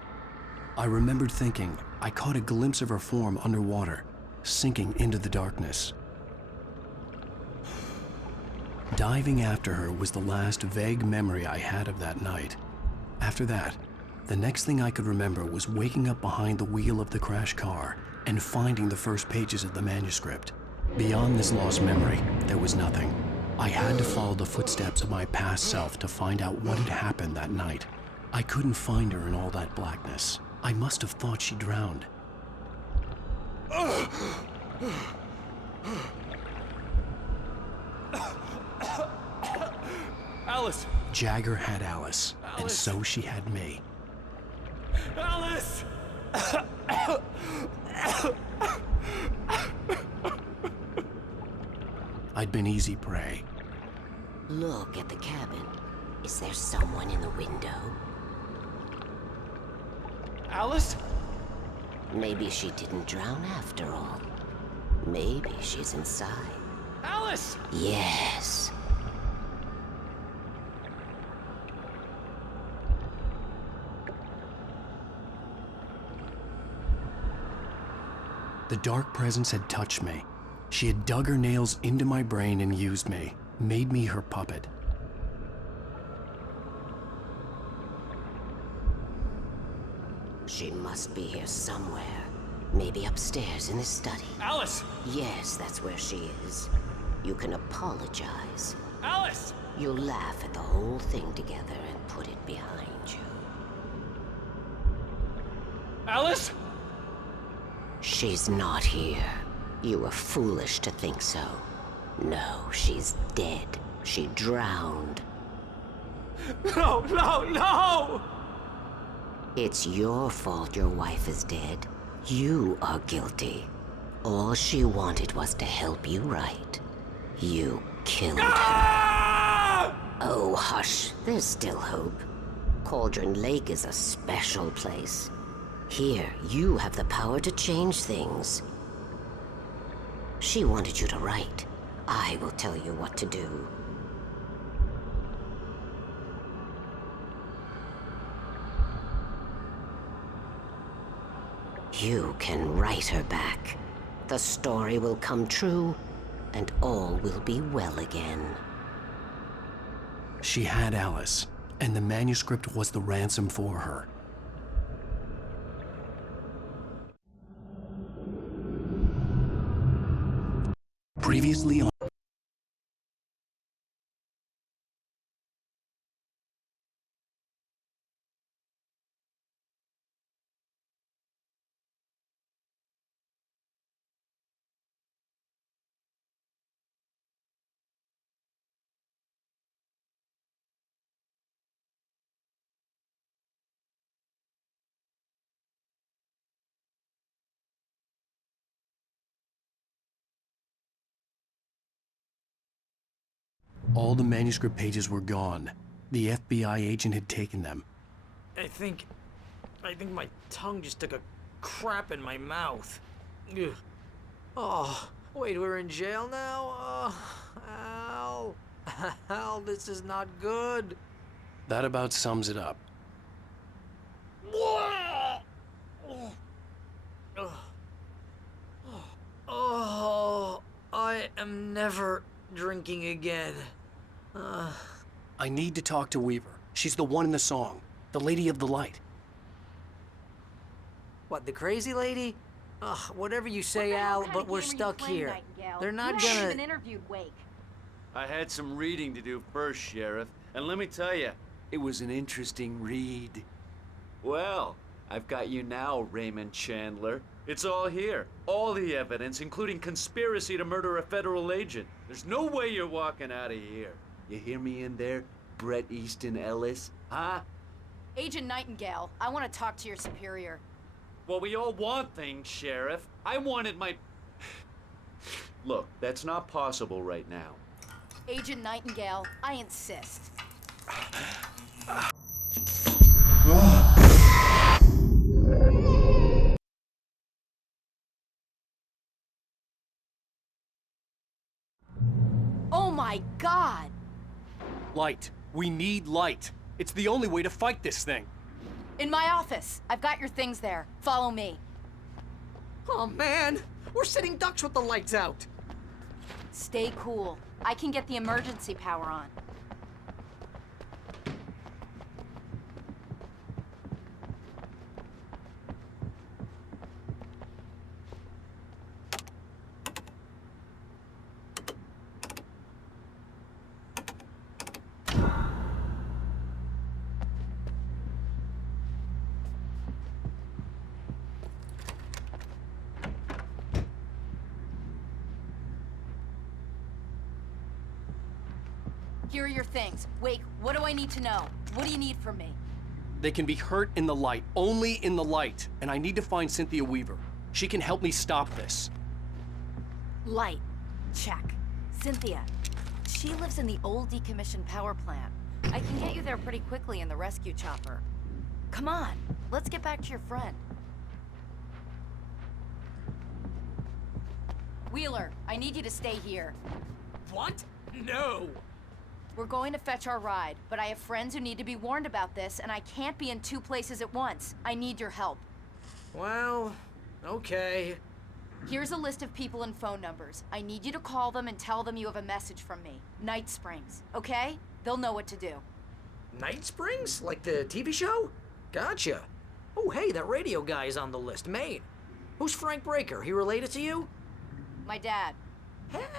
I remembered thinking I caught a glimpse of her form underwater, sinking into the darkness. Diving after her was the last vague memory I had of that night. After that, the next thing I could remember was waking up behind the wheel of the crashed car and finding the first pages of the manuscript. Beyond this lost memory, there was nothing. I had to follow the footsteps of my past self to find out what had happened that night. I couldn't find her in all that blackness. I must have thought she drowned. Alice! Jagger had Alice, and so she had me. Alice! I'd been easy prey. Look at the cabin. Is there someone in the window? Alice? Maybe she didn't drown after all. Maybe she's inside. Alice! Yes. The dark presence had touched me. She had dug her nails into my brain and used me, made me her puppet. She must be here somewhere. Maybe upstairs in the study. Alice! Yes, that's where she is. You can apologize. Alice! You'll laugh at the whole thing together and put it behind you. Alice? She's not here. You were foolish to think so. No, she's dead. She drowned. No, no, no! It's your fault your wife is dead. You are guilty. All she wanted was to help you right. You killed her. Oh, hush. There's still hope. Cauldron Lake is a special place. Here, you have the power to change things. She wanted you to write. I will tell you what to do. You can write her back. The story will come true, and all will be well again. She had Alice, and the manuscript was the ransom for her. Previously on... All the manuscript pages were gone. The FBI agent had taken them. I think my tongue just took a crap in my mouth. Ugh. Oh, wait, we're in jail now? Al. Al, this is not good. That about sums it up. Oh, I am never drinking again. I need to talk to Weaver. She's the one in the song. The Lady of the Light. What, the crazy lady? Ugh, whatever you say, Al, but we're stuck here. They're not You haven't gonna... even interviewed Wake. I had some reading to do first, Sheriff, and let me tell you, it was an interesting read. Well, I've got you now, Raymond Chandler. It's all here. All the evidence, including conspiracy to murder a federal agent. There's no way you're walking out of here. You hear me in there, Bret Easton Ellis? Huh? Agent Nightingale, I want to talk to your superior. Well, we all want things, Sheriff. I wanted my... Look, that's not possible right now. Agent Nightingale, I insist. Oh my God! Light. We need light. It's the only way to fight this thing. In my office. I've got your things there. Follow me. Oh man, we're sitting ducks with the lights out. Stay cool. I can get the emergency power on. Here are your things. Wake, what do I need to know? What do you need from me? They can be hurt in the light, only in the light. And I need to find Cynthia Weaver. She can help me stop this. Light. Check. Cynthia. She lives in the old decommissioned power plant. I can get you there pretty quickly in the rescue chopper. Come on, let's get back to your friend. Wheeler, I need you to stay here. What? No! We're going to fetch our ride, but I have friends who need to be warned about this, and I can't be in two places at once. I need your help. Well, okay. Here's a list of people and phone numbers. I need you to call them and tell them you have a message from me. Night Springs, okay? They'll know what to do. Night Springs? Like the TV show? Gotcha. Oh, hey, that radio guy is on the list, Maine. Who's Frank Breaker? He related to you? My dad.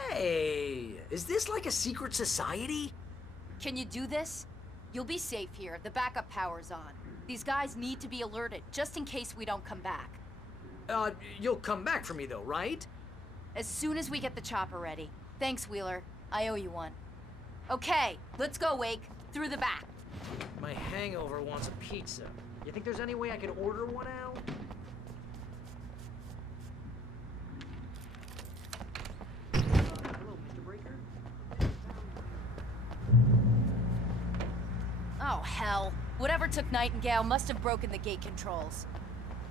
Hey, is this like a secret society? Can you do this? You'll be safe here. The backup power's on. These guys need to be alerted, just in case we don't come back. You'll come back for me though, right? As soon as we get the chopper ready. Thanks, Wheeler. I owe you one. Okay, let's go, Wake. Through the back. My hangover wants a pizza. You think there's any way I could order one out? Hello, Mr. Breaker? Oh, hell. Whatever took Nightingale must have broken the gate controls.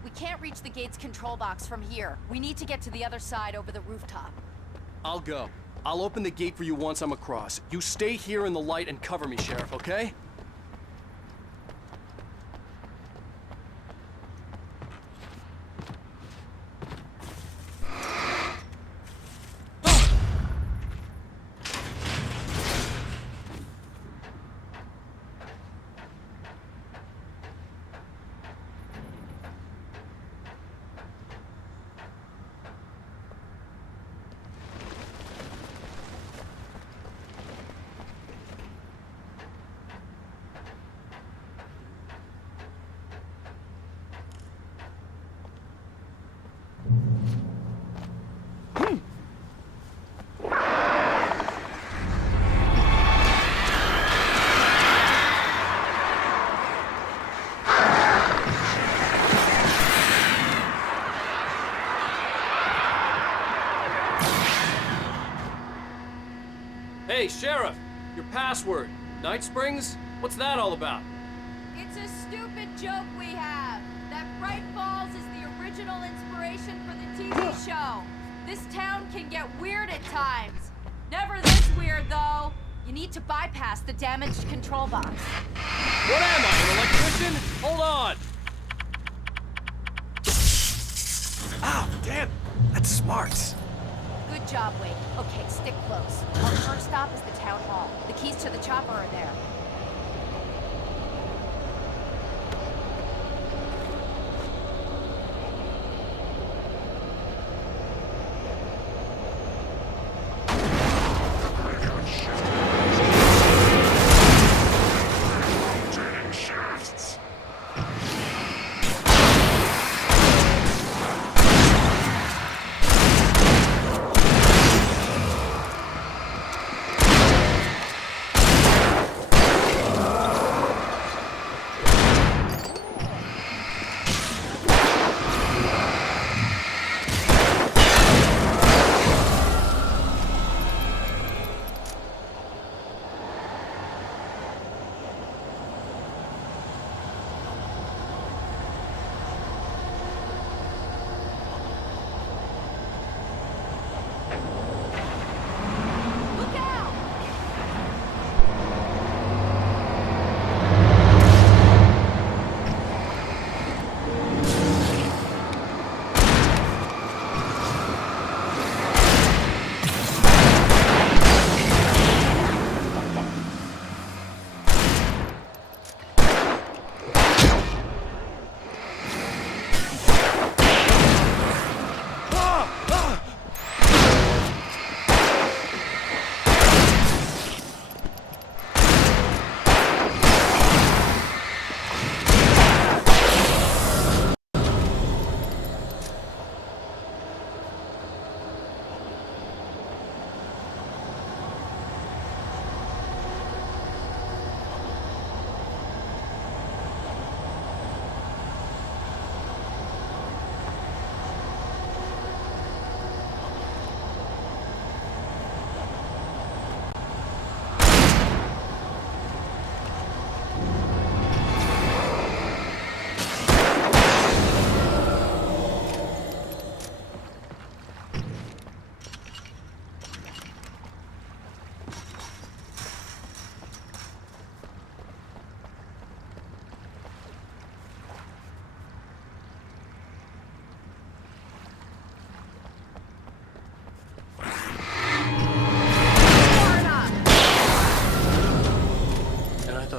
We can't reach the gate's control box from here. We need to get to the other side over the rooftop. I'll go. I'll open the gate for you once I'm across. You stay here in the light and cover me, Sheriff, okay? Hey, Sheriff! Your password. Night Springs? What's that all about? It's a stupid joke we have. That Bright Falls is the original inspiration for the TV show. This town can get weird at times. Never this weird, though. You need to bypass the damaged control box. What am I, an electrician? Hold on! Ow, damn! That's smart. Good job, Wade. Okay, stick close. Our first stop is the town hall. The keys to the chopper are there.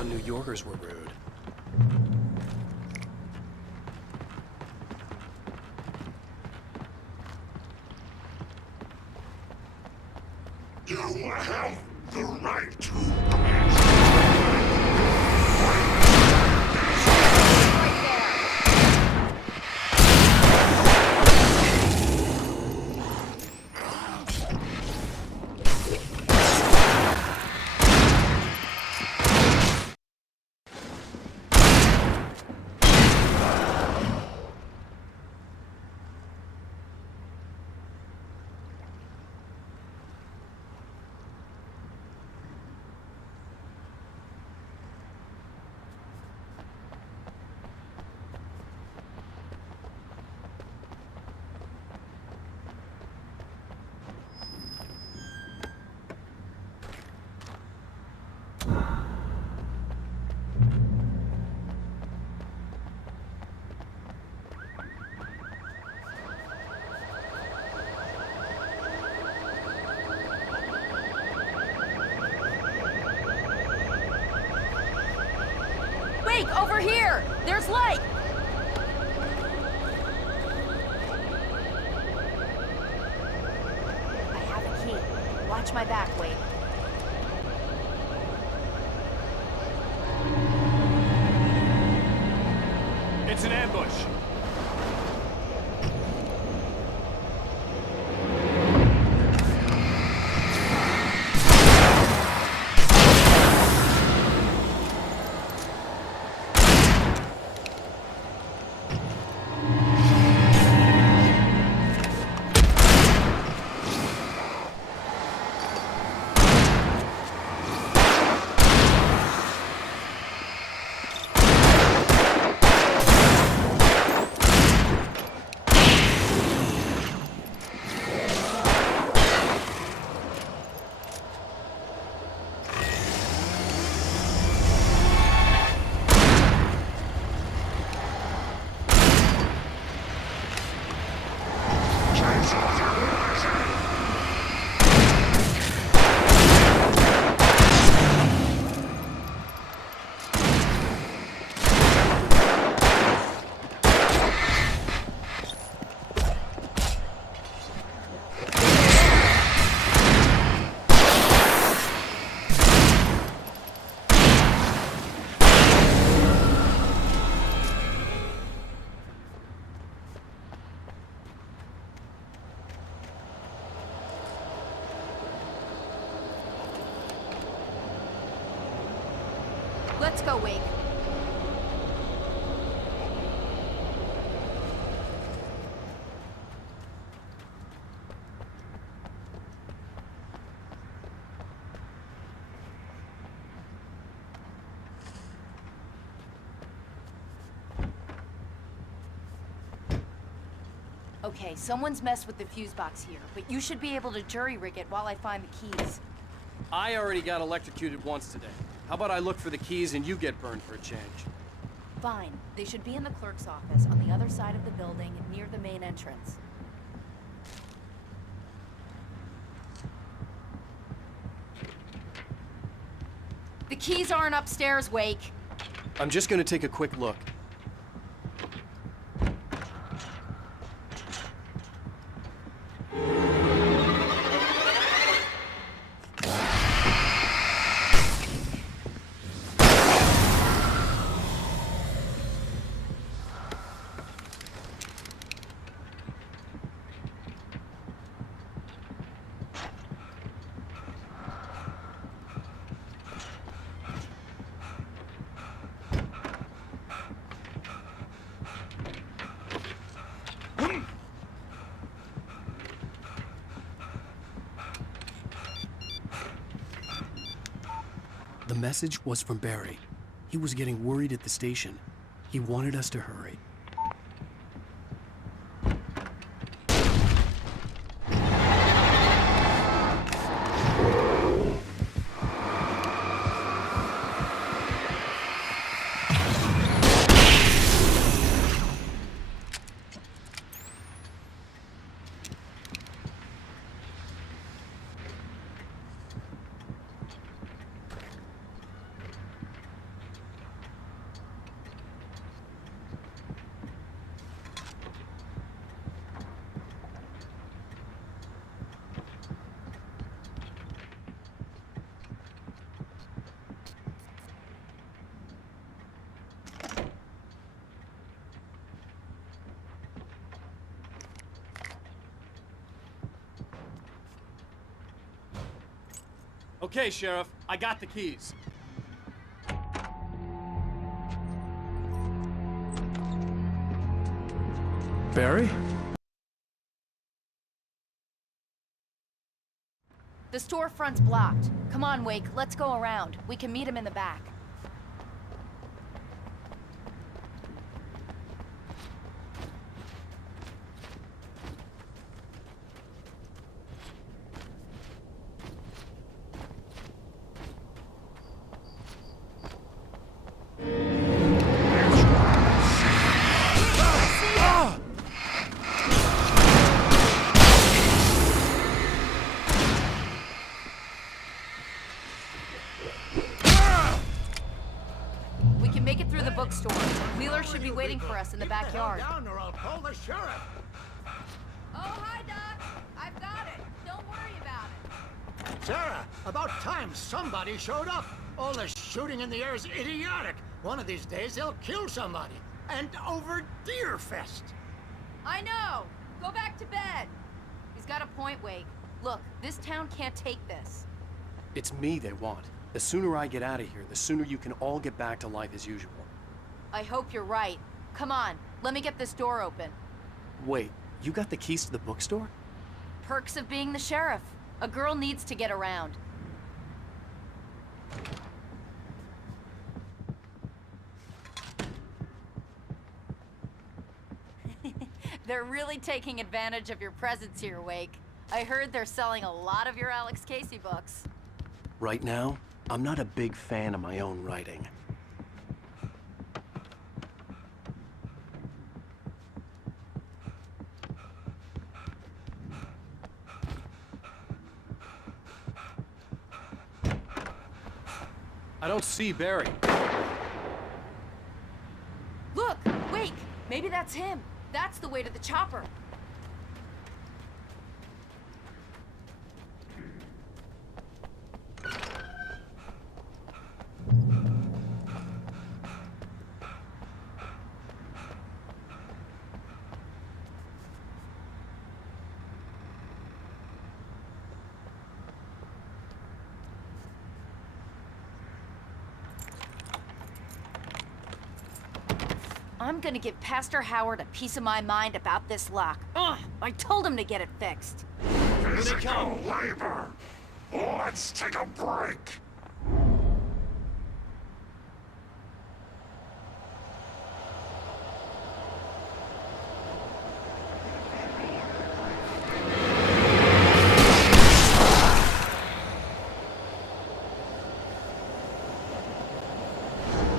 New Yorkers were rude. You have the right to Wait, over here! There's light! I have a key. Watch my back, Wade. It's an ambush. Let's go, Wake. Okay, someone's messed with the fuse box here, but you should be able to jury-rig it while I find the keys. I already got electrocuted once today. How about I look for the keys and you get burned for a change? Fine. They should be in the clerk's office on the other side of the building, near the main entrance. The keys aren't upstairs, Wake. I'm just gonna take a quick look. The message was from Barry. He was getting worried at the station. He wanted us to hurry. Okay, Sheriff, I got the keys. Barry? The storefront's blocked. Come on, Wake, let's go around. We can meet him in the back. make it through the bookstore. Wheeler should be waiting for us in the backyard. Keep the hell down or I'll call the sheriff. Oh, hi, Doc. I've got it. Don't worry about it. Sarah, about time somebody showed up. All this shooting in the air is idiotic. One of these days they'll kill somebody. And over Deerfest. I know. Go back to bed. He's got a point, Wake. Look, this town can't take this. It's me they want. The sooner I get out of here, the sooner you can all get back to life as usual. I hope you're right. Come on, let me get this door open. Wait, you got the keys to the bookstore? Perks of being the sheriff. A girl needs to get around. They're really taking advantage of your presence here, Wake. I heard they're selling a lot of your Alex Casey books. Right now, I'm not a big fan of my own writing. I don't see Barry. Look! Wake! Maybe that's him. That's the way to the chopper. I'm gonna give Pastor Howard a piece of my mind about this lock. Ugh! I told him to get it fixed. Physical labor. Let's take a break.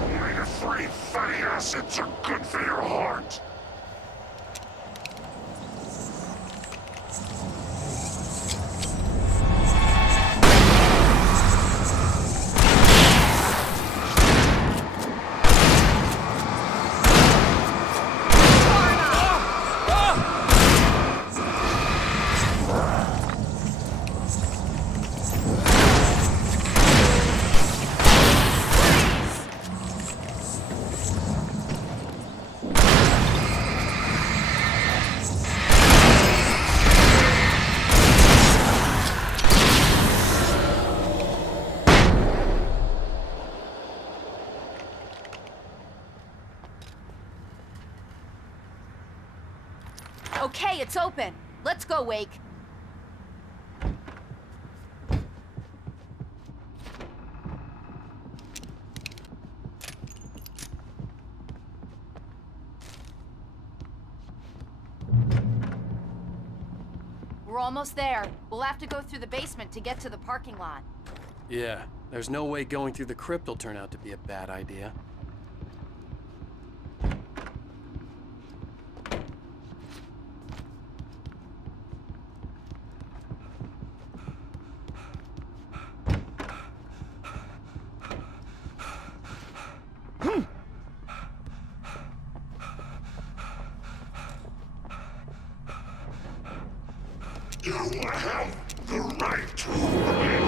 Omega-3 fatty acids are good for your heart. Okay, it's open. Let's go, Wake. We're almost there. We'll have to go through the basement to get to the parking lot. Yeah, there's no way going through the crypt will turn out to be a bad idea. You have the right to quit.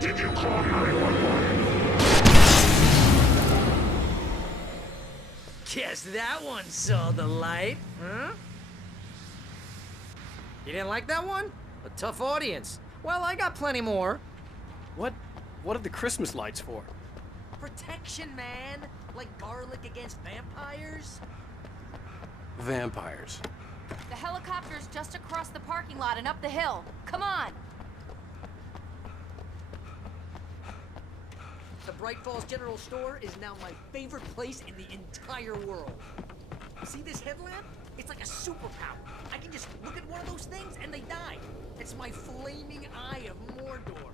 Did you call 911? Guess that one saw the light, huh? You didn't like that one? A tough audience. Well, I got plenty more. What are the Christmas lights for? Protection, man. Like garlic against vampires. Vampires. The helicopter's just across the parking lot and up the hill. Come on! The Bright Falls General Store is now my favorite place in the entire world. See this headlamp? It's like a superpower. I can just look at one of those things and they die. It's my flaming eye of Mordor.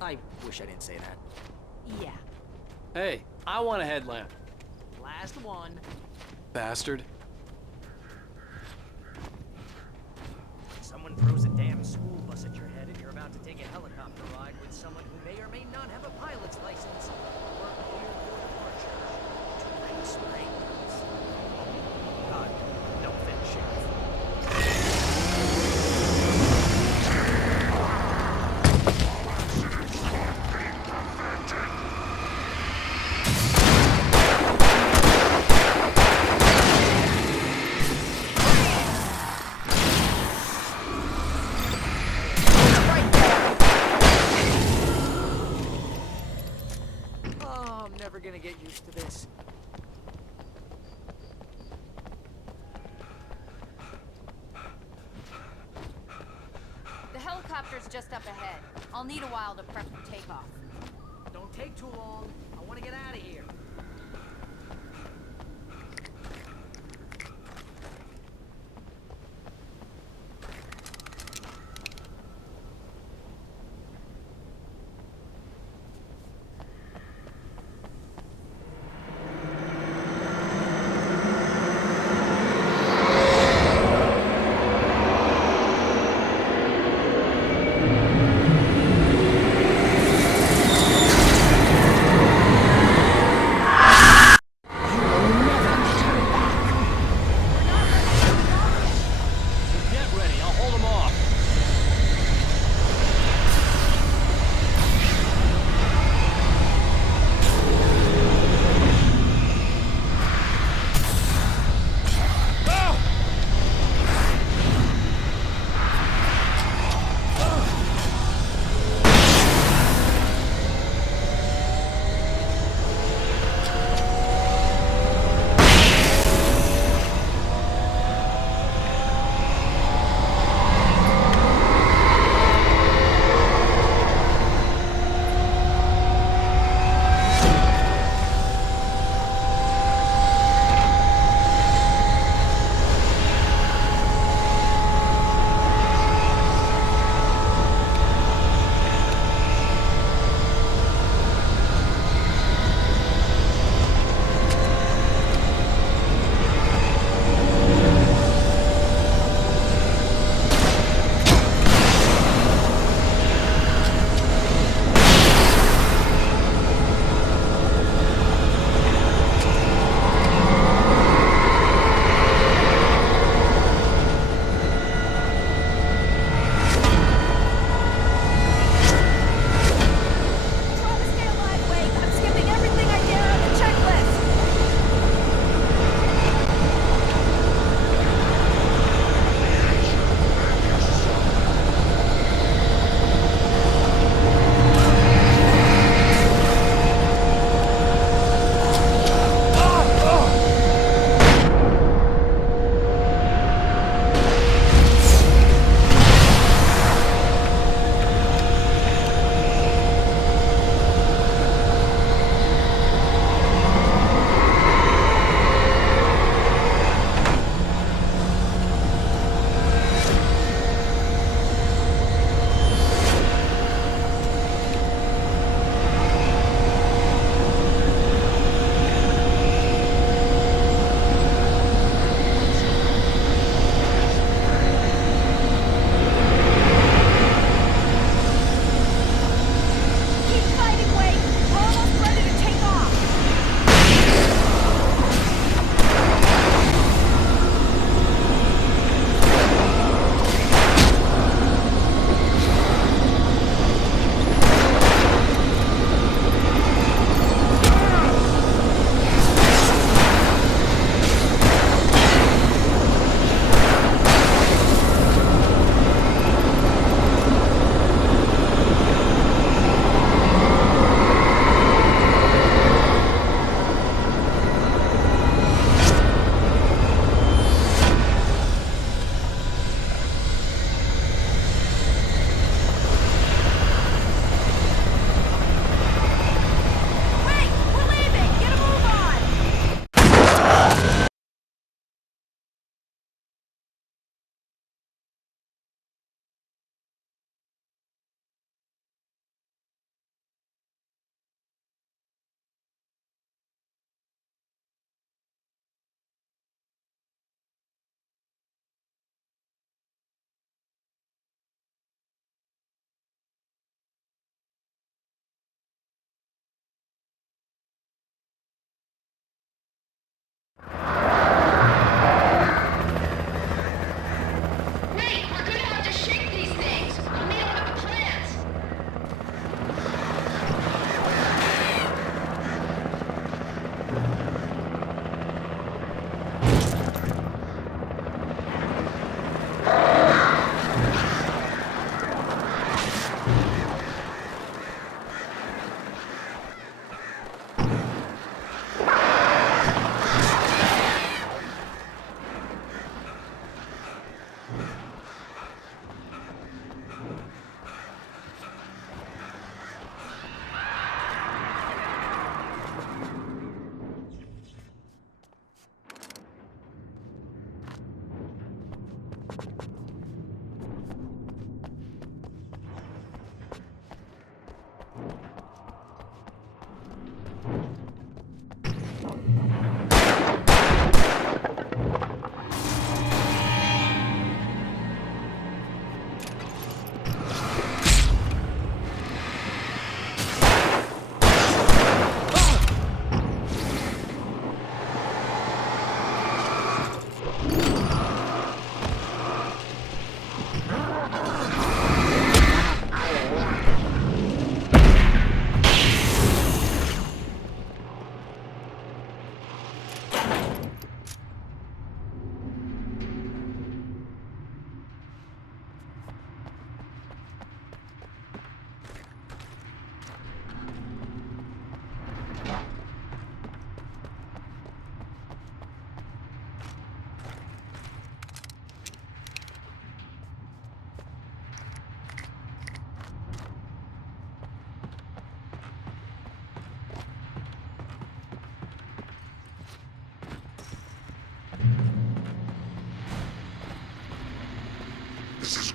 I wish I didn't say that. Yeah. Hey, I want a headlamp. Last one. Bastard. Someone throws a damn school bus at your head and you're about to take a helicopter ride with someone who may or may not have a pilot's license or clear for departure to Ring Springs. God, no offense, Sheriff. Oh, I'm never gonna get used to this. The helicopter's just up ahead. I'll need a while to prep for takeoff. Don't take too long. I want to get out of here.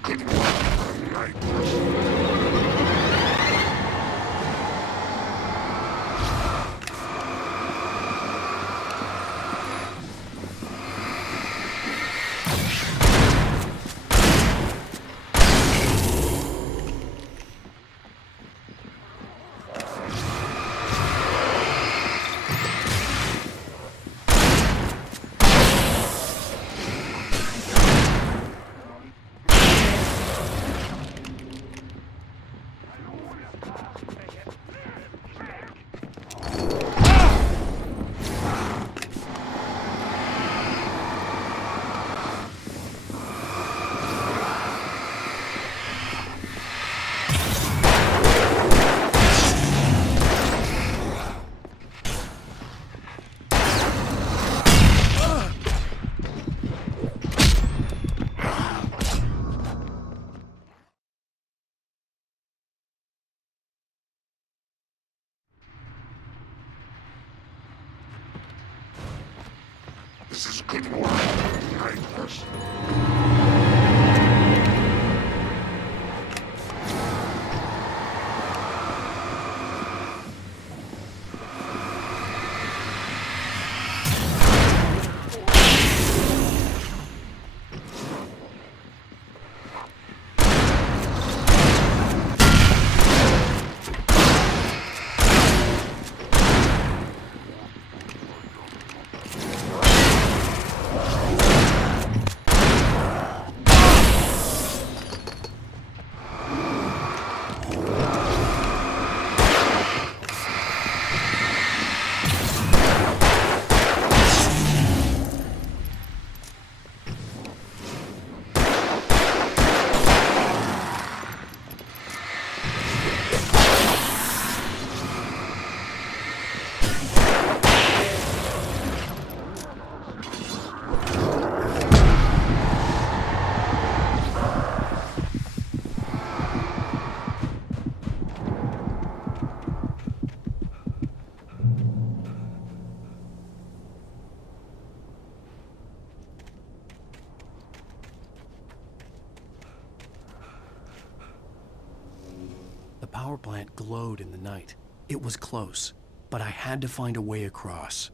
good work, night person. This is good work, night person. The power plant glowed in the night. It was close, but I had to find a way across.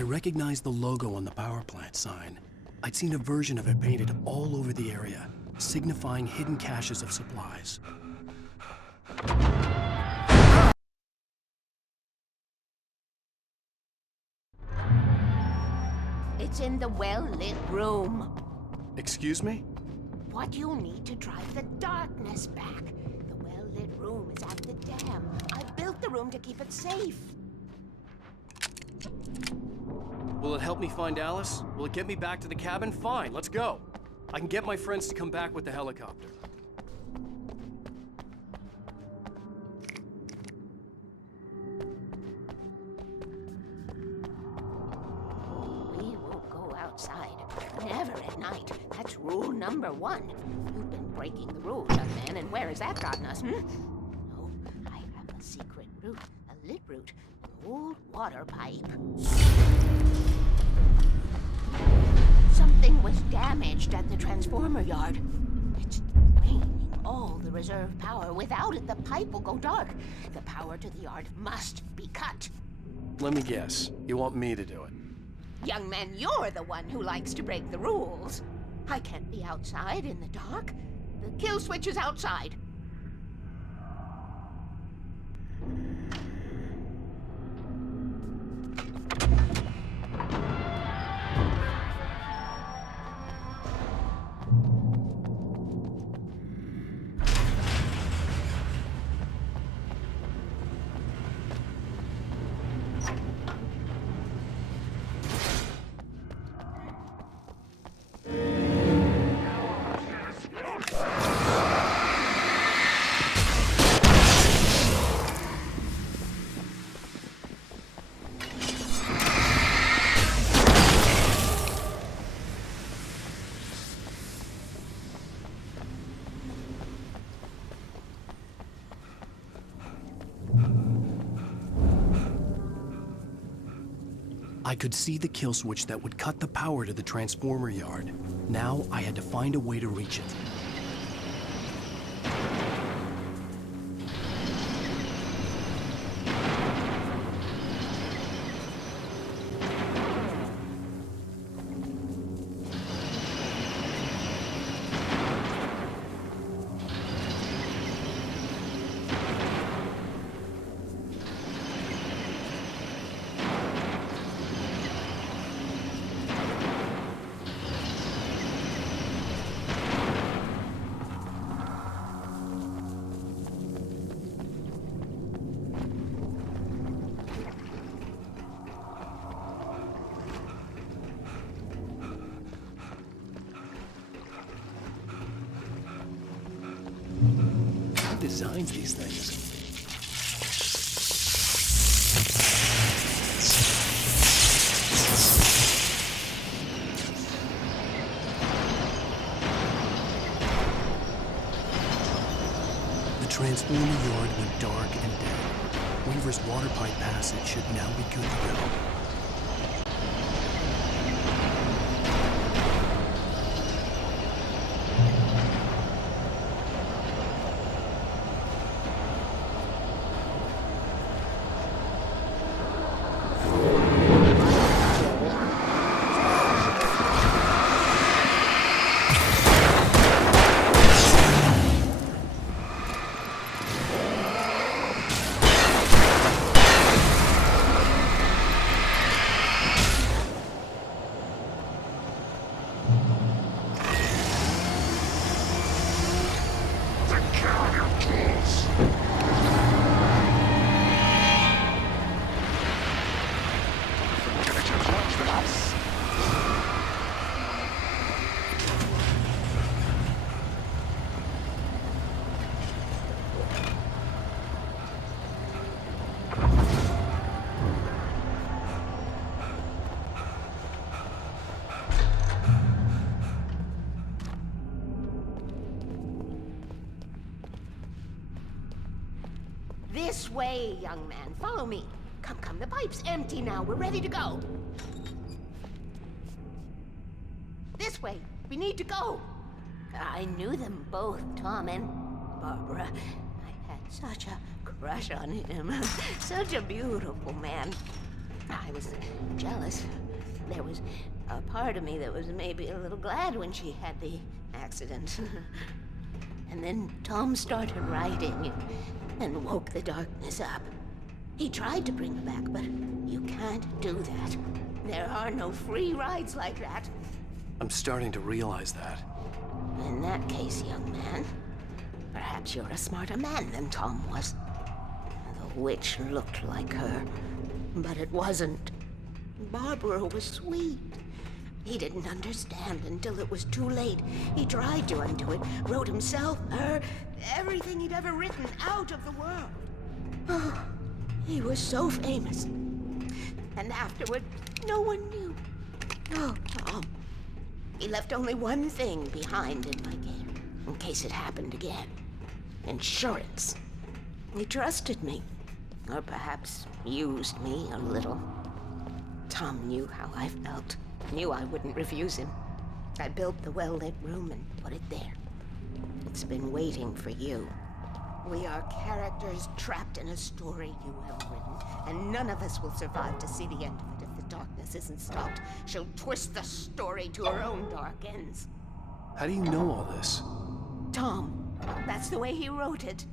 I recognized the logo on the power plant sign. I'd seen a version of it painted all over the area, signifying hidden caches of supplies. It's in the well-lit room. Excuse me? What you'll need to drive the darkness back. The well-lit room is at the dam. I built the room to keep it safe. Will it help me find Alice? Will it get me back to the cabin? Fine, let's go. I can get my friends to come back with the helicopter. We won't go outside. Never at night. That's rule number 1. You've been breaking the rules, young man, and where has that gotten us, No, I have a secret route. A lit route. An old water pipe. Something was damaged at the transformer yard. It's draining all the reserve power. Without it, the pipe will go dark. The power to the yard must be cut. Let me guess. You want me to do it? Young man, you're the one who likes to break the rules. I can't be outside in the dark. The kill switch is outside. I could see the kill switch that would cut the power to the transformer yard. Now I had to find a way to reach it. Designed these things. The transformer yard went dark and dead. Weaver's water pipe passage should now be good to go. This way, young man. Follow me. Come, come. The pipe's empty now. We're ready to go. This way. We need to go. I knew them both, Tom and Barbara. I had such a crush on him. Such a beautiful man. I was jealous. There was a part of me that was maybe a little glad when she had the accident. And then Tom started writing and woke the darkness up. He tried to bring her back, but you can't do that. There are no free rides like that. I'm starting to realize that. In that case, young man, perhaps you're a smarter man than Tom was. The witch looked like her, but it wasn't. Barbara was sweet. He didn't understand until it was too late. He tried to undo it, wrote himself, her, everything he'd ever written out of the world. Oh, he was so famous. And afterward, no one knew. Oh, Tom. He left only one thing behind in my care, in case it happened again. Insurance. He trusted me. Or perhaps used me a little. Tom knew how I felt. Knew I wouldn't refuse him. I built the well-lit room and put it there. It's been waiting for you. We are characters trapped in a story you have written, and none of us will survive to see the end of it if the darkness isn't stopped. She'll twist the story to her own dark ends. How do you know all this? Tom, that's the way he wrote it.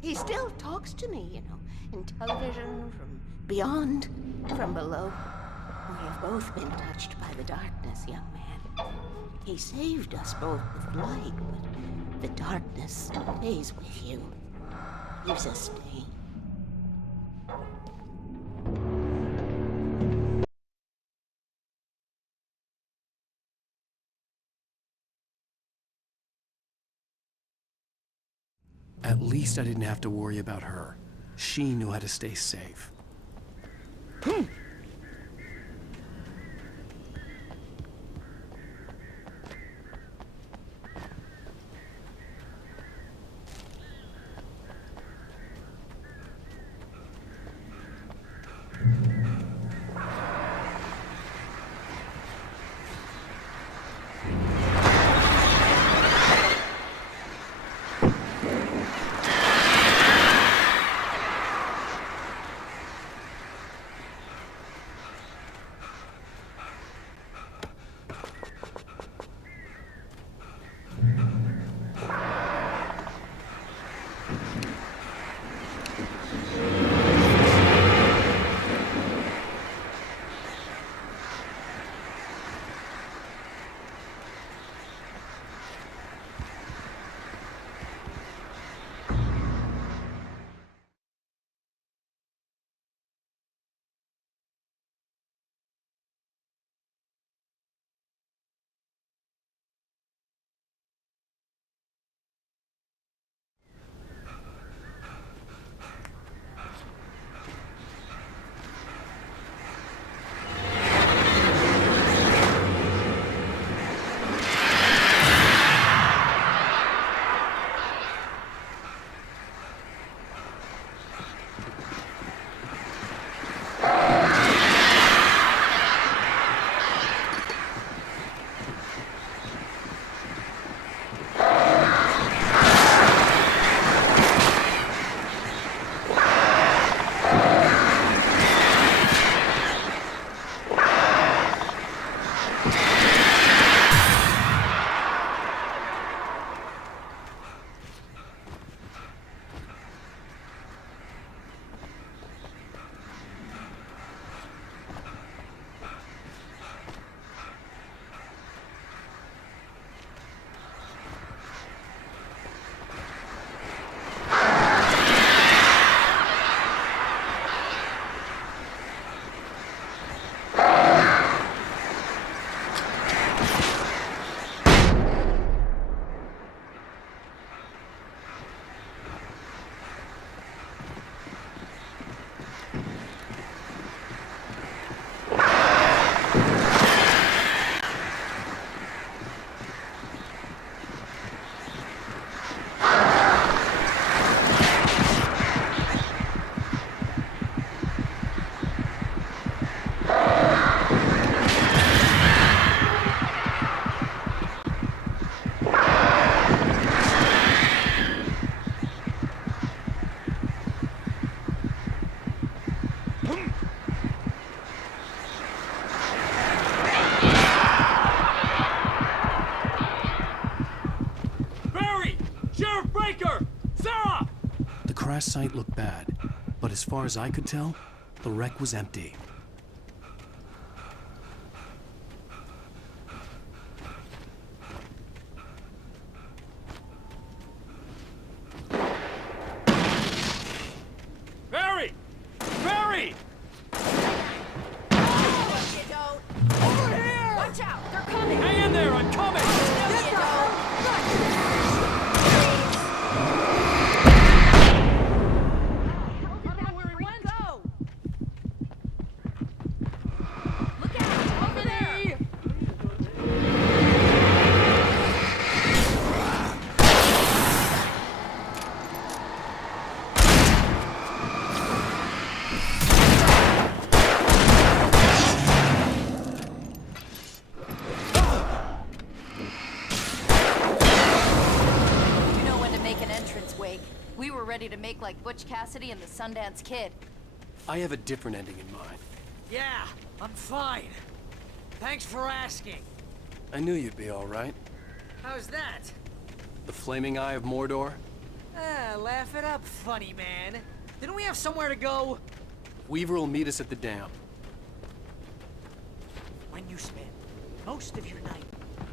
He still talks to me, you know, in television, from beyond, from below. We have both been touched by the darkness, young man. He saved us both with light, but the darkness stays with you. Leaves a stain. At least I didn't have to worry about her. She knew how to stay safe. crash site looked bad, but as far as I could tell, the wreck was empty. Barry! Barry! You don't. Over here! Watch out! They're coming! Hang in there! I'm coming! No, you don't. We were ready to make like Butch Cassidy and the Sundance Kid. I have a different ending in mind. Yeah, I'm fine. Thanks for asking. I knew you'd be all right. How's that? The flaming eye of Mordor? Laugh it up, funny man. Didn't we have somewhere to go? Weaver will meet us at the dam. When you spend most of your night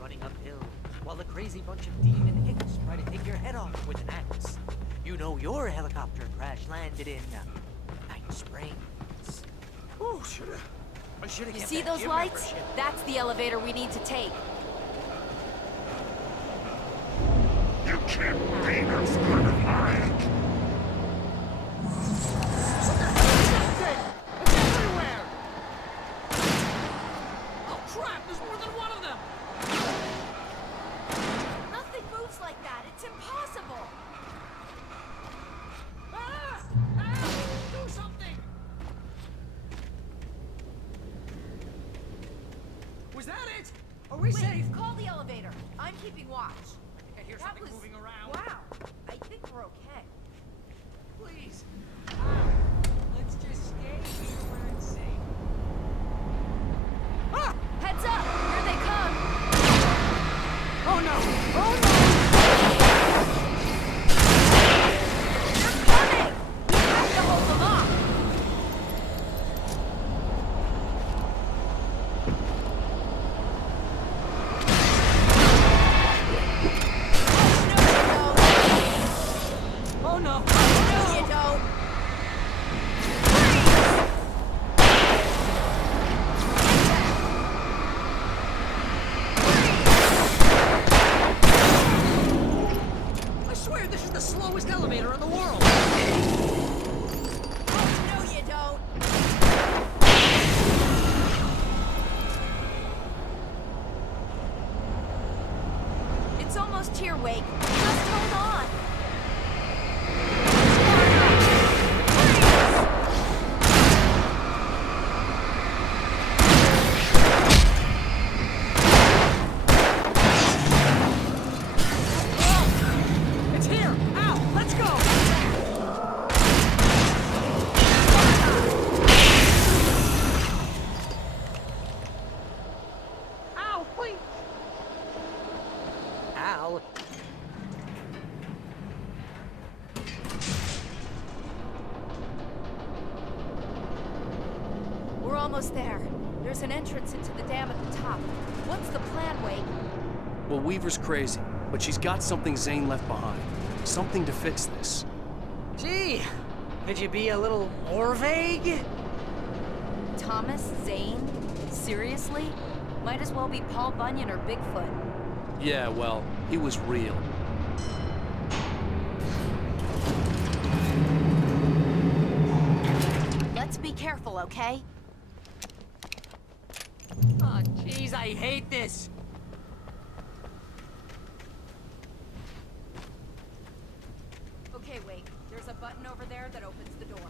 running uphill while a crazy bunch of demon hicks try to take your head off with an axe, you know your helicopter crash landed in Night Springs. Oh, I should've You kept see that those gym lights? membership. That's the elevator we need to take. You can't beat us out of mine. It's everywhere! Oh crap, there's more than one of them! Nothing moves like that. It's impossible. Do something! Was that it? Are we Wait, safe? call the elevator. I'm keeping watch. I hear something moving around. Wow. I think we're okay. Please. Let's just stay here where it's safe. Ah! Heads up! Here they come! Oh no! Oh They're coming! We have to hold them off! Oh no! No, you don't! I swear this is the slowest elevator in the world! No, you don't! It's almost here, Wake. Just hold on! It's here! Ow! Let's go! Ow! Please! Ow! We're almost there. There's an entrance into the dam at the top. What's the plan, Wake? Well, Weaver's crazy, but she's got something Zane left behind. Something to fix this. Gee, could you be a little more vague? Thomas Zane? Seriously? Might as well be Paul Bunyan or Bigfoot. Yeah, well, he was real. Let's be careful, okay? Oh, jeez, I hate this. Okay, Wake. There's a button over there that opens the door.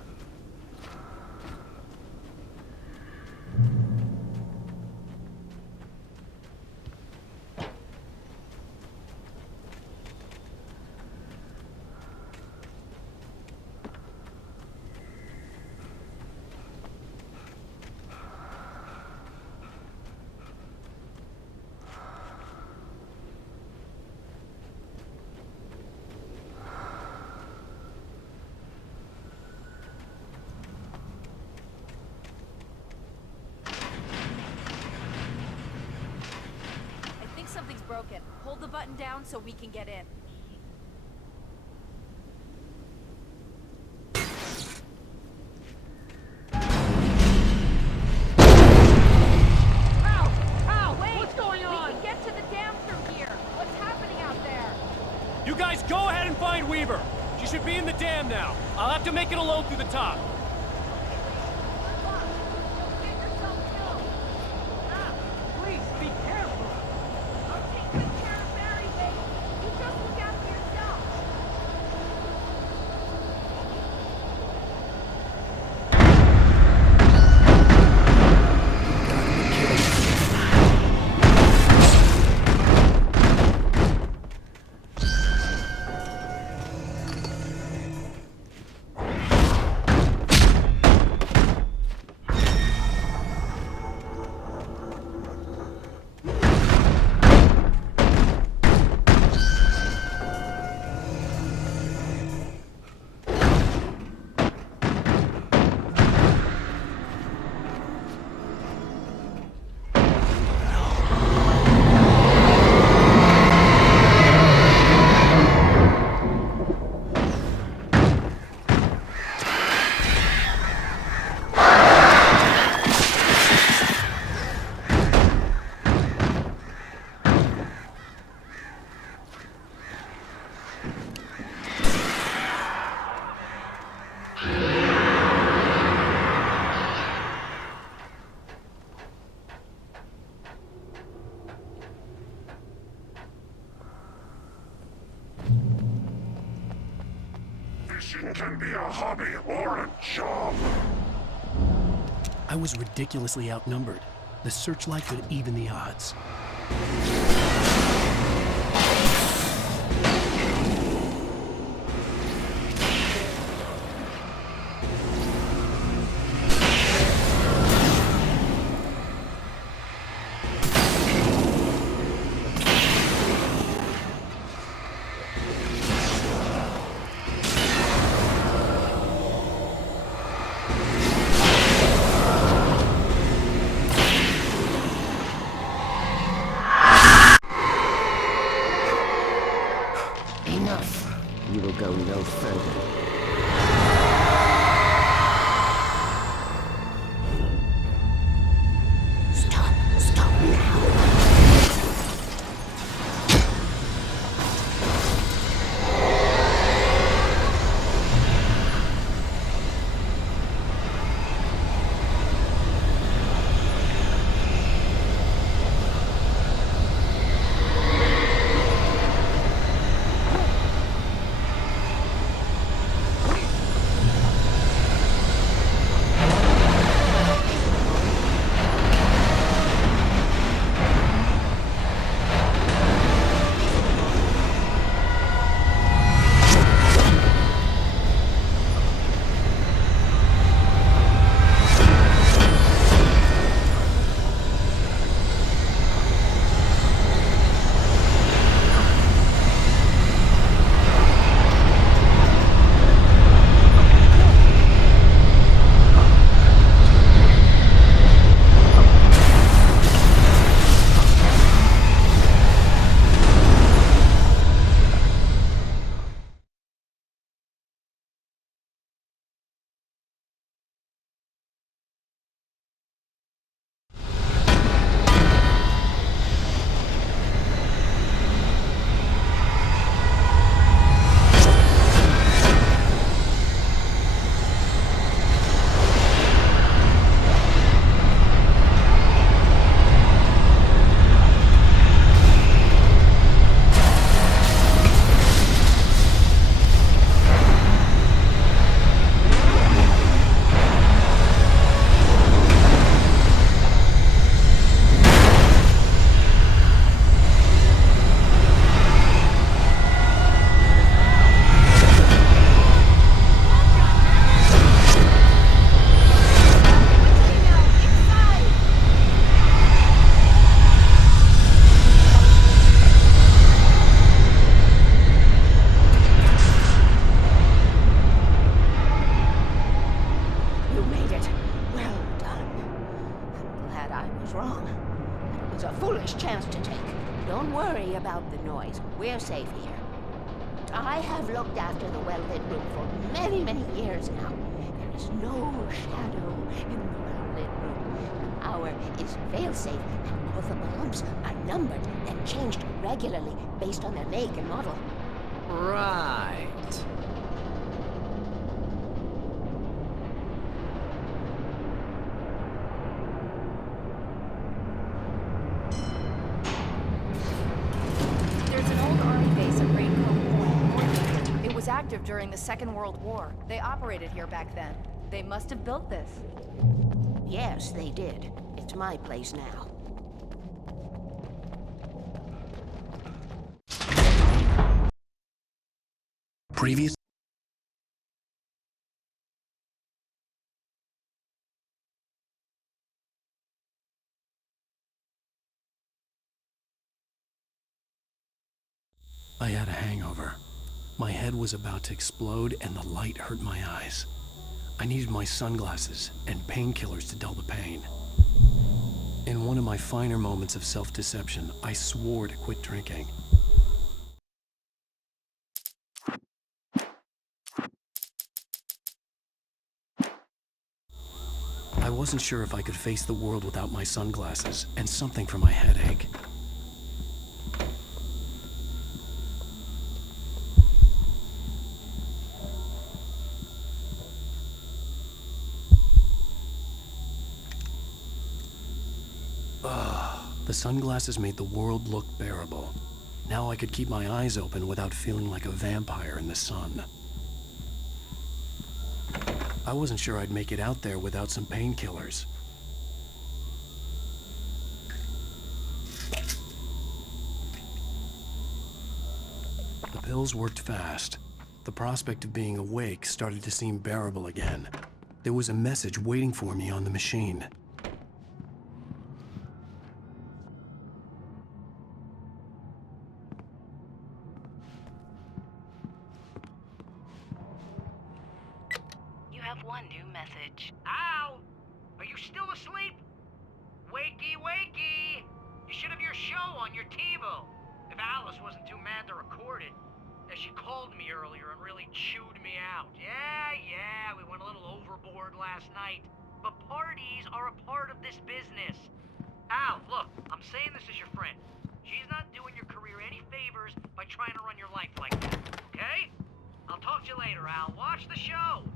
button down so we can get in. What's going on? We can get to the dam through here. What's happening out there? You guys go ahead and find Weaver. She should be in the dam now. I'll have to make it a load through the top. Please, be careful. I'll take good care of Barry, babe. You just look after yourself. Fishing can be a hobby or a job. I was ridiculously outnumbered. The searchlight could even the odds. Enough. You will go no further. Stop now. Don't worry about the noise. We're safe here. I have looked after the well-lit room for many, many years now. There is no shadow in the well-lit room. The power is fail-safe, and all the bulbs are numbered and changed regularly based on their make and model. Right. There's an old army base at Raincoat Point. It was active during the Second World War. They operated here back then. They must have built this. Yes, they did. It's my place now. Previous. I had a hangover. My head was about to explode and the light hurt my eyes. I needed my sunglasses and painkillers to dull the pain. In one of my finer moments of self-deception, I swore to quit drinking. I wasn't sure if I could face the world without my sunglasses and something for my headache. The sunglasses made the world look bearable. Now I could keep my eyes open without feeling like a vampire in the sun. I wasn't sure I'd make it out there without some painkillers. The pills worked fast. The prospect of being awake started to seem bearable again. There was a message waiting for me on the machine. One new message. Al! Are you still asleep? Wakey, wakey! You should have your show on your TiVo. If Alice wasn't too mad to record it. As she called me earlier and really chewed me out. Yeah, we went a little overboard last night. But parties are a part of this business. Al, look, I'm saying this as your friend. She's not doing your career any favors by trying to run your life like that, okay? I'll talk to you later, Al. Watch the show.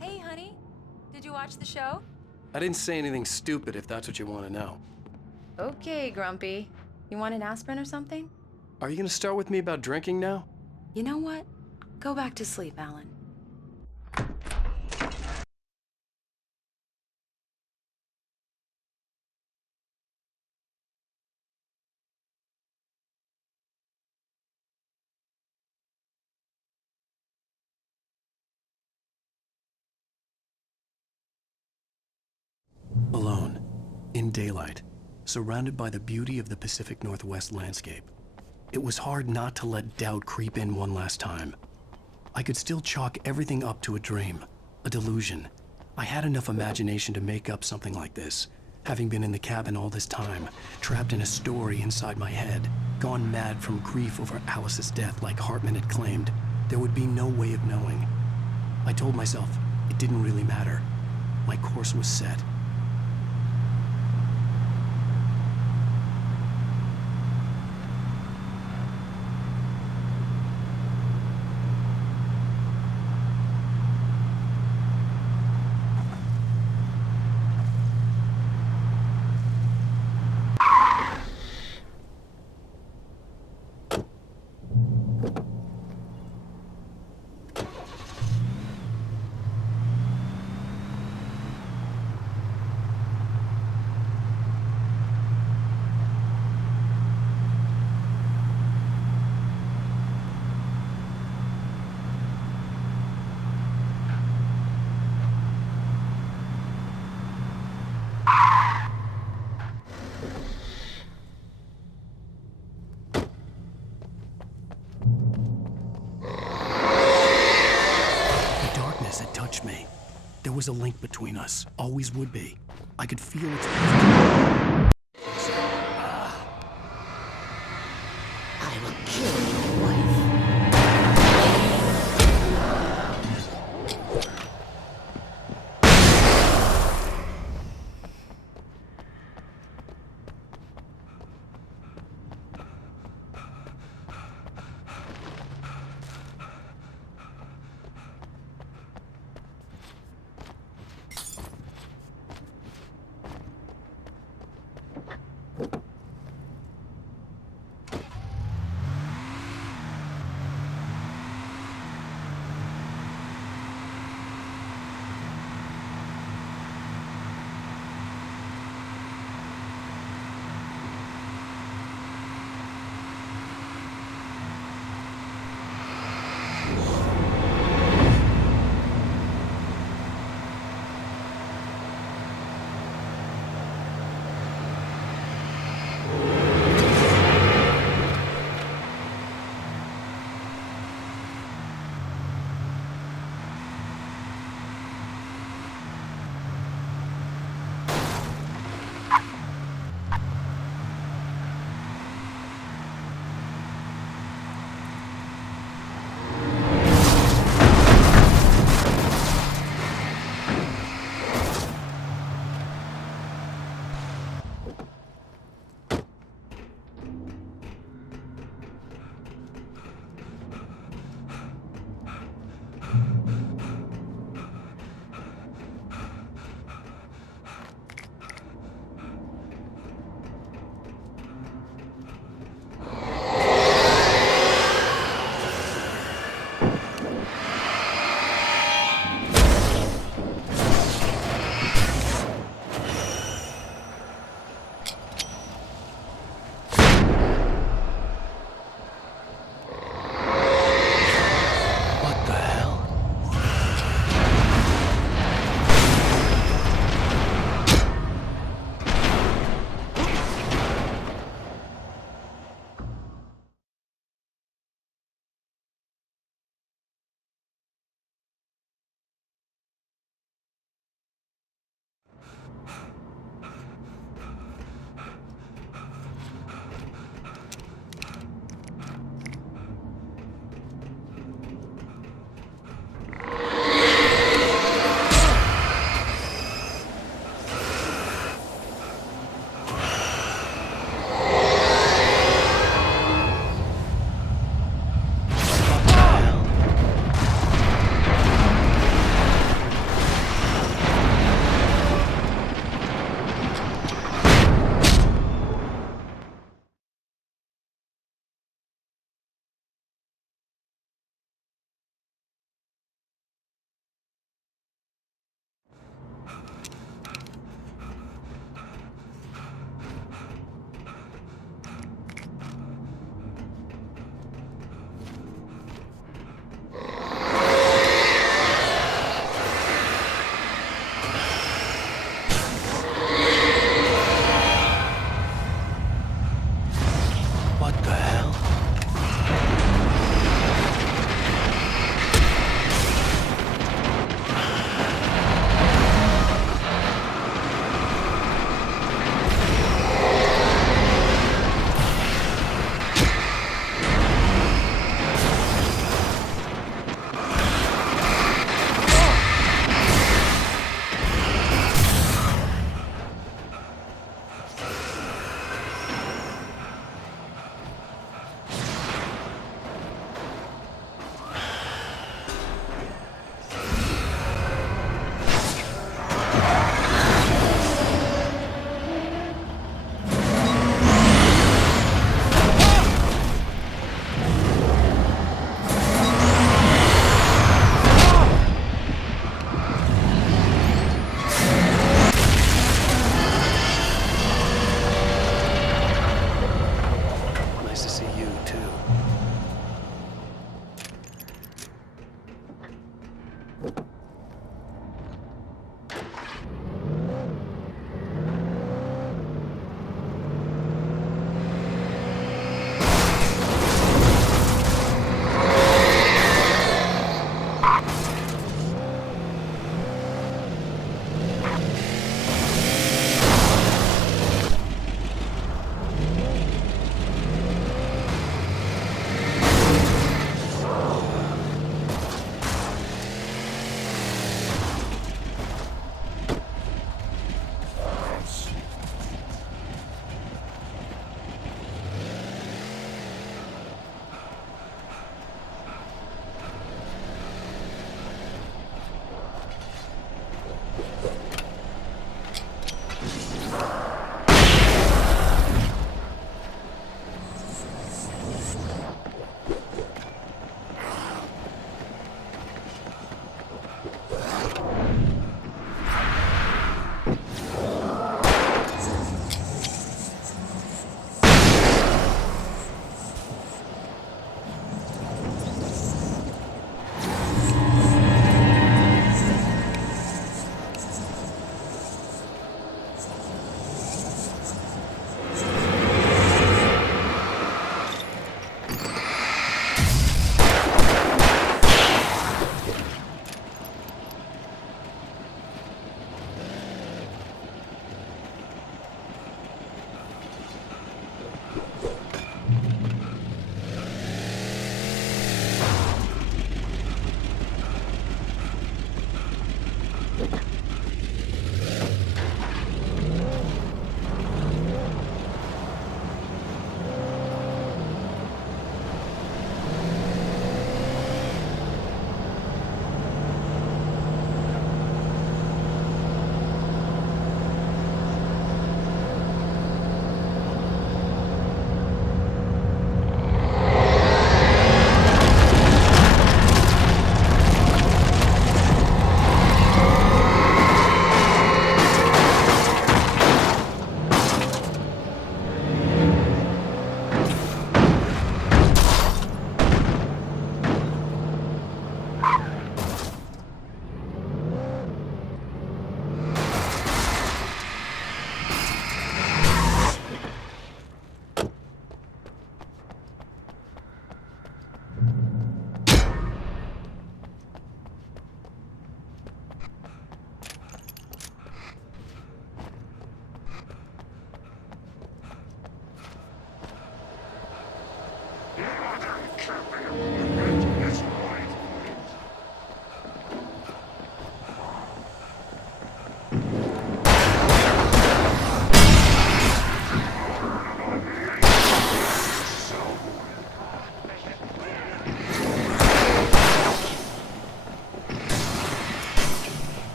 Hey, honey. Did you watch the show? I didn't say anything stupid if that's what you want to know. Okay, Grumpy. You want an aspirin or something? Are you going to start with me about drinking now? You know what? Go back to sleep, Alan. Alone, in daylight, surrounded by the beauty of the Pacific Northwest landscape. It was hard not to let doubt creep in one last time. I could still chalk everything up to a dream, a delusion. I had enough imagination to make up something like this, having been in the cabin all this time, trapped in a story inside my head, gone mad from grief over Alice's death like Hartman had claimed. There would be no way of knowing. I told myself it didn't really matter. My course was set. There was a link between us. Always would be. I could feel its I will kill your wife.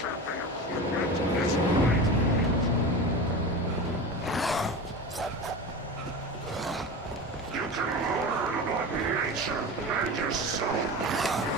camping equipment is right. You can learn about nature and yourself.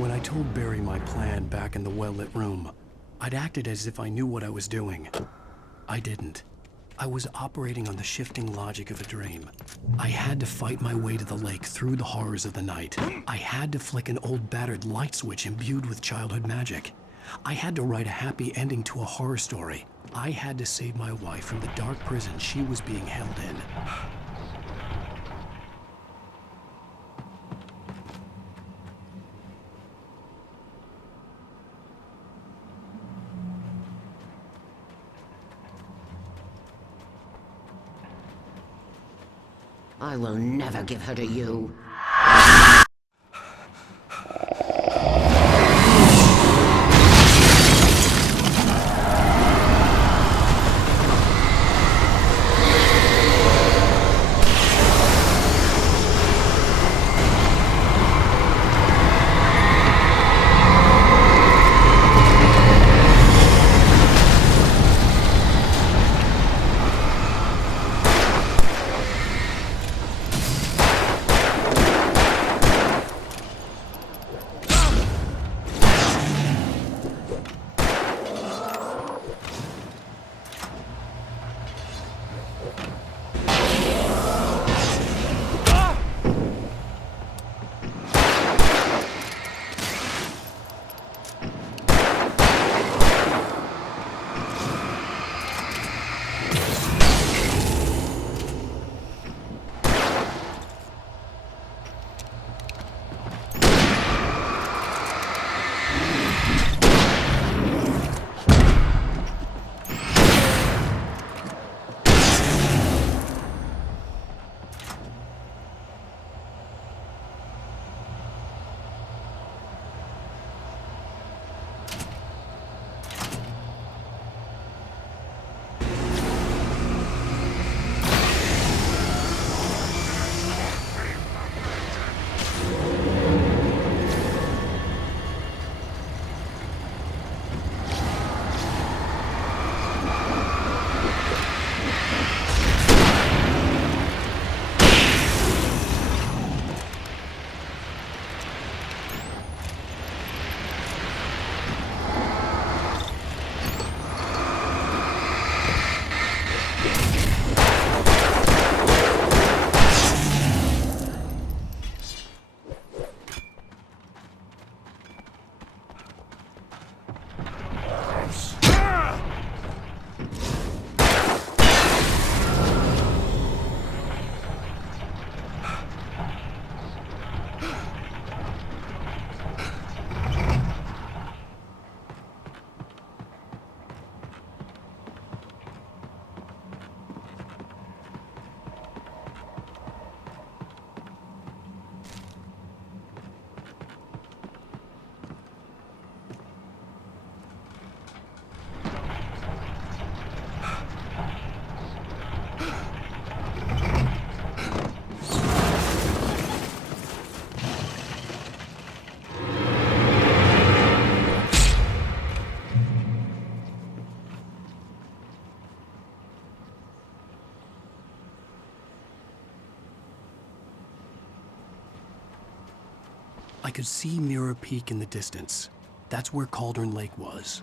When I told Barry my plan back in the well-lit room, I'd acted as if I knew what I was doing. I didn't. I was operating on the shifting logic of a dream. I had to fight my way to the lake through the horrors of the night. I had to flick an old battered light switch imbued with childhood magic. I had to write a happy ending to a horror story. I had to save my wife from the dark prison she was being held in. I will never give her to you. I could see Mirror Peak in the distance. That's where Cauldron Lake was.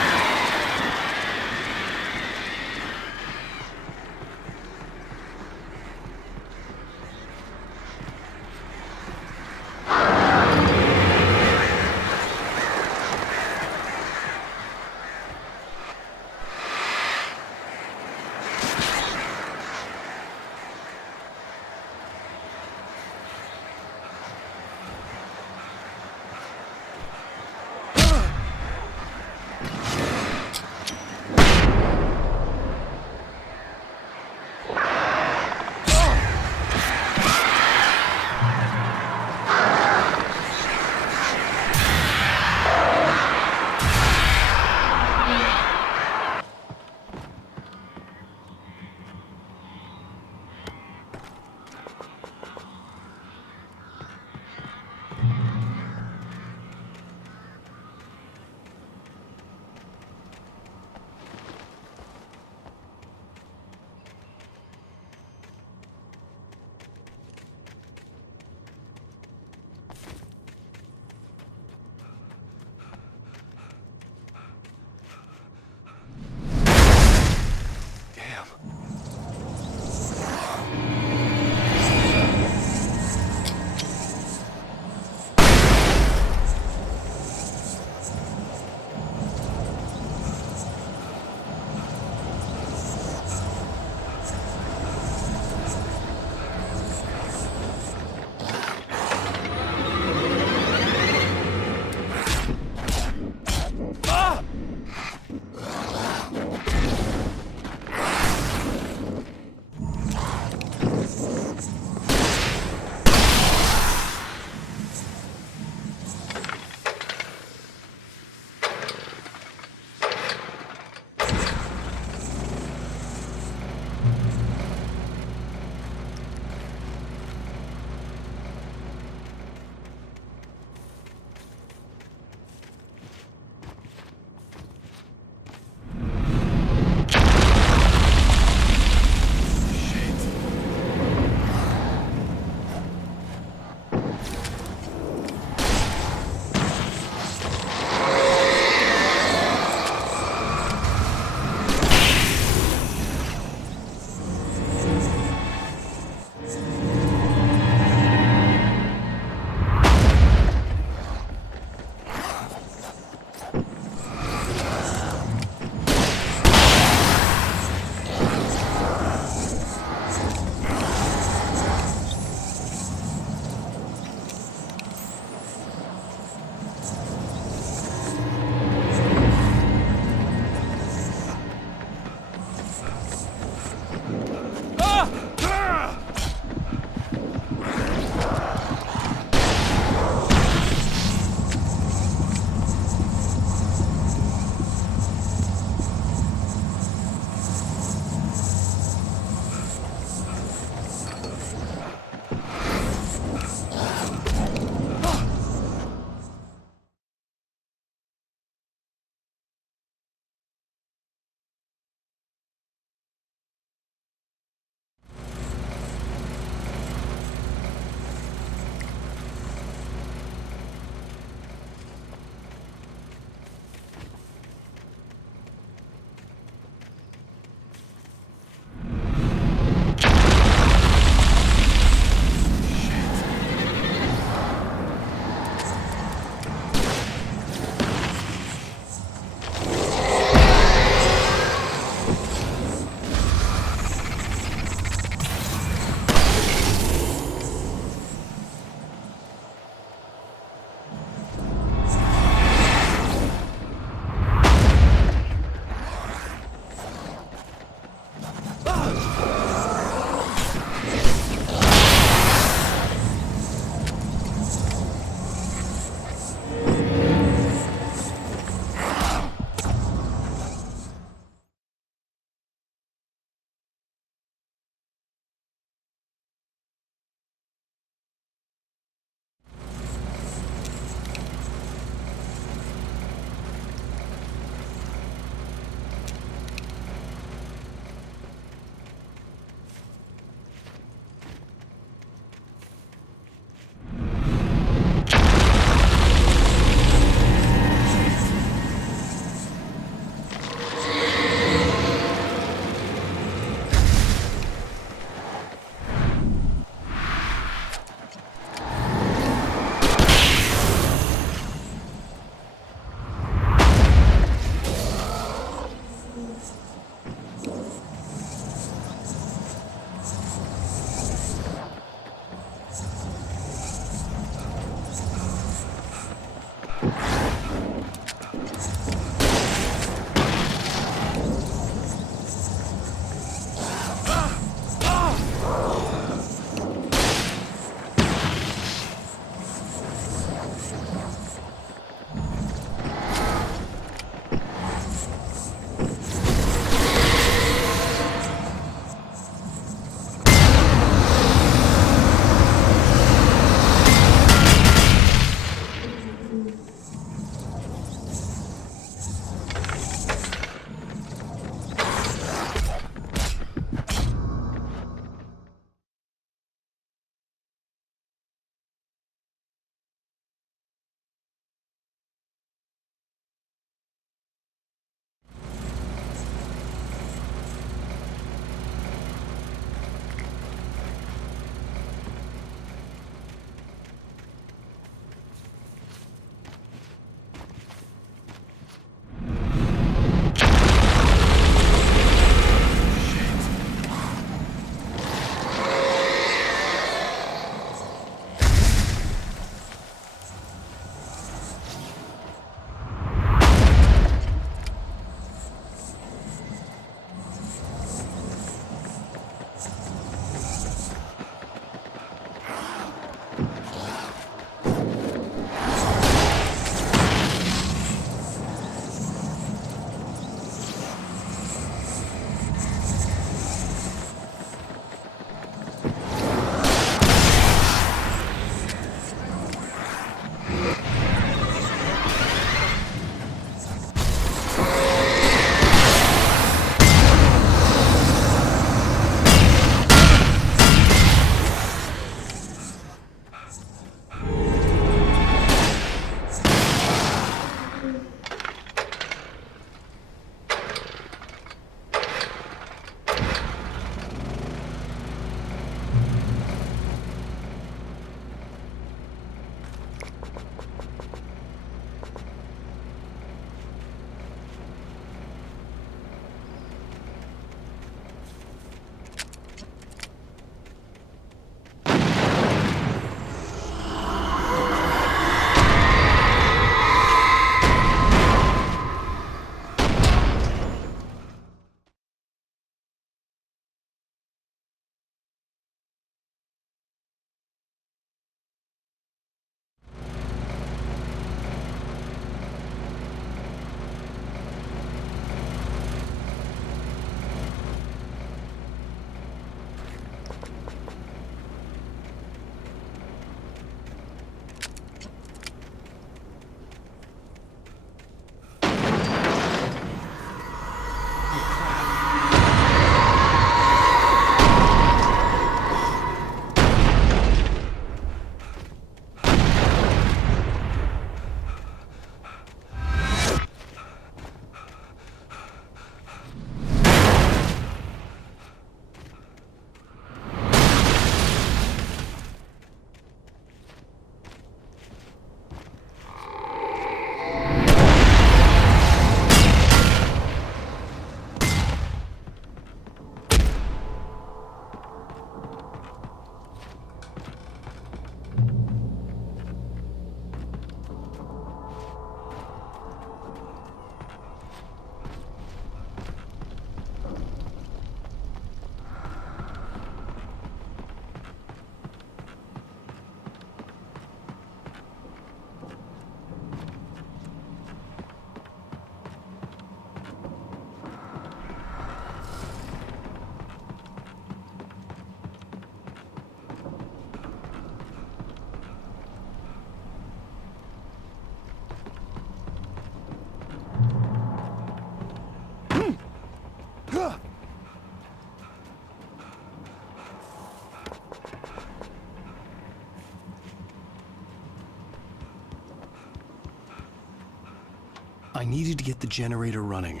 I needed to get the generator running.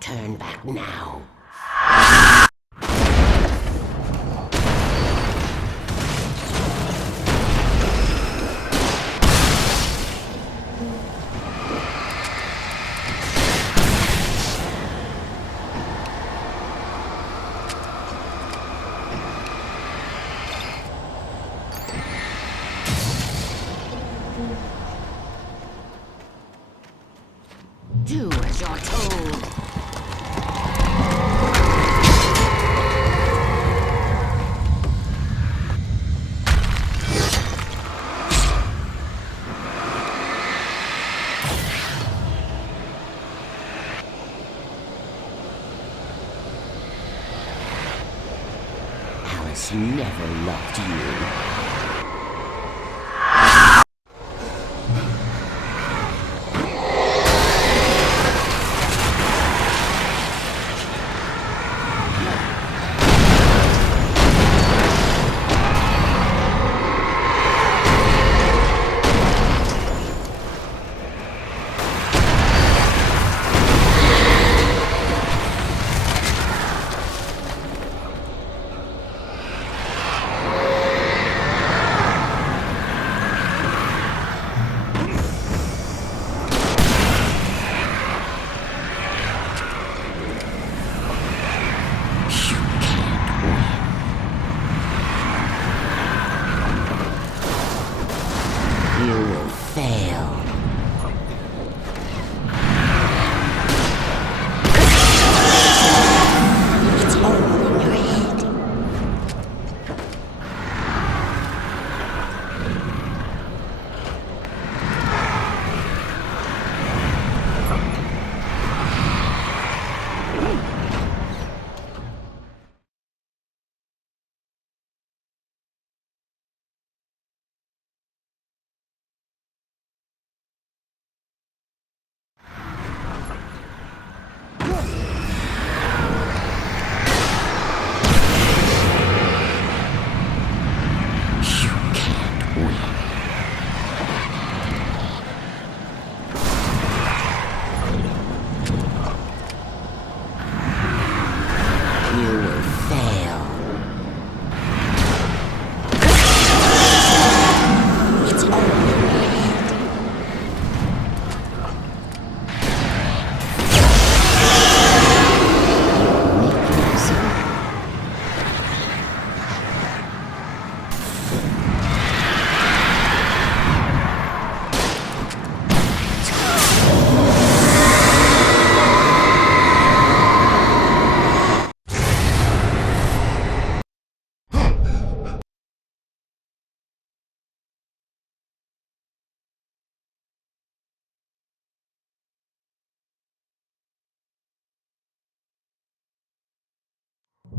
Turn back now. Do as you're told. Alice never loved you. You will fail. It's all in your head.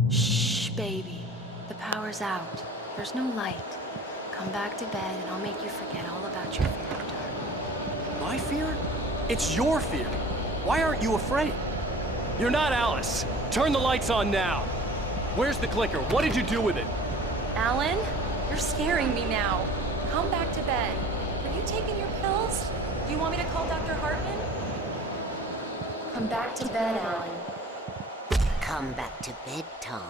Shh, baby. The power's out. There's no light. Come back to bed and I'll make you forget all about your fear of the dark. My fear? It's your fear. Why aren't you afraid? You're not Alice. Turn the lights on now. Where's the clicker? What did you do with it? Alan, you're scaring me now. Come back to bed. Have you taken your pills? Do you want me to call Dr. Hartman? Come back to bed, Alan. Come back to bed, Tom.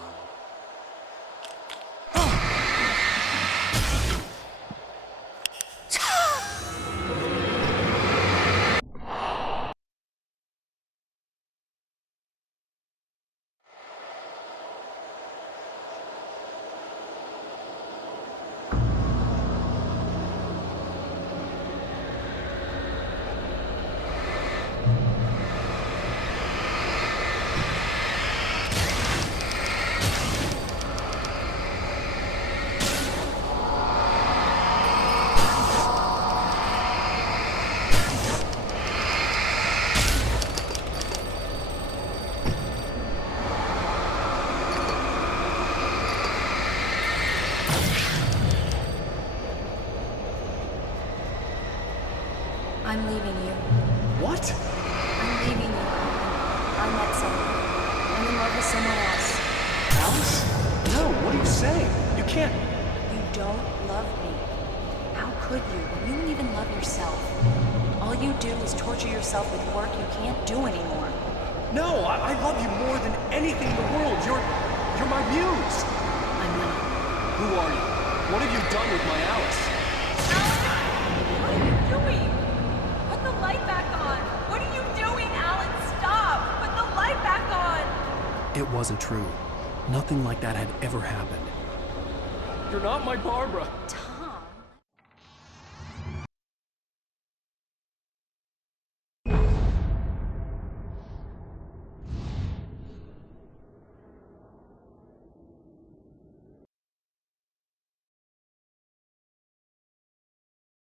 I'm leaving you. What? I'm leaving you. I met someone. I'm in love with someone else. Alice? No, what are you saying? You can't... You don't love me. How could you when you don't even love yourself? All you do is torture yourself with work you can't do anymore. No, I love you more than anything in the world. You're my muse. I'm not. Who are you? What have you done with my Alice? What are you doing? Put the light back on. What are you doing, Alan? Stop. Put the light back on. It wasn't true. Nothing like that had ever happened. You're not my Barbara. Tom.